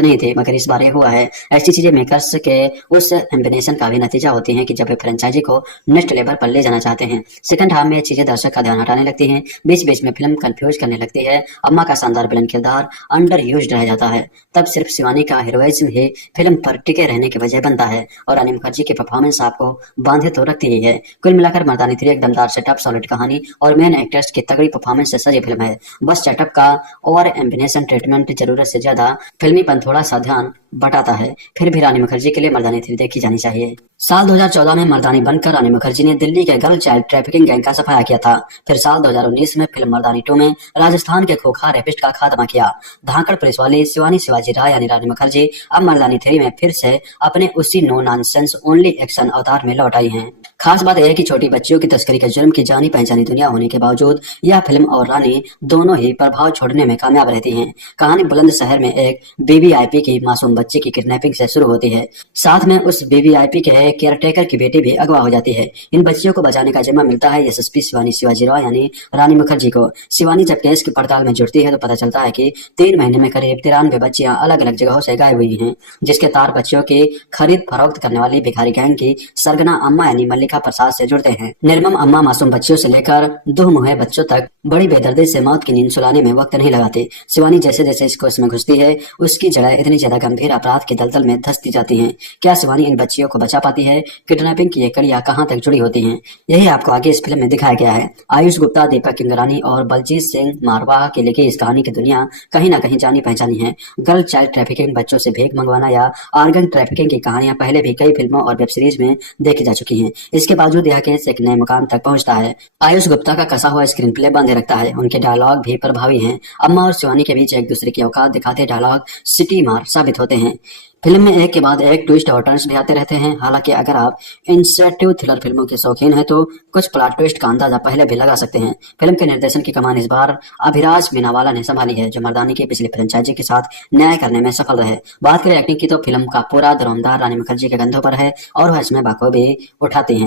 नहीं थी, मगर इस बार ये हुआ है। ऐसी चीजें मेकर्स के उस एम्बिनेशन का भी नतीजा होती हैं कि जब वे फ्रेंचाइजी को नेक्स्ट लेवल पर ले जाना चाहते हैं। सेकंड हाफ में ये चीजें दर्शक का ध्यान हटाने लगती हैं। बीच बीच में फिल्म कंफ्यूज करने लगती है। अम्मा का शानदार विलन किरदार अंडर यूज्ड रह जाता है। तब सिर्फ शिवानी का हीरोइज्म ही फिल्म पर टिके रहने की वजह बनता है और रानी मुखर्जी की परफॉर्मेंस आपको बांधे तो रखती ही है। कुल मिलाकर धाकड़ मर्दानी 3 एक दमदार सेटअप, सॉलिड कहानी और मेन एक्टर्स की तगड़ी परफॉर्मेंस से सजी फिल्म है। बस सेटअप का ओवर एम्बिनेशन ट्रीटमेंट जरूरत से ज्यादा फिल्मीपन थोड़ा सा ध्यान बटाता है। फिर भी रानी मुखर्जी के लिए मर्दानी 3 देखी जानी चाहिए। साल 2014 में मर्दानी बनकर रानी मुखर्जी ने दिल्ली के गर्ल चाइल्ड ट्रैफिकिंग गैंग का सफाया किया था। फिर साल 2019 में फिल्म मर्दानी 2 में राजस्थान के खोखा रेपिस्ट का खात्मा किया। धाकड़ पुलिस वाली शिवानी शिवाजी राय यानी रानी मुखर्जी अब मर्दानी 3 में फिर से अपने उसी नो नॉनसेंस ओनली एक्शन अवतार में लौट आई हैं। खास बात यह है कि छोटी बच्चियों की तस्करी के जुर्म की जानी पहचानी दुनिया होने के बावजूद यह फिल्म और रानी दोनों ही प्रभाव छोड़ने में कामयाब रहती हैं। कहानी बुलंदशहर में एक बीवीआईपी की मासूम बच्ची की किडनैपिंग से शुरू होती है। साथ में उस बीवीआईपी के केयरटेकर की बेटी भी अगवा हो जाती है। इन बच्चियों को बचाने का जिम्मा मिलता है एसएसपी शिवानी शिवाजी राव यानी रानी मुखर्जी को। शिवानी जब केस की पड़ताल में जुड़ती है तो पता चलता है कि 3 महीने में करीब 93 बच्चियां अलग अलग जगहों से गायब हुई हैं, जिसके तार बच्चियों की खरीद फरोख्त करने वाली भिखारी गैंग की सरगना अम्मा यानी मल्लिका प्रसाद से जुड़ते हैं। निर्मम अम्मा मासूम बच्चियों से लेकर दुमुहे बच्चों तक बड़ी बेदर्दी से मौत की नींद सुलाने में वक्त नहीं लगाती। शिवानी जैसे जैसे इस कोर्स में घुसती है उसकी जड़ें इतनी ज्यादा गंभीर अपराध के दलदल में धंसती जाती हैं। क्या शिवानी इन बच्चियों को बचा पाती है? किडनैपिंग की ये कड़ियां कहां तक जुड़ी होती हैं? यही आपको आगे इस फिल्म में दिखाया गया है। आयुष गुप्ता, दीपक किंगरानी और बलजीत सिंह मारवाह की लिखी इस कहानी की दुनिया कहीं न कहीं जानी पहचानी है। गर्ल चाइल्ड ट्रैफिकिंग, बच्चों से भीख मंगवाना या आर्गन ट्रैफिकिंग की कहानियां पहले भी कई फिल्मों और वेब सीरीज में देखी जा चुकी हैं। इसके बावजूद यह केस एक नए मुकाम तक पहुंचता है। आयुष गुप्ता का कसा हुआ स्क्रीन प्ले बांधे रखता है। उनके डायलॉग भी प्रभावी हैं। अम्मा और शिवानी के बीच एक दूसरे की औकात दिखाते डायलॉग सिटी मार साबित होते हैं। फिल्म में एक के बाद एक ट्विस्ट और टर्न्स भी आते रहते हैं। हालांकि अगर आप इंसेटिव थ्रिलर फिल्मों के शौकीन हैं तो कुछ प्लॉट ट्विस्ट का अंदाजा पहले भी लगा सकते हैं। फिल्म के निर्देशन की कमान इस बार अभिराज मीनावाला ने संभाली है, जो मर्दानी की पिछली फ्रेंचाइजी के साथ न्याय करने में सफल रहे। बात करें एक्टिंग की तो फिल्म का पूरा धुरंधर रानी मुखर्जी के कंधों पर है और वह इसमें बखूबी उठाती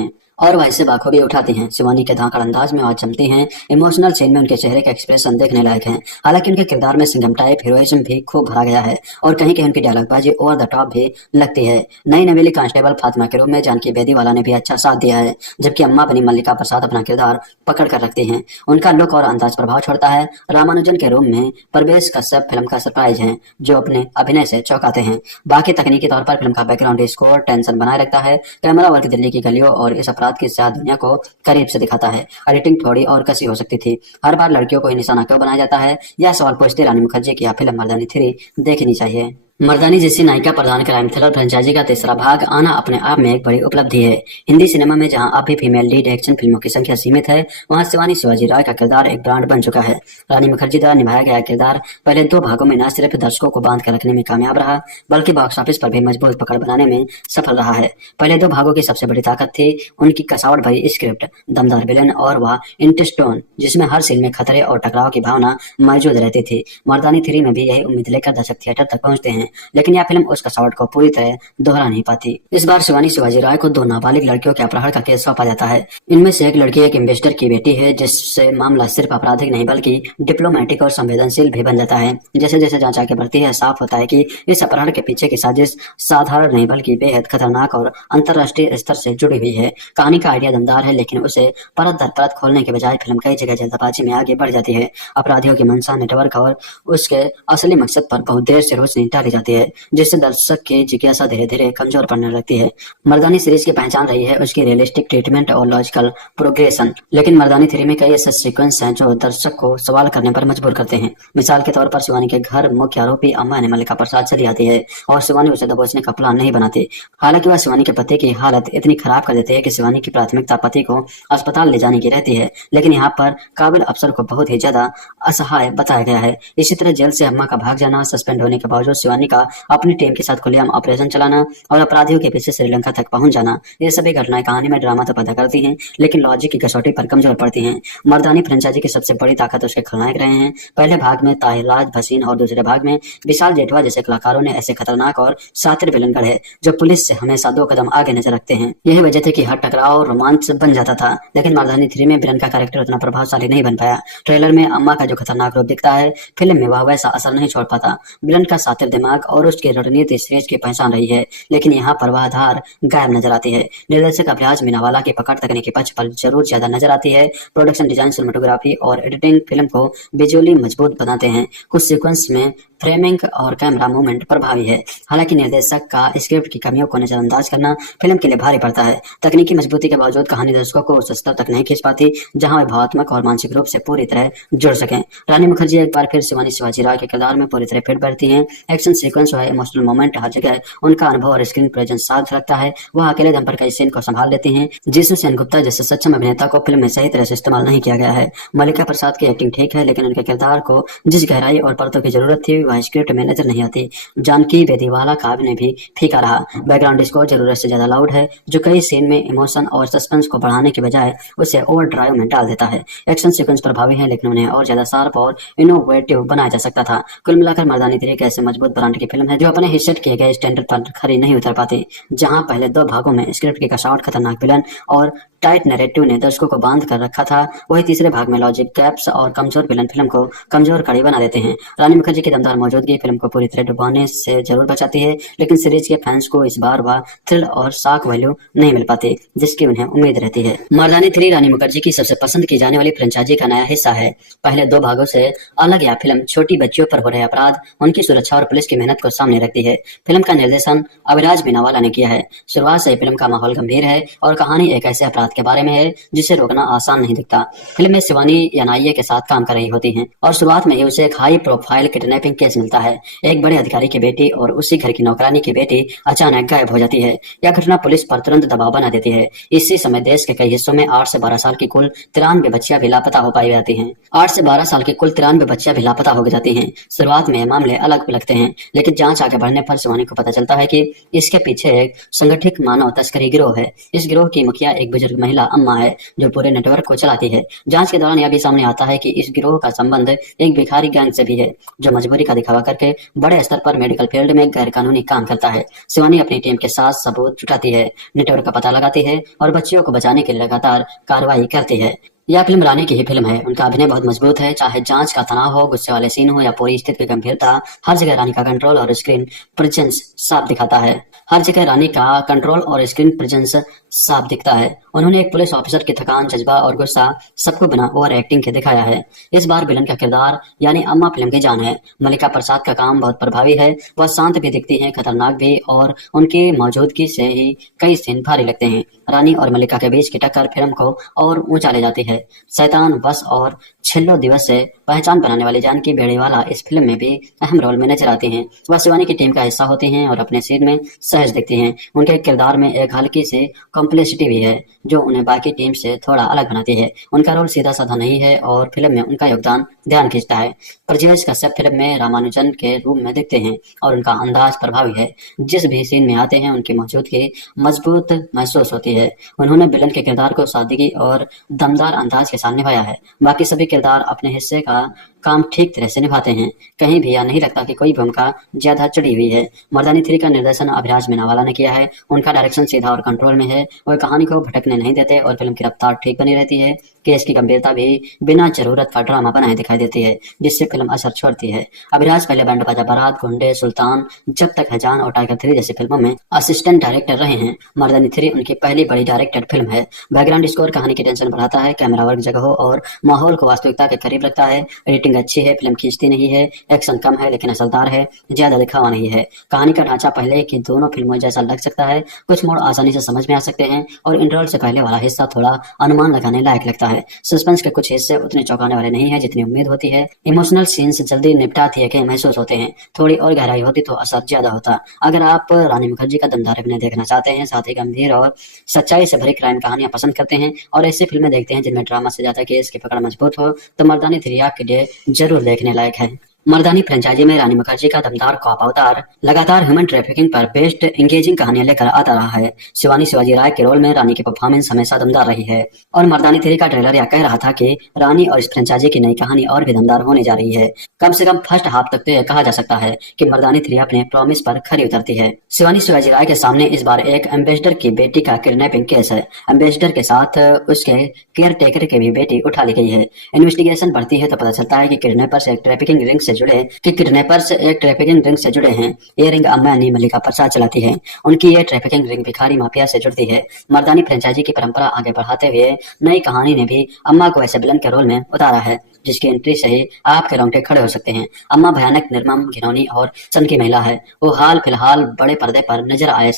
हैं। शिवानी के धाकड़ अंदाज में आवाज जमती हैं। इमोशनल सीन में उनके चेहरे के एक्सप्रेशन देखने लायक हैं। हालांकि उनके किरदार में सिंघम टाइप हीरोइज्म भी खूब भरा गया है और कहीं कहीं उनकी डायलॉगबाजी ओवर द टॉप भी लगती है। नई नवेली कांस्टेबल फातिमा के रूप में जानकी बेदीवाला ने भी अच्छा साथ दिया है, जबकि अम्मा बनी मल्लिका प्रसाद अपना किरदार पकड़ कर रखती हैं। उनका लुक और अंदाज प्रभाव छोड़ता है। रामानुजन के रूप में परवेश कश्यप फिल्म का सरप्राइज है, जो अपने अभिनय से चौंकाते हैं। बाकी तकनीकी तौर पर फिल्म का बैकग्राउंड स्कोर टेंशन बनाए रखता है। कैमरा वर्क दिल्ली की गलियों और इस अपराध की सह दुनिया को करीब से दिखाता है। एडिटिंग थोड़ी और कसी हो सकती थी। हर बार लड़कियों को ही निशाना क्यों बनाया जाता है, यह सवाल पूछते रानी मुखर्जी की यह फिल्म मर्दानी 3 देखनी चाहिए। मर्दानी जैसी नायिका प्रधान क्राइम थ्रिलर फ्रेंचाइजी का तीसरा भाग आना अपने आप में एक बड़ी उपलब्धि है। हिंदी सिनेमा में जहां अब भी फीमेल लीड एक्शन फिल्मों की संख्या सीमित है, वहां शिवानी शिवाजी राय का किरदार एक ब्रांड बन चुका है। रानी मुखर्जी द्वारा निभाया गया किरदार पहले 2 भागों में न सिर्फ दर्शकों को बांध कर रखने में कामयाब रहा, बल्कि बॉक्स ऑफिस पर भी मजबूत पकड़ बनाने में सफल रहा है। पहले 2 भागों की सबसे बड़ी ताकत थी उनकी कसावट भरी स्क्रिप्ट, दमदार विलेन और वह इंटरेस्टोन जिसमें हर सीन में खतरे और टकराव की भावना मौजूद रहती थी। मर्दानी 3 में भी यही उम्मीद लेकर दर्शक थिएटर तक पहुंचते हैं, लेकिन यह फिल्म उस कसावट को पूरी तरह दोहरा नहीं पाती। इस बार शिवानी शिवाजी राय को 2 नाबालिग लड़कियों के अपहरण का केस सौंपा जाता है। इनमें से एक लड़की एक इन्वेस्टर की बेटी है, जिससे मामला सिर्फ आपराधिक नहीं बल्कि डिप्लोमेटिक और संवेदनशील भी बन जाता है। जैसे जैसे जांच आगे बढ़ती है, साफ होता है कि इस अपहरण के पीछे की साजिश साधारण नहीं बल्कि बेहद खतरनाक और अंतर्राष्ट्रीय स्तर से जुड़ी हुई है। कहानी का आइडिया दमदार है, लेकिन उसे परत दर परत खोलने के बजाय फिल्म कई जगह जल्दबाजी में आगे बढ़ जाती है। अपराधियों की मंशा, नेटवर्क और उसके असली मकसद पर बहुत देर से रोशनी डाली जाती है, जिससे दर्शक की जिज्ञासा धीरे धीरे कमजोर पड़ने लगती है। मर्दानी सीरीज की पहचान रही है उसकी रियलिस्टिक ट्रीटमेंट और लॉजिकल प्रोग्रेशन, लेकिन मर्दानी 3 में कई ऐसे सीक्वेंस हैं जो दर्शक को सवाल करने पर मजबूर करते हैं। मिसाल के तौर पर शिवानी के घर मुख्य आरोपी अम्मा ने मल्लिका प्रसाद चली आती है और शिवानी उसे दबोचने का प्लान नहीं बनाती। हालांकि वह शिवानी के पति की हालत इतनी खराब कर देती है कि शिवानी की प्राथमिकता पति को अस्पताल ले जाने की रहती है, लेकिन यहाँ पर काबिल अफसर को बहुत ही ज्यादा असहाय बताया गया है। इसी तरह जेल से अम्मा का भाग जाना, सस्पेंड होने के बावजूद शिवानी का अपनी टीम के साथ खुलेआम ऑपरेशन चलाना और अपराधियों के पीछे श्रीलंका तक पहुंच जाना, ये सभी घटनाएं कहानी में ड्रामा तो पैदा करती हैं, लेकिन लॉजिक की कसौटी पर कमजोर पड़ती हैं। मर्दानी फ्रेंचाइजी की सबसे बड़ी ताकत उसके खलनायक रहे हैं। पहले भाग में ताहिराज भसीन और दूसरे भाग में विशाल जेठवा जैसे कलाकारों ने ऐसे खतरनाक और शातिर विलन गढ़े जो पुलिस से हमेशा 2 कदम आगे नजर रखते हैं। यही वजह थी कि हर टकराव रोमांच बन जाता था, लेकिन मर्दानी 3 में विलन का कैरेक्टर उतना प्रभावशाली नहीं बन पाया। ट्रेलर में अम्मा का जो खतरनाक रूप दिखता है, फिल्म में वह वैसा असर नहीं छोड़ पाता। विलन का शातिर दिमाग और उसकी रणनीति सीरीज की पहचान रही है, लेकिन यहाँ पर वह धार गायब नजर आती है। निर्देशक अभिराज मीनावाला की पकड़ तकनीकी पक्ष पर जरूर ज्यादा नजर आती है। प्रोडक्शन डिजाइन, सिनेमेटोग्राफी और एडिटिंग फिल्म को विजुअली मजबूत बनाते हैं। कुछ सीक्वेंस में फ्रेमिंग और कैमरा मूवमेंट प्रभावी है। हालांकि निर्देशक का स्क्रिप्ट की कमियों को नजरअंदाज करना फिल्म के लिए भारी पड़ता है। तकनीकी मजबूती के बावजूद कहानी दर्शकों को उस स्तर तक नहीं खींच पाती जहां वे भावनात्मक और मानसिक रूप से पूरी तरह जुड़ सकें। रानी मुखर्जी एक बार फिर शिवानी शिवाजी राय के किरदार में पूरी तरह फिट बैठती हैं। एक्शन सीक्वेंस व इमोशनल मोमेंट हर जगह उनका अनुभव और स्क्रीन प्रेजेंस साथ रखता है। वह अकेले दम पर कई सीन को संभाल लेती हैं जिसमें सेन गुप्ता जैसे सक्षम अभिनेता को फिल्म में सही तरह से इस्तेमाल नहीं किया गया है। मल्लिका प्रसाद की एक्टिंग ठीक है, लेकिन उनके किरदार को जिस गहराई और परतों की जरूरत थी वह स्क्रिप्ट में नजर नहीं आती। जानकी बेदीवाला का अभिनय भी फीका रहा। बैकग्राउंड स्कोर जरूरत से ज्यादा लाउड है, जो कई सीन में इमोशन और सस्पेंस को बढ़ाने के बजाय उसे ओवर ड्राइव में डाल देता है। एक्शन सीक्वेंस प्रभावी है, लेकिन उन्हें और ज्यादा शार्प और इनोवेटिव बनाया जा सकता था। कुल मिलाकर मर्दानी 3 एक ऐसे मजबूत ब्रांड की फिल्म है जो अपने ही सेट किए गए स्टैंडर्ड पर खरी नहीं उतर पाती। जहां पहले 2 भागों में स्क्रिप्ट की कसावट, खतरनाक विलन और टाइट नैरेटिव ने दर्शकों को बांध कर रखा था, वही तीसरे भाग में लॉजिक गैप्स और कमजोर विलन फिल्म को कमजोर कड़ी बना देते हैं। रानी मुखर्जी की दमदार मौजूदगी फिल्म को पूरी तरह डुबाने से जरूर बचाती है, लेकिन सीरीज के फैंस को इस बार वह थ्रिल और शॉक वैल्यू नहीं मिल पाती जिसकी उन्हें उम्मीद रहती है। मर्दानी 3 रानी मुखर्जी की सबसे पसंद की जाने वाली फ्रेंचाइजी का नया हिस्सा है। पहले 2 भागों से अलग यह फिल्म छोटी बच्चियों पर हो रहे अपराध, उनकी सुरक्षा और पुलिस की मेहनत को सामने रखती है। फिल्म का निर्देशन अविराज मीनावाला ने किया है। शुरुआत से फिल्म का माहौल गंभीर है और कहानी एक ऐसे अपराध के बारे में है जिसे रोकना आसान नहीं दिखता। फिल्म में शिवानी एनआईए के साथ काम कर रही होती हैं और शुरुआत में ही उसे एक हाई प्रोफाइल किडनैपिंग केस मिलता है। एक बड़े अधिकारी की बेटी और उसी घर की नौकरानी की बेटी अचानक गायब हो जाती है। यह घटना पुलिस पर तुरंत दबाव बना देती है। इसी समय देश के कई हिस्सों में 8 से 12 साल की कुल 93 बच्चियां भी लापता हो पाई जाती हैं। 8 से 12 साल की कुल 93 बच्चियां भी लापता हो जाती हैं। शुरुआत में मामले अलग लगते हैं, लेकिन जांच आगे बढ़ने पर शिवानी को पता चलता है कि इसके पीछे एक संगठित मानव तस्करी गिरोह है। इस गिरोह की मुखिया एक बुजुर्ग महिला अम्मा है जो पूरे नेटवर्क को चलाती है। जांच के दौरान यह भी सामने आता है कि इस गिरोह का संबंध एक भिखारी गैंग से भी है जो मजबूरी का दिखावा करके बड़े स्तर पर मेडिकल फील्ड में गैर कानूनी काम करता है। शिवानी अपनी टीम के साथ सबूत जुटाती है, नेटवर्क का पता लगाती है और बच्चियों को बचाने के लिए लगातार कार्रवाई करती है। यह फिल्म रानी की ही फिल्म है। उनका अभिनय बहुत मजबूत है, चाहे जांच का तनाव हो, गुस्से वाले सीन हो या पूरी स्थिति की गंभीरता। हर जगह रानी का कंट्रोल और स्क्रीन प्रेजेंस साफ दिखाता है। हर जगह रानी का कंट्रोल और स्क्रीन प्रेजेंस साफ दिखता है। उन्होंने एक पुलिस ऑफिसर की थकान, जज्बा और गुस्सा सबको बिना ओवर एक्टिंग के दिखाया है। इस बार विलन का किरदार यानी अम्मा फिल्म की जान है। मल्लिका प्रसाद का काम बहुत प्रभावी है। वह शांत भी दिखती है, खतरनाक भी, और उनकी मौजूदगी से ही कई सीन भारी लगते हैं। रानी और मल्लिका के बीच की टक्कर फिल्म को और ऊंचा ले जाती है। शैतान, बस और छिल्लो दिवस से पहचान बनाने वाली जानकी बेड़ीवाला इस फिल्म में भी अहम रोल में नजर आती हैं। वह शिवानी की टीम का हिस्सा होती हैं और अपने सीन में सहज दिखती हैं। उनके किरदार में एक हल्की सी कॉम्प्लेक्सिटी भी है जो उन्हें बाकी टीम से थोड़ा अलग बनाती है। उनका रोल सीधा साधा नहीं है और फिल्म में उनका योगदान ध्यान खींचता है। प्रज्वल कश्यप फिल्म में रामानुजन के रूप में दिखते हैं और उनका अंदाज प्रभावी है। जिस भी सीन में आते हैं उनकी मौजूदगी मजबूत महसूस होती है। उन्होंने विलन के किरदार को सादगी और दमदार अंदाज के साथ निभाया है। बाकी सभी किरदार अपने हिस्से का काम ठीक तरह से निभाते हैं। कहीं भी यह नहीं लगता कि कोई भूमिका ज्यादा चढ़ी हुई है। मर्दानी 3 का निर्देशन अभिराज मीनावाला ने किया है। उनका डायरेक्शन सीधा और कंट्रोल में है। वह कहानी को भटकने नहीं देते और फिल्म की रफ्तार ठीक बनी रहती है। केस की गंभीरता भी बिना जरूरत का ड्रामा बनाए दिखाई देती है, जिससे फिल्म असर छोड़ती है। अभिराज पहले बैंड बाजा बारात, गुंडे, सुल्तान, जब तक है जान और टाइगर 3 जैसी फिल्मों में असिस्टेंट डायरेक्टर रहे हैं। मर्दानी 3 उनकी पहली बड़ी डायरेक्टेड फिल्म है। बैकग्राउंड स्कोर कहानी की टेंशन बढ़ाता है। कैमरा वर्क जगहों और माहौल को वास्तविकता के करीब रखता है। एडिटिंग अच्छी है, फिल्म खींचती नहीं है। एक्शन कम है लेकिन असरदार है, ज्यादा दिखावा नहीं है। कहानी का ढांचा पहले की दोनों फिल्मों जैसा लग सकता है। कुछ मोड़ आसानी से समझ में आ सकते हैं और इंटरवल से पहले वाला हिस्सा थोड़ा अनुमान लगाने लायक लगता है। सस्पेंस के कुछ हिस्से उतने चौंकाने वाले नहीं है जितनी उम्मीद होती है। इमोशनल सीन्स जल्दी निपटा दिए गए महसूस होते हैं। थोड़ी और गहराई होती तो असर ज्यादा होता। अगर आप रानी मुखर्जी का दमदार अभिनय देखना चाहते हैं, साथ ही गंभीर और सच्चाई से भरी क्राइम कहानियां पसंद करते हैं और ऐसी फिल्में देखते हैं जिनमें ड्रामा से ज्यादा केस की पकड़ मजबूत हो, तो मर्दानी 3 आपके लिए जरूर देखने लायक है। मर्दानी फ्रेंचाइजी में रानी मुखर्जी का दमदार कॉप अवतार लगातार ह्यूमन ट्रैफिकिंग पर बेस्ड एंगेजिंग कहानियां लेकर आता रहा है। शिवानी शिवाजी राय के रोल में रानी की परफॉर्मेंस हमेशा दमदार रही है और मर्दानी 3 का ट्रेलर यह कह रहा था कि रानी और इस फ्रेंचाइजी की नई कहानी और भी दमदार होने जा रही है। कम से कम फर्स्ट हाफ तक तो यह कहा जा सकता है कि मर्दानी 3 अपने प्रॉमिस पर खरी उतरती है। शिवानी शिवाजी राय के सामने इस बार एक एम्बेसडर की बेटी का किडनैपिंग केस है। एम्बेसडर के साथ उसके केयर टेकर की भी बेटी उठा ली गई है। इन्वेस्टिगेशन बढ़ती है तो पता चलता है कि किडनैपर्स एक ट्रैफिकिंग रिंग से जुड़े कि किडनैपर्स एक ट्रैफिकिंग रिंग से जुड़े हैं। ये रिंग अम्मा यानी मल्लिका प्रसाद चलाती है। उनकी ये ट्रैफिकिंग रिंग भिखारी माफिया से जुड़ती है। मर्दानी फ्रेंचाइजी की परंपरा आगे बढ़ाते हुए नई कहानी ने भी अम्मा को ऐसे विलन के रोल में उतारा है जिसकी एंट्री से ही आपके रोंगटे खड़े हो सकते हैं। अम्मा भयानक, निर्मम, घिनौनी और सन की महिला है। वो हाल फिलहाल पर्दे पर नजर आए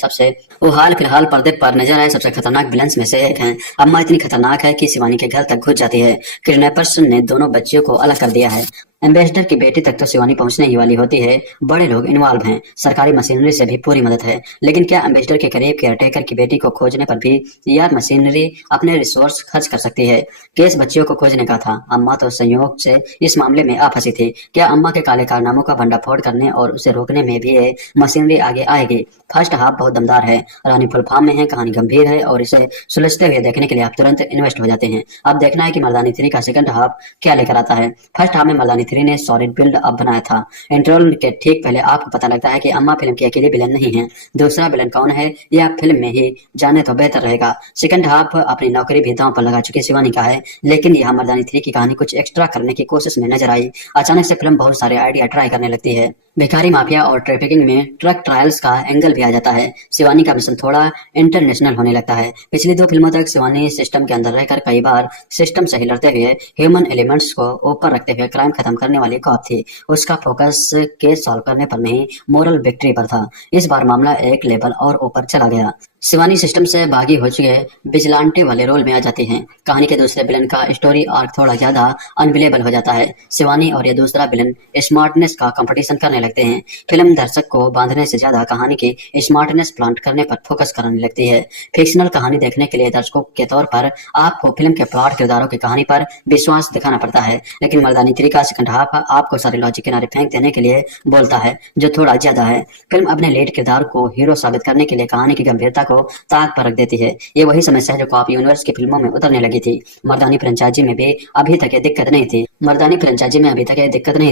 सबसे खतरनाक विलन्स में से एक हैं। अम्मा इतनी खतरनाक है कि शिवानी के घर तक घुस जाती है। किडनैपर्स ने दोनों बच्चियों को अलग कर दिया है। एम्बेसडर की बेटी तक तो शिवानी पहुंचने ही वाली होती है। बड़े लोग इन्वॉल्व हैं, सरकारी मशीनरी से भी पूरी मदद है। लेकिन क्या एम्बेसडर के करीब केयरटेकर की बेटी को खोजने पर भी यह मशीनरी अपने रिसोर्स खर्च कर सकती है? केस बच्चियों को खोजने का था। अम्मा तो संयोग से इस मामले में आ फंसी थी। क्या अम्मा के काले कारनामों का भंडाफोड़ करने और उसे रोकने में भी ये मशीनरी आगे आएगी? फर्स्ट हाफ बहुत दमदार है। रानी फुल फॉर्म में है, कहानी गंभीर है और इसे सुलझते हुए देखने के लिए आप तुरंत इन्वेस्ट हो जाते हैं। अब देखना है कि मर्दानी 3 का सेकंड हाफ क्या लेकर आता है। फर्स्ट हाफ में मर्दानी 3 ने सॉलिड बिल्ड अप बनाया था। इंटरवल के ठीक पहले आपको पता लगता है कि अम्मा फिल्म की अकेली विलन नहीं है। दूसरा विलन कौन है यह आप फिल्म में ही जाने तो बेहतर रहेगा। सेकंड हाफ अपनी नौकरी भी दांव पर लगा चुकी शिवानी का है, लेकिन यह मर्दानी 3 की कहानी कुछ एक्स्ट्रा करने की कोशिश में नजर आई। अचानक से फिल्म बहुत सारे आइडिया ट्राई करने लगती है। भिखारी माफिया और ट्रैफिकिंग में ट्रक ट्रायल्स का एंगल भी आ जाता है। शिवानी का मिशन थोड़ा इंटरनेशनल होने लगता है। पिछली 2 फिल्मों तक शिवानी सिस्टम के अंदर रहकर कई बार सिस्टम से ही लड़ते हुए ह्यूमन एलिमेंट्स को ऊपर रखते हुए क्राइम खत्म करने वाली कॉप थी। उसका फोकस केस सॉल्व करने पर नहीं, मोरल विक्ट्री पर था। इस बार मामला एक लेवल और ऊपर चला गया। शिवानी सिस्टम से बागी हो चुके विजिलेंटे वाले रोल में आ जाती हैं। कहानी के दूसरे विलन का स्टोरी आर्क थोड़ा ज्यादा अनबिलेबल हो जाता है। शिवानी और ये दूसरा विलन स्मार्टनेस का कंपटीशन करने लगते हैं। फिल्म दर्शक को बांधने से ज्यादा कहानी की स्मार्टनेस प्लांट करने पर फोकस करने लगती है। फिक्शनल कहानी देखने के लिए दर्शकों के तौर पर आपको फिल्म के प्लॉट, किरदारों की कहानी पर विश्वास दिखाना पड़ता है। लेकिन मर्दानी 3 का सेकंड हाफ आपको सारे लॉजिक किनारे फेंक देने के लिए बोलता है, जो थोड़ा ज्यादा है। फिल्म अपने लीड किरदार को हीरो साबित करने के लिए कहानी की गंभीरता को ताक पर रख देती है। ये वही समस्या है जो कॉप यूनिवर्स की फिल्मों में उतरने लगी थी। मर्दानी फ्रेंचाइजी में भी अभी तक ये दिक्कत नहीं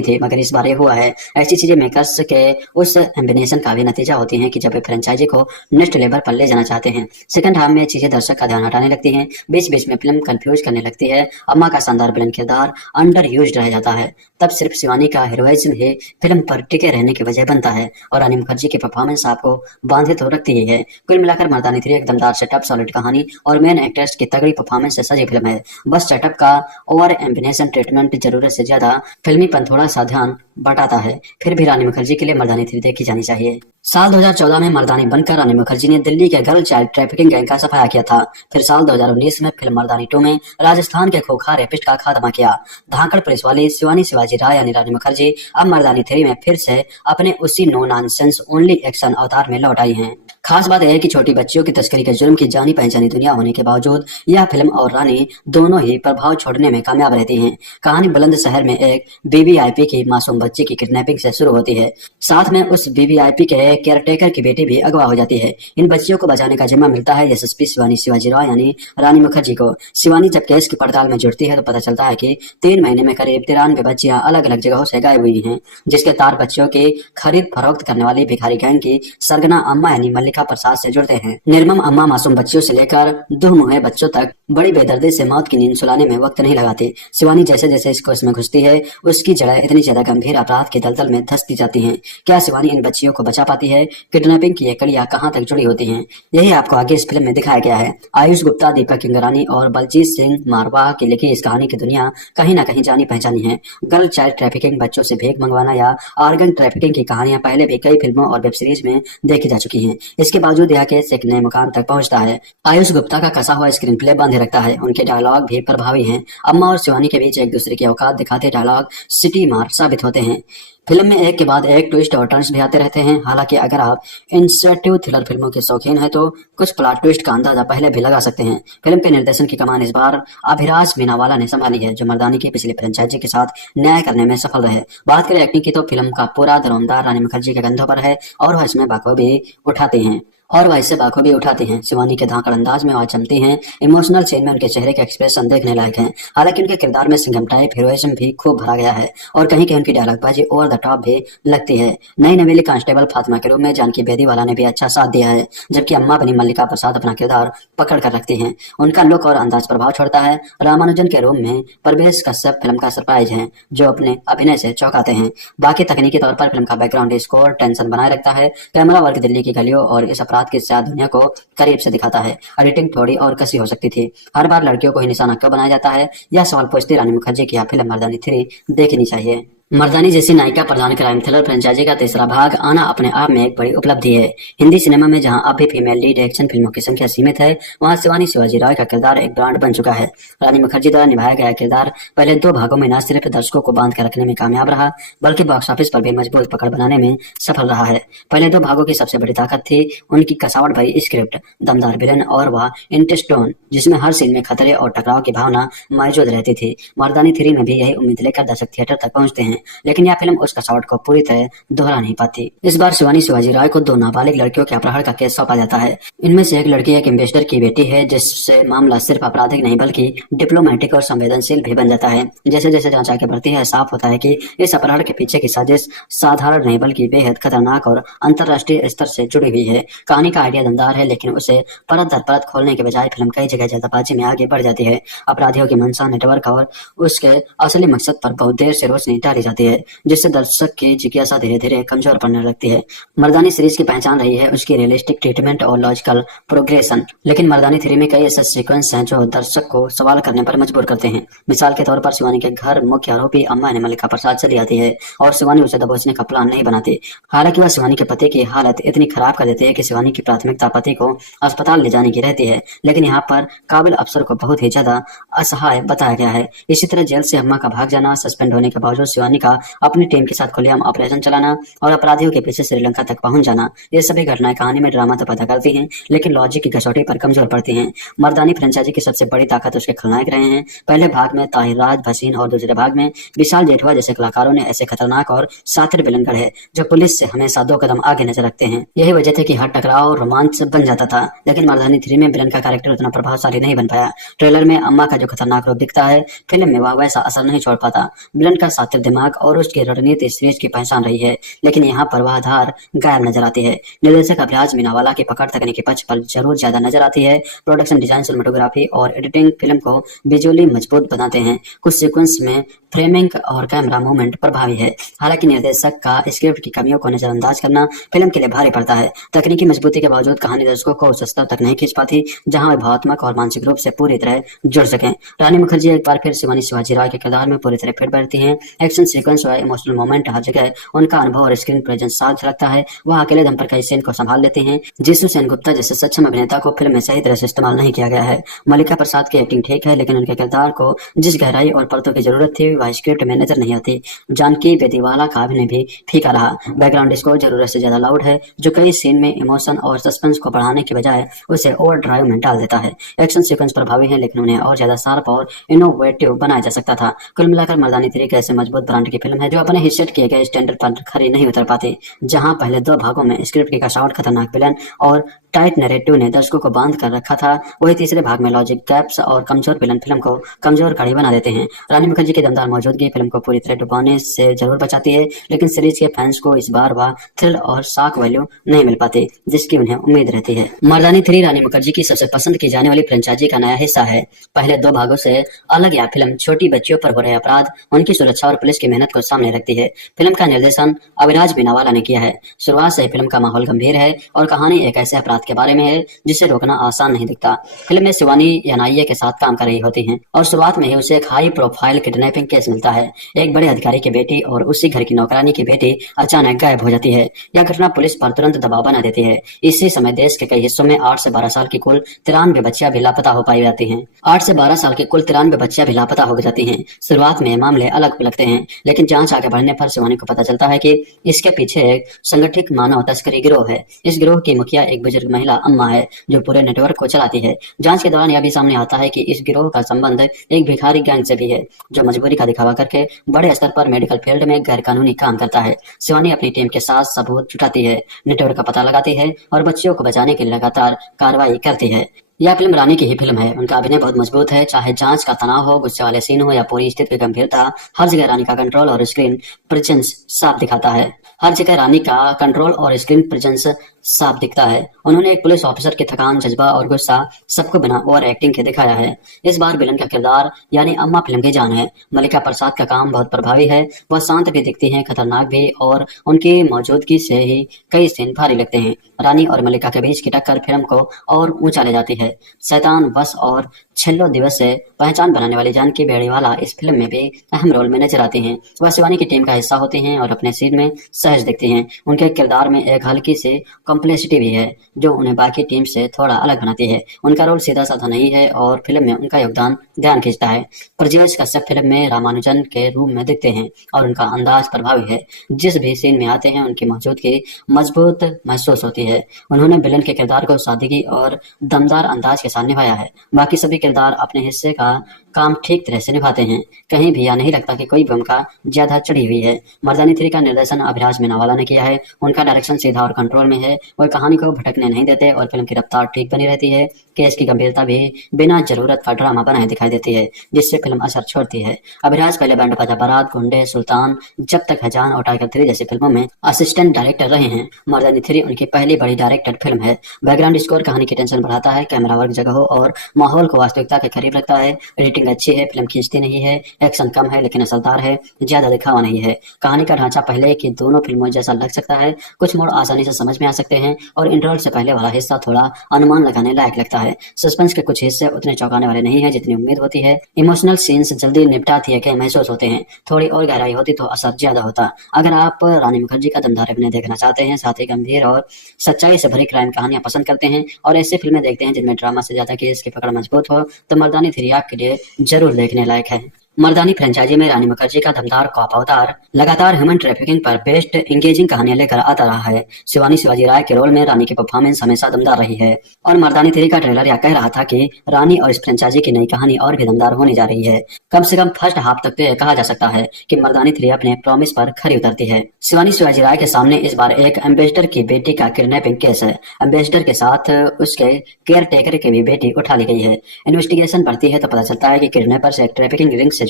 थी, मगर इस बार ये हुआ है। ऐसी चीजें मेकर्स के उस एम्बिनेशन का भी नतीजा होती हैं कि जब वे फ्रेंचाइजी को नेक्स्ट लेवल पर ले जाना चाहते हैं। सेकंड हाफ में चीजें दर्शक का ध्यान हटाने लगती हैं। बीच बीच में फिल्म कंफ्यूज करने लगती है। अम्मा का शानदार विलन किरदार अंडर यूज्ड रह जाता है। तब सिर्फ शिवानी का हीरोइज्म ही फिल्म पर टिके रहने की वजह बनता है और रानी मुखर्जी की परफॉर्मेंस आपको बांधे तो रखती ही है। कुल मिलाकर मर्दानी 3 एक दमदार सेटअप, सॉलिड कहानी और मेन एक्ट्रेस की तगड़ी परफॉर्मेंस से सजी फिल्म है। बस सेटअप का ओवर एम्बिनेशन ट्रीटमेंट जरूरत से ज्यादा फिल्मीपन थोड़ा सा ध्यान बटाता है। फिर भी रानी मुखर्जी के लिए मर्दानी 3 देखी जानी चाहिए। साल 2014 में मर्दानी बनकर रानी मुखर्जी ने दिल्ली के गर्ल चाइल्ड ट्रैफिकिंग गैंग का सफाया किया था। फिर साल 2019 में फिल्म मर्दानी 2 में राजस्थान के खोखा रेपिस्ट का खात्मा किया। धाकड़ पुलिस वाली शिवानी शिवाजी राय यानी रानी मुखर्जी अब मर्दानी 3 में फिर से अपने उसी नो नॉनसेंस ओनली एक्शन अवतार में लौट आई हैं। खास बात यह है कि छोटी बच्चियों की तस्करी के जुर्म की जानी पहचानी दुनिया होने के बावजूद यह फिल्म और रानी दोनों ही प्रभाव छोड़ने में कामयाब रहती हैं। कहानी बुलंद शहर में एक वीवीआईपी की मासूम बच्ची की किडनैपिंग से शुरू होती है। साथ में उस वीवीआईपी के केयरटेकर की बेटी भी अगवा हो जाती है। इन बच्चियों को बचाने का जिम्मा मिलता है एसएसपी शिवानी शिवाजी राय यानी रानी मुखर्जी को। शिवानी जब केस की पड़ताल में जुड़ती है तो पता चलता है कि 3 महीने में करीब 93 बच्चियां अलग अलग जगहों से गायब हुई हैं, जिसके तार बच्चियों की खरीद फरोख्त करने वाली भिखारी गैंग की सरगना अम्मा यानी मल्लिका प्रसाद से जुड़ते हैं। निर्मम अम्मा मासूम बच्चियों से लेकर दुहमुहे बच्चों तक बड़ी बेदर्दी से मौत की नींद सुलाने में वक्त नहीं लगाती। शिवानी जैसे जैसे इस कोर्स में घुसती है उसकी जड़ें इतनी ज्यादा गंभीर अपराध के दलदल में धंसती जाती हैं। क्या शिवानी इन बच्चियों को बचा पाती है? किडनैपिंग की ये कड़ियां कहां तक जुड़ी होती हैं? यही आपको आगे इस फिल्म में दिखाया गया है। आयुष गुप्ता, दीपक किंगरानी और बलजीत सिंह मारवाह की लिखी इस कहानी की दुनिया कहीं ना कहीं जानी पहचानी है। गर्ल चाइल्ड ट्रैफिकिंग, बच्चों से भीख मंगवाना या ऑर्गन ट्रैफिकिंग की कहानियां पहले भी कई फिल्मों और वेब सीरीज में देखी जा चुकी हैं। इसके बावजूद यह केस एक नए मुकाम तक पहुंचता है। आयुष गुप्ता का कसा हुआ स्क्रीन प्ले बांधे रखता है। उनके डायलॉग भी प्रभावी हैं। अम्मा और शिवानी के बीच एक दूसरे की औकात दिखाते डायलॉग सिटी मार साबित होते हैं। फिल्म में एक के बाद एक ट्विस्ट और टर्न्स भी आते रहते हैं। हालांकि अगर आप इंसर्टिव थ्रिलर फिल्मों के शौकीन हैं तो कुछ प्लॉट ट्विस्ट का अंदाजा पहले भी लगा सकते हैं। फिल्म के निर्देशन की कमान इस बार अभिराज मीनावाला ने संभाली है, जो मर्दानी की पिछली फ्रेंचाइजी के साथ न्याय करने में सफल रहे। बात करें एक्टिंग की तो फिल्म का पूरा दारोमदार रानी मुखर्जी के कंधों पर है और वह इसमें बखूबी उठाती हैं। और वह इससे बाखूबी उठाती हैं। शिवानी के धाकड़ अंदाज में वह चमती हैं। इमोशनल सीन में उनके चेहरे के एक्सप्रेशन देखने लायक हैं। हालांकि उनके किरदार में सिंघम टाइप हीरोइज्म भी खूब भरा गया है और कहीं कहीं उनकी डायलॉगबाजी ओवर द टॉप भी लगती है। नई नवेली कांस्टेबल फातिमा के रूप में जानकी बेदीवाला ने भी अच्छा साथ दिया है, जबकि अम्मा बनी मल्लिका प्रसाद अपना किरदार पकड़ कर रखती हैं। उनका लुक और अंदाज प्रभाव छोड़ता है। रामानुजन के रूप में परवेश कश्यप फिल्म का सरप्राइज है, जो अपने अभिनय से चौंकाते हैं। बाकी तकनीकी तौर पर फिल्म का बैकग्राउंड स्कोर टेंशन बनाए रखता है। कैमरा वर्क दिल्ली की गलियों और इस अपराध की सैड दुनिया को करीब से दिखाता है। एडिटिंग थोड़ी और कसी हो सकती थी। हर बार लड़कियों को ही निशाना क्यों बनाया जाता है, यह सवाल पूछती रानी मुखर्जी की यह फिल्म मर्दानी 3 देखनी चाहिए। मर्दानी जैसी नायिका प्रधान क्राइम थ्रिलर फ्रेंचाइजी का तीसरा भाग आना अपने आप में एक बड़ी उपलब्धि है। हिंदी सिनेमा में जहां अब भी फीमेल लीड एक्शन फिल्मों की संख्या सीमित है, वहां शिवानी शिवाजी राय का किरदार एक ब्रांड बन चुका है। रानी मुखर्जी द्वारा निभाया गया किरदार पहले 2 भागों में न सिर्फ दर्शकों को बांध कर रखने में कामयाब रहा, बल्कि बॉक्स ऑफिस पर भी मजबूत पकड़ बनाने में सफल रहा है। पहले 2 भागों की सबसे बड़ी ताकत थी उनकी कसावट भरी स्क्रिप्ट, दमदार विलन और वह इंटेस्टोन जिसमें हर सीन में खतरे और टकराव की भावना मौजूद रहती थी। मर्दानी 3 में भी यही उम्मीद लेकर दर्शक थिएटर तक पहुंचते हैं, लेकिन यह फिल्म उस कसावट को पूरी तरह दोहरा नहीं पाती। इस बार शिवानी शिवाजी राय को 2 नाबालिग लड़कियों के अपहरण का केस सौंपा जाता है। इनमें से एक लड़की एक एम्बेसडर की बेटी है, जिससे मामला सिर्फ आपराधिक नहीं बल्कि डिप्लोमेटिक और संवेदनशील भी बन जाता है। जैसे जैसे जांच आगे बढ़ती है, साफ होता है कि इस अपहरण के पीछे की साजिश साधारण नहीं बल्कि बेहद खतरनाक और अंतर्राष्ट्रीय स्तर से जुड़ी हुई है। कहानी का आइडिया दमदार है, लेकिन उसे परत दर परत खोलने के बजाय फिल्म कई जगह जल्दबाजी में आगे बढ़ जाती है। अपराधियों की मंशा, नेटवर्क और उसके असली मकसद पर बहुत देर से रोशनी डाली जाती है, जिससे दर्शक की जिज्ञासा धीरे धीरे कमजोर पड़ने लगती है। मर्दानी सीरीज की पहचान रही है उसकी रियलिस्टिक ट्रीटमेंट और लॉजिकल प्रोग्रेशन, लेकिन मर्दानी 3 में कई ऐसे सीक्वेंस हैं जो दर्शक को सवाल करने पर मजबूर करते हैं। मिसाल के तौर पर शिवानी के घर मुख्य आरोपी अम्मा ने मल्लिका प्रसाद चली आती है और शिवानी उसे दबोचने का प्लान नहीं बनाती। हालांकि वह शिवानी के पति की हालत इतनी खराब कर देती है कि शिवानी की प्राथमिकता पति को अस्पताल ले जाने की रहती है, लेकिन यहाँ पर काबिल अफसर को बहुत ही ज्यादा असहाय बताया गया है। इसी तरह जेल से अम्मा का भाग जाना, सस्पेंड होने के बावजूद शिवानी का अपनी टीम के साथ खुलेआम ऑपरेशन चलाना और अपराधियों के पीछे श्रीलंका तक पहुंच जाना, ये सभी घटनाएं कहानी में ड्रामा तो पैदा करती हैं, लेकिन लॉजिक की कसौटी पर कमजोर पड़ती हैं। मर्दानी फ्रेंचाइजी की सबसे बड़ी ताकत उसके खलनायक रहे हैं। पहले भाग में ताहिर राज, भसीन और दूसरे भाग में विशाल जेठवा जैसे कलाकारों ने ऐसे खतरनाक और शातिर विलन गढ़े जो पुलिस से हमेशा 2 कदम आगे नजर रखते हैं। यही वजह थी कि हर टकराव रोमांच बन जाता था, लेकिन मर्दानी 3 में विलन का कैरेक्टर उतना प्रभावशाली नहीं बन पाया। ट्रेलर में अम्मा का जो खतरनाक रूप दिखता है, फिल्म में वह वैसा असर नहीं छोड़ पाता। विलन का शातिर दिमाग और उसकी रणनीति सीरीज की पहचान रही है, लेकिन यहाँ पर वह धार गायब नजर आती है। निर्देशक अभिराज मीनावाला की पकड़ तकनीकी पक्ष पर जरूर ज्यादा नजर आती है। प्रोडक्शन डिजाइन, सिनेमेटोग्राफी और एडिटिंग फिल्म को विजुअली मजबूत बनाते हैं। कुछ सीक्वेंस में फ्रेमिंग और कैमरा मूवमेंट प्रभावी है। हालांकि निर्देशक का स्क्रिप्ट की कमियों को नजरअंदाज करना फिल्म के लिए भारी पड़ता है। तकनीकी मजबूती के बावजूद कहानी दर्शकों को उस स्तर तक नहीं खींच पाती जहां वे भावनात्मक और मानसिक रूप से पूरी तरह जुड़ सकें। रानी मुखर्जी एक बार फिर शिवानी शिवाजी राय के किरदार में पूरी तरह फिट बैठती हैं। एक्शन सीक्वेंस और इमोशनल मोमेंट हर जगह उनका अनुभव और स्क्रीन प्रेजेंस साथ झलकता है। वह अकेले दम पर कई सीन को संभाल लेते हैं। जिसु सेनगुप्ता जैसे सक्षम अभिनेता को फिल्म में सही तरह से इस्तेमाल नहीं किया गया है। मल्लिका प्रसाद की एक्टिंग ठीक है, लेकिन उनके किरदार को जिस गहराई और परतों की जरूरत थी वह स्क्रिप्ट में नजर नहीं आती। जानकी बेदीवाला का अभिनय भी फीका रहा। बैकग्राउंड स्कोर जरूरत से ज्यादा लाउड है, जो कई सीन में इमोशन और सस्पेंस को बढ़ाने की बजाय उसे ओवर ड्राइव में डाल देता है। एक्शन सीक्वेंस प्रभावी है, लेकिन उन्हें और ज्यादा शार्प और इनोवेटिव बनाया जा सकता था। कुल मिलाकर मर्दानी 3 ऐसे मजबूत ब्रांड की फिल्म है जो अपने ही सेट किए गए स्टैंडर्ड पर खरी नहीं उतर पाती। जहां पहले 2 भागों में स्क्रिप्ट की कसावट, खतरनाक विलन और टाइट नैरेटिव ने दर्शकों को बांध कर रखा था, वही तीसरे भाग में लॉजिक गैप्स और कमजोर विलन फिल्म को कमजोर कड़ी बना देते हैं। रानी मुखर्जी की दमदार मौजूदगी फिल्म को पूरी तरह डुबाने से जरूर बचाती है, लेकिन सीरीज के फैंस को इस बार वह थ्रिल और शॉक वैल्यू नहीं मिल पाती जिसकी उन्हें उम्मीद रहती है। मर्दानी 3 रानी मुखर्जी की सबसे पसंद की जाने वाली फ्रेंचाइजी का नया हिस्सा है। पहले 2 भागों से अलग यह फिल्म छोटी बच्चियों पर हो रहे अपराध, उनकी सुरक्षा और पुलिस की मेहनत को सामने रखती है। फिल्म का निर्देशन अभिराज मीनावाला ने किया है। शुरुआत से फिल्म का माहौल गंभीर है और कहानी एक ऐसे अपराध के बारे में है जिसे रोकना आसान नहीं दिखता। फिल्म में शिवानी एनआईए के साथ काम कर रही होती हैं और शुरुआत में ही उसे एक हाई प्रोफाइल किडनैपिंग केस मिलता है। एक बड़े अधिकारी की बेटी और उसी घर की नौकरानी की बेटी अचानक गायब हो जाती है। यह घटना पुलिस पर तुरंत दबाव बना देती है। इसी समय देश के कई हिस्सों में 8 से 12 साल की कुल 93 बच्चियां भी लापता हो पाई जाती हैं। 8 से 12 साल की कुल 93 बच्चियां भी लापता हो जाती हैं। शुरुआत में मामले अलग लगते हैं, लेकिन जांच आगे बढ़ने पर शिवानी को पता चलता है कि इसके पीछे एक संगठित मानव तस्करी गिरोह है। इस गिरोह की मुखिया एक बुजुर्ग महिला अम्मा है जो पूरे नेटवर्क को चलाती है। जांच के दौरान यह भी सामने आता है कि इस गिरोह का संबंध एक भिखारी गैंग से भी है जो मजबूरी का दिखावा करके बड़े स्तर पर मेडिकल फील्ड में गैरकानूनी काम करता है। शिवानी अपनी टीम के साथ सबूत जुटाती है, नेटवर्क का पता लगाती है और बच्चियों को बचाने के लिए लगातार कार्रवाई करती है। यह फिल्म रानी की ही फिल्म है। उनका अभिनय बहुत मजबूत है, चाहे जांच का तनाव हो, गुस्से वाले सीन हो या पूरी स्थिति की गंभीरता, हर जगह रानी का कंट्रोल और स्क्रीन प्रेजेंस साफ दिखाता है। हर जगह रानी का कंट्रोल और स्क्रीन प्रेजेंस साफ दिखता है। उन्होंने एक पुलिस ऑफिसर की थकान, जज्बा और गुस्सा सबको बिना ओवर एक्टिंग के दिखाया है। इस बार विलन का किरदार यानी अम्मा फिल्म की जान है। मल्लिका प्रसाद का काम बहुत प्रभावी है। वह शांत भी दिखती हैं, खतरनाक भी, और उनकी मौजूदगी से ही कई सीन भारी लगते हैं। रानी और मल्लिका के बीच की टक्कर फिल्म को और ऊंचा ले जाती है। शैतान, वश और छल्लो दिवस से पहचान बनाने वाली जानकी बेड़ीवाला इस फिल्म में भी अहम रोल में नजर आती हैं। वह शिवानी की टीम का हिस्सा होती हैं और अपने सीन में सहज दिखती हैं। उनके किरदार में एक हल्की सी कॉम्प्लेक्सिटी भी है जो उन्हें बाकी टीम से थोड़ा अलग बनाती है। उनका रोल सीधा साधा नहीं है और फिल्म में उनका योगदान ध्यान खींचता है। प्रज्ञेश कश्यप फिल्म में रामानुजन के रूप में दिखते हैं और उनका अंदाज प्रभावी है। जिस भी सीन में आते हैं उनकी मौजूदगी मजबूत महसूस होती है। उन्होंने विलन के किरदार को सादगी और दमदार अंदाज के साथ निभाया है। बाकी सभी किरदार अपने हिस्से का काम ठीक तरह से निभाते हैं। कहीं भी यह नहीं लगता कि कोई भूमिका ज्यादा चढ़ी हुई है। मर्दानी 3 का निर्देशन अभिराज मीनावाला ने किया है। उनका डायरेक्शन सीधा और कंट्रोल में है। वह कहानी को भटकने नहीं देते और फिल्म की रफ्तार ठीक बनी रहती है। केस की गंभीरता भी बिना जरूरत का ड्रामा बनाए दिखाई देती है, जिससे फिल्म असर छोड़ती है। अभिराज पहले बैंड बाजा बारात, गुंडे, सुल्तान, जब तक है जान और टाइगर 3 जैसी फिल्मों में असिस्टेंट डायरेक्टर रहे हैं। मर्दानी 3 उनकी पहली बड़ी डायरेक्टेड फिल्म है। बैकग्राउंड स्कोर कहानी की टेंशन बढ़ाता है, कैमरा वर्क जगहों और माहौल को वास्तविकता के करीब रखता है। एडिटिंग अच्छी है, फिल्म खींचती नहीं है, एक्शन कम है लेकिन असरदार है, ज्यादा दिखावा नहीं है। कहानी का ढांचा पहले की दोनों फिल्मों जैसा लग सकता है। कुछ मोड़ आसानी से समझ में आ सकते हैं और इंटरवल से पहले वाला हिस्सा थोड़ा अनुमान लगाने लायक लगता है। सस्पेंस के कुछ हिस्से उतने चौंकाने वाले नहीं है जितनी उम्मीद होती है। इमोशनल सीन्स जल्दी निपटा दिए गए महसूस होते हैं। थोड़ी और गहराई होती तो असर ज्यादा होता। अगर आप रानी मुखर्जी का दमदार अभिनय देखना चाहते हैं, साथ ही गंभीर और सच्चाई से भरी क्राइम कहानियां पसंद करते हैं और ऐसी फिल्में देखते हैं जिनमें ड्रामा से ज्यादा केस की पकड़ मजबूत हो, तो मर्दानी 3 आपके लिए जरूर देखने लायक है। मर्दानी फ्रेंचाइजी में रानी मुखर्जी का दमदार कॉप अवतार लगातार ह्यूमन ट्रैफिकिंग पर बेस्ड एंगेजिंग कहानियां लेकर आता रहा है। शिवानी शिवाजी राय के रोल में रानी की परफॉर्मेंस हमेशा दमदार रही है और मर्दानी 3 का ट्रेलर यह कह रहा था कि रानी और इस फ्रेंचाइजी की नई कहानी और भी दमदार होने जा रही है। कम से कम फर्स्ट हाफ तक तो यह कहा जा सकता है कि मर्दानी 3 अपने प्रॉमिस पर खरी उतरती है। शिवानी शिवाजी राय के सामने इस बार एक एम्बेसडर की बेटी का किडनैपिंग केस है। एम्बेसडर के साथ उसके केयर टेकर की भी बेटी उठा ली गई है। इन्वेस्टिगेशन बढ़ती है तो पता चलता है कि किडनैपर्स एक ट्रैफिकिंग रिंग से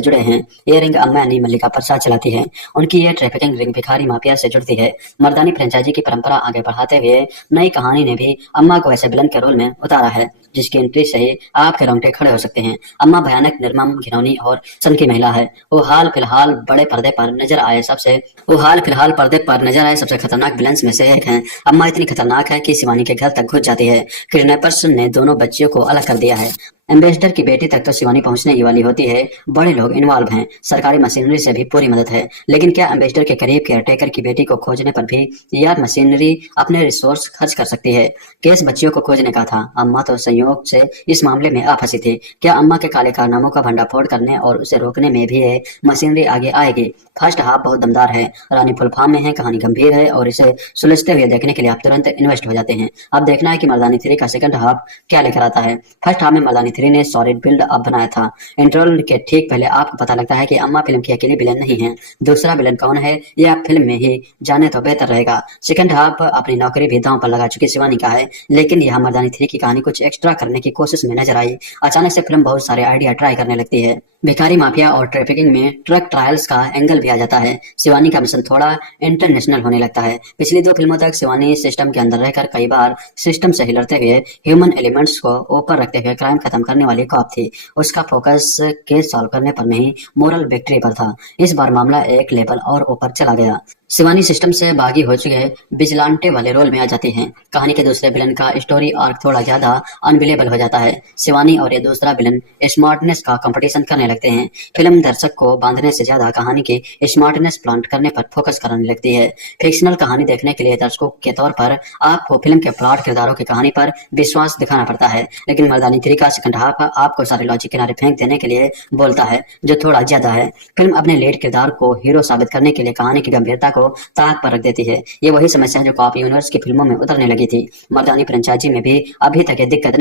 जुड़े हैं। ये रिंग अम्मा यानी मल्लिका प्रसाद चलाती है। उनकी ये ट्रैफिकिंग रिंग भिखारी माफिया से जुड़ती है। मर्दानी फ्रेंचाइजी की परंपरा आगे बढ़ाते हुए नई कहानी ने भी अम्मा को ऐसे विलन के रोल में उतारा है जिसकी एंट्री से ही आपके रोंगटे खड़े हो सकते हैं। अम्मा भयानक, निर्मम, घिनौनी और सनकी महिला है। वो हाल फिलहाल पर्दे पर नजर आए सबसे खतरनाक विलन्स में से एक हैं। अम्मा इतनी खतरनाक है कि शिवानी के घर तक घुस जाती है। किडनैपर्स ने दोनों बच्चियों को अलग कर दिया है। एम्बेसडर की बेटी तक तो शिवानी पहुंचने ही वाली होती है। बड़े लोग इन्वॉल्व हैं, सरकारी मशीनरी से भी पूरी मदद है। लेकिन क्या एम्बेसडर के करीब केयरटेकर की बेटी को खोजने पर भी यह मशीनरी अपने रिसोर्स खर्च कर सकती है? केस बच्चियों को खोजने का था। अम्मा तो संयोग से इस मामले में आ फंसी थी। क्या अम्मा के काले कारनामों का भंडाफोड़ करने और उसे रोकने में भी ये मशीनरी आगे आएगी? फर्स्ट हाफ बहुत दमदार है। रानी फुल फॉर्म में है, कहानी गंभीर है और इसे सुलझते हुए देखने के लिए आप तुरंत इन्वेस्ट हो जाते हैं। अब देखना है कि मर्दानी 3 का सेकंड हाफ क्या लेकर आता है। फर्स्ट हाफ में मर्दानी 3 ने सॉलिड बिल्ड अप बनाया था। इंटरवल के ठीक पहले आपको पता लगता है कि अम्मा फिल्म की अकेली विलेन नहीं है। दूसरा विलेन कौन है यह आप फिल्म में ही जाने तो बेहतर रहेगा। सेकंड हाफ अपनी नौकरी भी दांव पर लगा चुकी शिवानी का है, लेकिन यह मर्दानी 3 की कहानी कुछ एक्स्ट्रा करने की कोशिश में नजर आई। अचानक से फिल्म बहुत सारे आइडिया ट्राई करने लगती है। भिखारी माफिया और ट्रैफिकिंग में ट्रक ट्रायल्स का एंगल भी आ जाता है। शिवानी का मिशन थोड़ा इंटरनेशनल होने लगता है। पिछली 2 फिल्मों तक शिवानी सिस्टम के अंदर रहकर कई बार सिस्टम से हिलते हुए ह्यूमन एलिमेंट्स को ऊपर रखते हुए क्राइम खत्म करने वाली कॉप थी। उसका फोकस केस सॉल्व करने पर नहीं, मोरल विक्ट्री पर था। इस बार मामला एक लेवल और ऊपर चला गया। शिवानी सिस्टम से बागी हो चुके विजिलांटे वाले रोल में आ जाती हैं। कहानी के दूसरे विलन का स्टोरी आर्क थोड़ा ज्यादा अनबिलेबल हो जाता है। शिवानी और ये दूसरा विलन स्मार्टनेस का कंपटीशन करने लगते हैं। फिल्म दर्शक को बांधने से ज्यादा कहानी की स्मार्टनेस प्लांट करने पर फोकस करने लगती है। फिक्शनल कहानी देखने के लिए दर्शकों के तौर पर आपको फिल्म के प्लॉट, किरदारों की कहानी पर विश्वास दिखाना पड़ता है, लेकिन मर्दानी 3 का सेकंड हाफ आपको सारे लॉजिक किनारे फेंक देने के लिए बोलता है, जो थोड़ा ज्यादा है। फिल्म अपने लीड किरदार को हीरो साबित करने के लिए कहानी की गंभीरता को ताक पर रख देती है। ये वही समस्या है जो कॉप यूनिवर्स की फिल्मों में उतरने लगी थी। मर्दानी फ्रेंचाइजी में भी अभी तक ये दिक्कत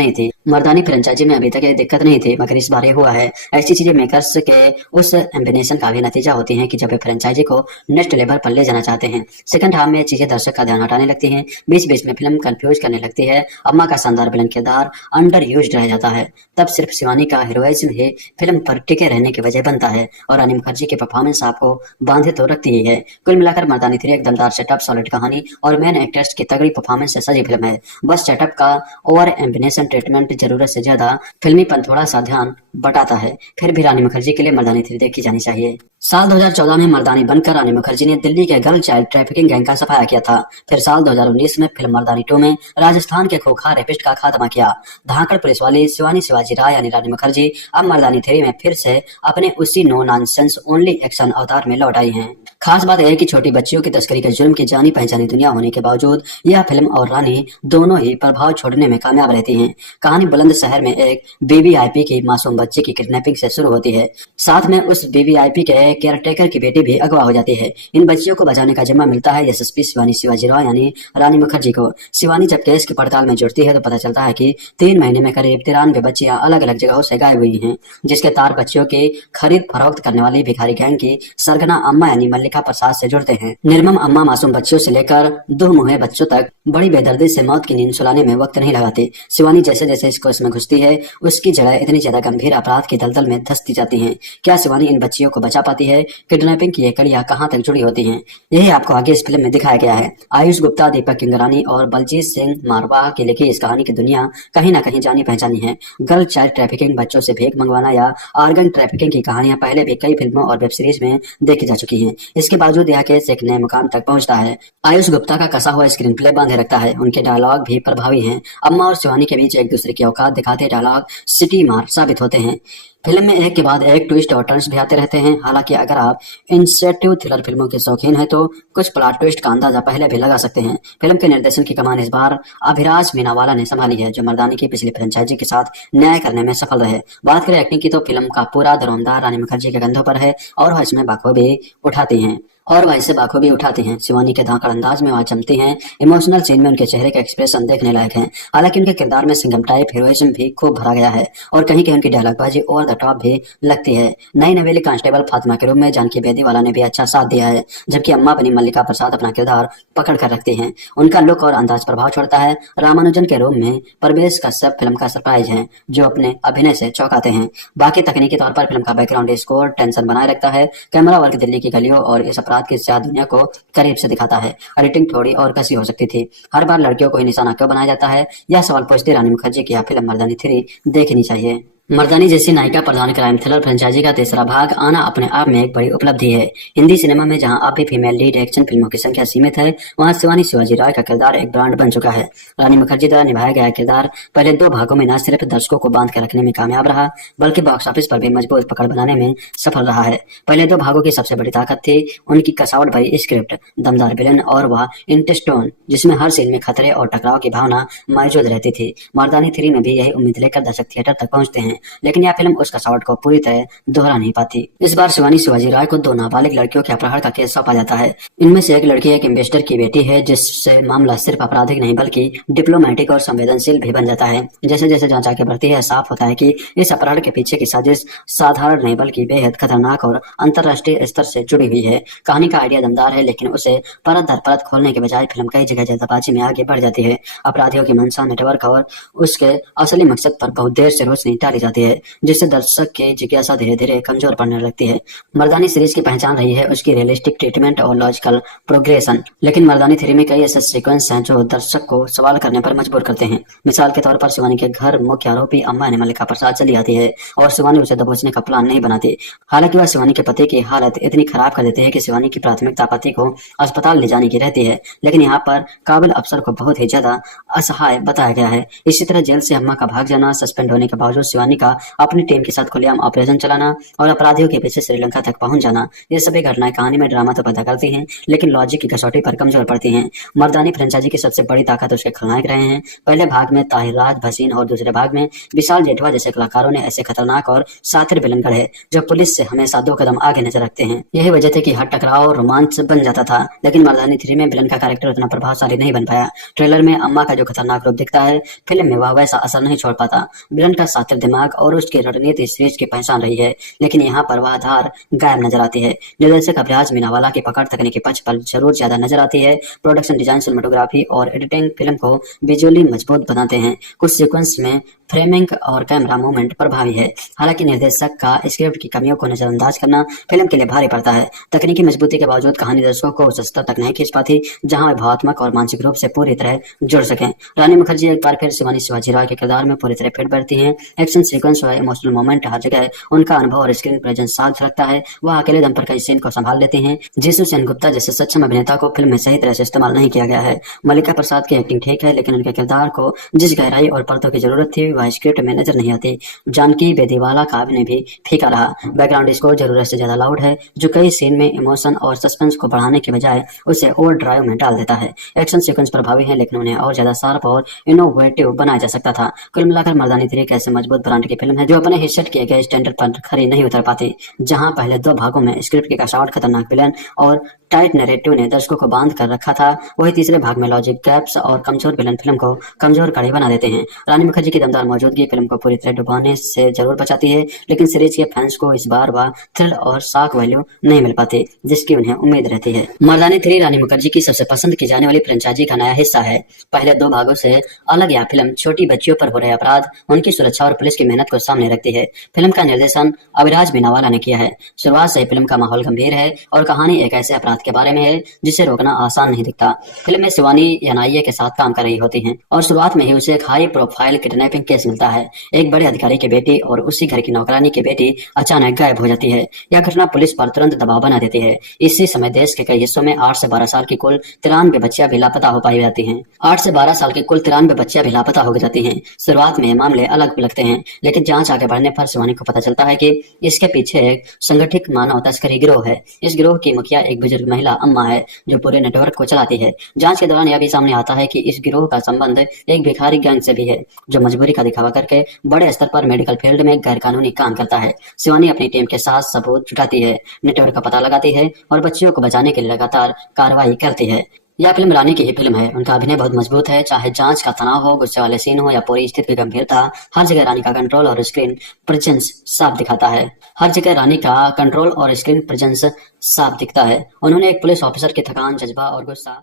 नहीं थी, मगर इस बार ये हुआ है। ऐसी चीजें मेकर्स के उस एम्बिनेशन का भी नतीजा होती हैं कि जब वे फ्रेंचाइजी को नेक्स्ट लेवल पर ले जाना चाहते हैं। सेकंड हाफ में चीजें दर्शक का ध्यान हटाने लगती हैं, बीच बीच में फिल्म कंफ्यूज करने लगती है। अम्मा का शानदार विलन किरदार अंडर यूज्ड रह जाता है। तब सिर्फ शिवानी का हीरोइज्म ही फिल्म पर टिके रहने की वजह बनता है और रानी मुखर्जी की परफॉर्मेंस आपको बांधे तो रखती ही है। कुल मिलाकर मर्दानी 3 एक दमदार सेटअप, सॉलिड कहानी और मेन एक्टर्स की तगड़ी परफॉर्मेंस से सजी फिल्म है। बस सेटअप का ओवर एम्बिनेशन ट्रीटमेंट जरूरत से ज्यादा फिल्मीपन थोड़ा सा ध्यान बटाता है। फिर भी रानी मुखर्जी के लिए मर्दानी 3 देखी जानी चाहिए। साल 2014 में मर्दानी बनकर रानी मुखर्जी ने दिल्ली के गर्ल चाइल्ड ट्रैफिकिंग गैंग का सफाया किया था। फिर साल 2019 में फिल्म मर्दानी 2 में राजस्थान के खूंखार रेपिस्ट का खात्मा किया। धाकड़ पुलिस वाली शिवानी शिवाजी राय यानी रानी मुखर्जी अब मर्दानी 3 में फिर से अपने उसी नो नॉनसेंस ओनली एक्शन अवतार में लौट आई हैं। खास बात यह है कि छोटी बच्चियों की तस्करी के जुर्म की जानी पहचानी दुनिया होने के बावजूद यह फिल्म और रानी दोनों ही प्रभाव छोड़ने में कामयाब रहती हैं। कहानी बुलंद शहर में एक वीवीआईपी की मासूम बच्ची की किडनैपिंग से शुरू होती है। साथ में उस वीवीआईपी के केयरटेकर की बेटी भी अगवा हो जाती है। इन बच्चियों को बचाने का जिम्मा मिलता है एसएसपी शिवानी शिवाजी राय यानी रानी मुखर्जी को। शिवानी जब केस की पड़ताल में जुड़ती है तो पता चलता है कि 3 महीने में करीब 93 बच्चियां अलग अलग जगहों से गायब हुई हैं, जिसके तार बच्चियों की खरीद फरोख्त करने वाली भिखारी गैंग की सरगना अम्मा यानी मल्लिका प्रसाद से जुड़ते हैं। निर्मम अम्मा मासूम बच्चियों से लेकर दुमुहे बच्चों तक बड़ी बेदर्दी से मौत की नींद सुलाने में वक्त नहीं लगाती। शिवानी जैसे जैसे इस केस में घुसती है उसकी जड़ें इतनी ज्यादा गंभीर अपराध की दलदल में धंसती जाती हैं। क्या शिवानी इन बच्चियों को बचा पाती है? किडनैपिंग की ये कड़ियां कहां तक जुड़ी होती हैं? यही आपको आगे इस फिल्म में दिखाया गया है। आयुष गुप्ता, दीपक किंगरानी और बलजीत सिंह मारवाह की लिखी इस कहानी की दुनिया कहीं ना कहीं जानी पहचानी है। गर्ल चाइल्ड ट्रैफिकिंग, बच्चों से भीख मंगवाना या ऑर्गन ट्रैफिकिंग की कहानियां पहले भी कई फिल्मों और वेब सीरीज में देखी जा चुकी हैं। इसके बावजूद यह केस एक नए मुकाम तक पहुंचता है। आयुष गुप्ता का कसा हुआ स्क्रीन प्ले बांधे रखता है। उनके डायलॉग भी प्रभावी हैं। अम्मा और शिवानी के बीच एक दूसरे की औकात दिखाते डायलॉग सिटी मार साबित होते हैं। फिल्म में एक के बाद एक ट्विस्ट और टर्न्स भी आते रहते हैं। हालांकि अगर आप इंसेटिव थ्रिलर फिल्मों के शौकीन हैं तो कुछ प्लॉट ट्विस्ट का अंदाजा पहले भी लगा सकते हैं। फिल्म के निर्देशन की कमान इस बार अभिराज मीनावाला ने संभाली है, जो मर्दानी की पिछली फ्रेंचाइजी के साथ न्याय करने में सफल रहे। बात करें एक्टिंग की तो फिल्म का पूरा दरोमदार रानी मुखर्जी के कंधों पर है और वह इसमें बखूबी उठाती हैं। शिवानी के धाकड़ अंदाज में वह जमती हैं। इमोशनल सीन में उनके चेहरे के एक्सप्रेशन देखने लायक हैं। हालांकि उनके किरदार में सिंघम टाइप हीरोइज्म भी खूब भरा गया है और कहीं कहीं उनकी डायलॉगबाजी ओवर द टॉप भी लगती है। नई नवेली कांस्टेबल फातिमा के रूप में जानकी बेदीवाला ने भी अच्छा साथ दिया है, जबकि अम्मा बनी मल्लिका प्रसाद अपना किरदार पकड़ कर रखती हैं। उनका लुक और अंदाज प्रभाव छोड़ता है। रामानुजन के रूप में प्रवेश कश्यप फिल्म का सरप्राइज है, जो अपने अभिनय से चौंकाते हैं। बाकी तकनीकी तौर पर फिल्म का बैकग्राउंड स्कोर टेंशन बनाए रखता है। कैमरा वर्क दिल्ली की गलियों और इस की दुनिया को करीब से दिखाता है। एडिटिंग थोड़ी और कसी हो सकती थी। हर बार लड़कियों को ही निशाना क्यों बनाया जाता है, यह सवाल पूछते रानी मुखर्जी की यह फिल्म मर्दानी 3 देखनी चाहिए। मर्दानी जैसी नायिका प्रधान क्राइम थ्रिलर फ्रेंचाइजी का तीसरा भाग आना अपने आप में एक बड़ी उपलब्धि है। हिंदी सिनेमा में जहां अब भी फीमेल लीड एक्शन फिल्मों की संख्या सीमित है, वहां शिवानी शिवाजी राय का किरदार एक ब्रांड बन चुका है। रानी मुखर्जी द्वारा निभाया गया किरदार पहले 2 भागों में न सिर्फ दर्शकों को बांध कर रखने में कामयाब रहा, बल्कि बॉक्स ऑफिस पर भी मजबूत पकड़ बनाने में सफल रहा है। पहले 2 भागों की सबसे बड़ी ताकत थी उनकी कसावट भरी स्क्रिप्ट, दमदार विलन और वह इंटेस्टोन जिसमें हर सीन में खतरे और टकराव की भावना मौजूद रहती थी। मर्दानी 3 में भी यही उम्मीद लेकर दर्शक थिएटर तक पहुंचते हैं, लेकिन यह फिल्म उस कसावट को पूरी तरह दोहरा नहीं पाती। इस बार शिवानी शिवाजी राय को 2 नाबालिग लड़कियों के अपहरण का केस सौंपा जाता है। इनमें से एक लड़की एक इन्वेस्टर की बेटी है, जिससे मामला सिर्फ आपराधिक नहीं बल्कि डिप्लोमेटिक और संवेदनशील भी बन जाता है। जैसे जैसे जांच आगे बढ़ती है, साफ होता है कि इस अपहरण के पीछे की साजिश साधारण नहीं बल्कि बेहद खतरनाक और अंतर्राष्ट्रीय स्तर से जुड़ी हुई है। कहानी का आइडिया दमदार है, लेकिन उसे परत दर परत खोलने के बजाय फिल्म कई जगह जल्दबाजी में आगे बढ़ जाती है। अपराधियों की मंशा, नेटवर्क और उसके असली मकसद पर बहुत देर से रोशनी डाली जाती है, जिससे दर्शक की जिज्ञासा धीरे धीरे कमजोर पड़ने लगती है। मर्दानी सीरीज की पहचान रही है उसकी रियलिस्टिक ट्रीटमेंट और लॉजिकल प्रोग्रेशन, लेकिन मर्दानी थ्री में कई ऐसे सीक्वेंस हैं जो दर्शक को सवाल करने पर मजबूर करते हैं। मिसाल के तौर पर शिवानी के घर मुख्य आरोपी अम्मा यानी मल्लिका प्रसाद चली आती है और शिवानी उसे दबोचने का प्लान नहीं बनाती। हालांकि वह शिवानी के पति की हालत इतनी खराब कर देती है कि शिवानी की प्राथमिकता पति को अस्पताल ले जाने की रहती है, लेकिन यहाँ पर काबिल अफसर को बहुत ही ज्यादा असहाय बताया गया है। इसी तरह जेल से अम्मा का भाग जाना, सस्पेंड होने के बावजूद शिवानी का अपनी टीम के साथ खुलेआम ऑपरेशन चलाना और अपराधियों के पीछे श्रीलंका तक पहुंच जाना, ये सभी घटनाएं कहानी में ड्रामा तो पैदा करती हैं, लेकिन लॉजिक की कसौटी पर कमजोर पड़ती हैं। मर्दानी फ्रेंचाइजी की सबसे बड़ी ताकत उसके खलनायक रहे हैं। पहले भाग में ताहिर राज, भसीन और दूसरे भाग में विशाल जेठवा जैसे कलाकारों ने ऐसे खतरनाक और सातिर विलन गढ़े जो पुलिस से हमेशा 2 कदम आगे नजर रखते हैं। यही वजह थी कि हर टकराव रोमांच बन जाता था, लेकिन मर्दानी 3 में विलन का कैरेक्टर उतना प्रभावशाली नहीं बन पाया। ट्रेलर में अम्मा का जो खतरनाक रूप दिखता है, फिल्म में वह वैसा असर नहीं छोड़ पाता। विलन का सातिर दिमाग और उसकी रणनीति सीरीज की पहचान रही है, लेकिन यहाँ पर वह धार गायब नजर आती है। निर्देशक अभिराज मीनावाला की पकड़ तकनीकी पक्ष पर जरूर ज्यादा नजर आती है। प्रोडक्शन डिजाइन, सिनेमेटोग्राफी और एडिटिंग फिल्म को विजुअली मजबूत बनाते हैं। कुछ सीक्वेंस में फ्रेमिंग और कैमरा मूवमेंट प्रभावी है। हालांकि निर्देशक का स्क्रिप्ट की कमियों को नजरअंदाज करना फिल्म के लिए भारी पड़ता है। तकनीकी मजबूती के बावजूद कहानी दर्शकों को उस स्तर तक नहीं खींच पाती जहां वे भावनात्मक और मानसिक रूप से पूरी तरह जुड़ सकें। रानी मुखर्जी एक बार फिर शिवानी शिवाजी राय के किरदार में पूरी तरह फिट बैठती हैं। एक्शन सीक्वेंस और इमोशनल मोमेंट हर जगह उनका अनुभव और स्क्रीन प्रेजेंस साफ झलकता है। वह अकेले दम पर कई सीन को संभाल लेते हैं। जीसू सेनगुप्ता जैसे सक्षम अभिनेता को फिल्म में सही तरह से इस्तेमाल नहीं किया गया है। मल्लिका प्रसाद की एक्टिंग ठीक है, लेकिन उनके किरदार को जिस गहराई और परतों की जरूरत थी वह स्क्रिप्ट में नजर नहीं आती। जानकी बेदीवाला का अभिनय भी फीका रहा। बैकग्राउंड स्कोर जरूरत से ज्यादा लाउड है, जो कई सीन में इमोशन और सस्पेंस को बढ़ाने के बजाय उसे ओवर ड्राइव में डाल देता है। एक्शन सीक्वेंस प्रभावी है, लेकिन उन्हें और ज्यादा शार्प और इनोवेटिव बनाया जा सकता था। कुल मिलाकर मर्दानी 3 एक ऐसे मजबूत ब्रांड की फिल्म है जो अपने ही सेट किए गए स्टैंडर्ड पर खरी नहीं उतर पाती। जहां पहले 2 भागों में स्क्रिप्ट की कसावट, खतरनाक विलन और टाइट नैरेटिव ने दर्शकों को बांध कर रखा था, वही तीसरे भाग में लॉजिक गैप्स और कमजोर विलन फिल्म को कमजोर कड़ी बना देते हैं। रानी मुखर्जी की दमदार मौजूदगी फिल्म को पूरी तरह डुबाने से जरूर बचाती है, लेकिन सीरीज के फैंस को इस बार वह थ्रिल और शॉक वैल्यू नहीं मिल पाती जिसकी उन्हें उम्मीद रहती है। मर्दानी 3 रानी मुखर्जी की सबसे पसंद की जाने वाली फ्रेंचाइजी का नया हिस्सा है। पहले 2 भागों से अलग यह फिल्म छोटी बच्चियों पर हो रहे अपराध, उनकी सुरक्षा और पुलिस की मेहनत को सामने रखती है। फिल्म का निर्देशन अभिराज मीनावाला ने किया है। शुरुआत से फिल्म का माहौल गंभीर है और कहानी एक ऐसे अपराध के बारे में है जिसे रोकना आसान नहीं दिखता। फिल्म में शिवानी एनआईए के साथ काम कर रही होती हैं और शुरुआत में ही उसे एक हाई प्रोफाइल किडनैपिंग केस मिलता है। एक बड़े अधिकारी की बेटी और उसी घर की नौकरानी की बेटी अचानक गायब हो जाती है। यह घटना पुलिस पर तुरंत दबाव बना देती है। इसी समय देश के कई हिस्सों में 8 से 12 साल की कुल 93 बच्चियां भी लापता हो पाई जाती हैं। 8 से 12 साल की कुल 93 बच्चियां भी लापता हो जाती हैं। शुरुआत में मामले अलग लगते हैं, लेकिन जांच आगे बढ़ने पर शिवानी को पता चलता है कि इसके पीछे एक संगठित मानव तस्करी गिरोह है। इस गिरोह की मुखिया एक बुजुर्ग महिला अम्मा है जो पूरे नेटवर्क को चलाती है। जांच के दौरान यह भी सामने आता है कि इस गिरोह का संबंध एक भिखारी गैंग से भी है जो मजबूरी का दिखावा करके बड़े स्तर पर मेडिकल फील्ड में गैरकानूनी काम करता है। शिवानी अपनी टीम के साथ सबूत जुटाती है, नेटवर्क का पता लगाती है और बच्चियों को बचाने के लिए लगातार कार्रवाई करती है। यह फिल्म रानी की ही फिल्म है। उनका अभिनय बहुत मजबूत है, चाहे जांच का तनाव हो, गुस्से वाले सीन हो या पूरी स्थिति की गंभीरता, हर जगह रानी का कंट्रोल और स्क्रीन प्रेजेंस साफ दिखाता है। हर जगह रानी का कंट्रोल और स्क्रीन प्रेजेंस साफ दिखता है। उन्होंने एक पुलिस ऑफिसर की थकान, जज्बा और गुस्सा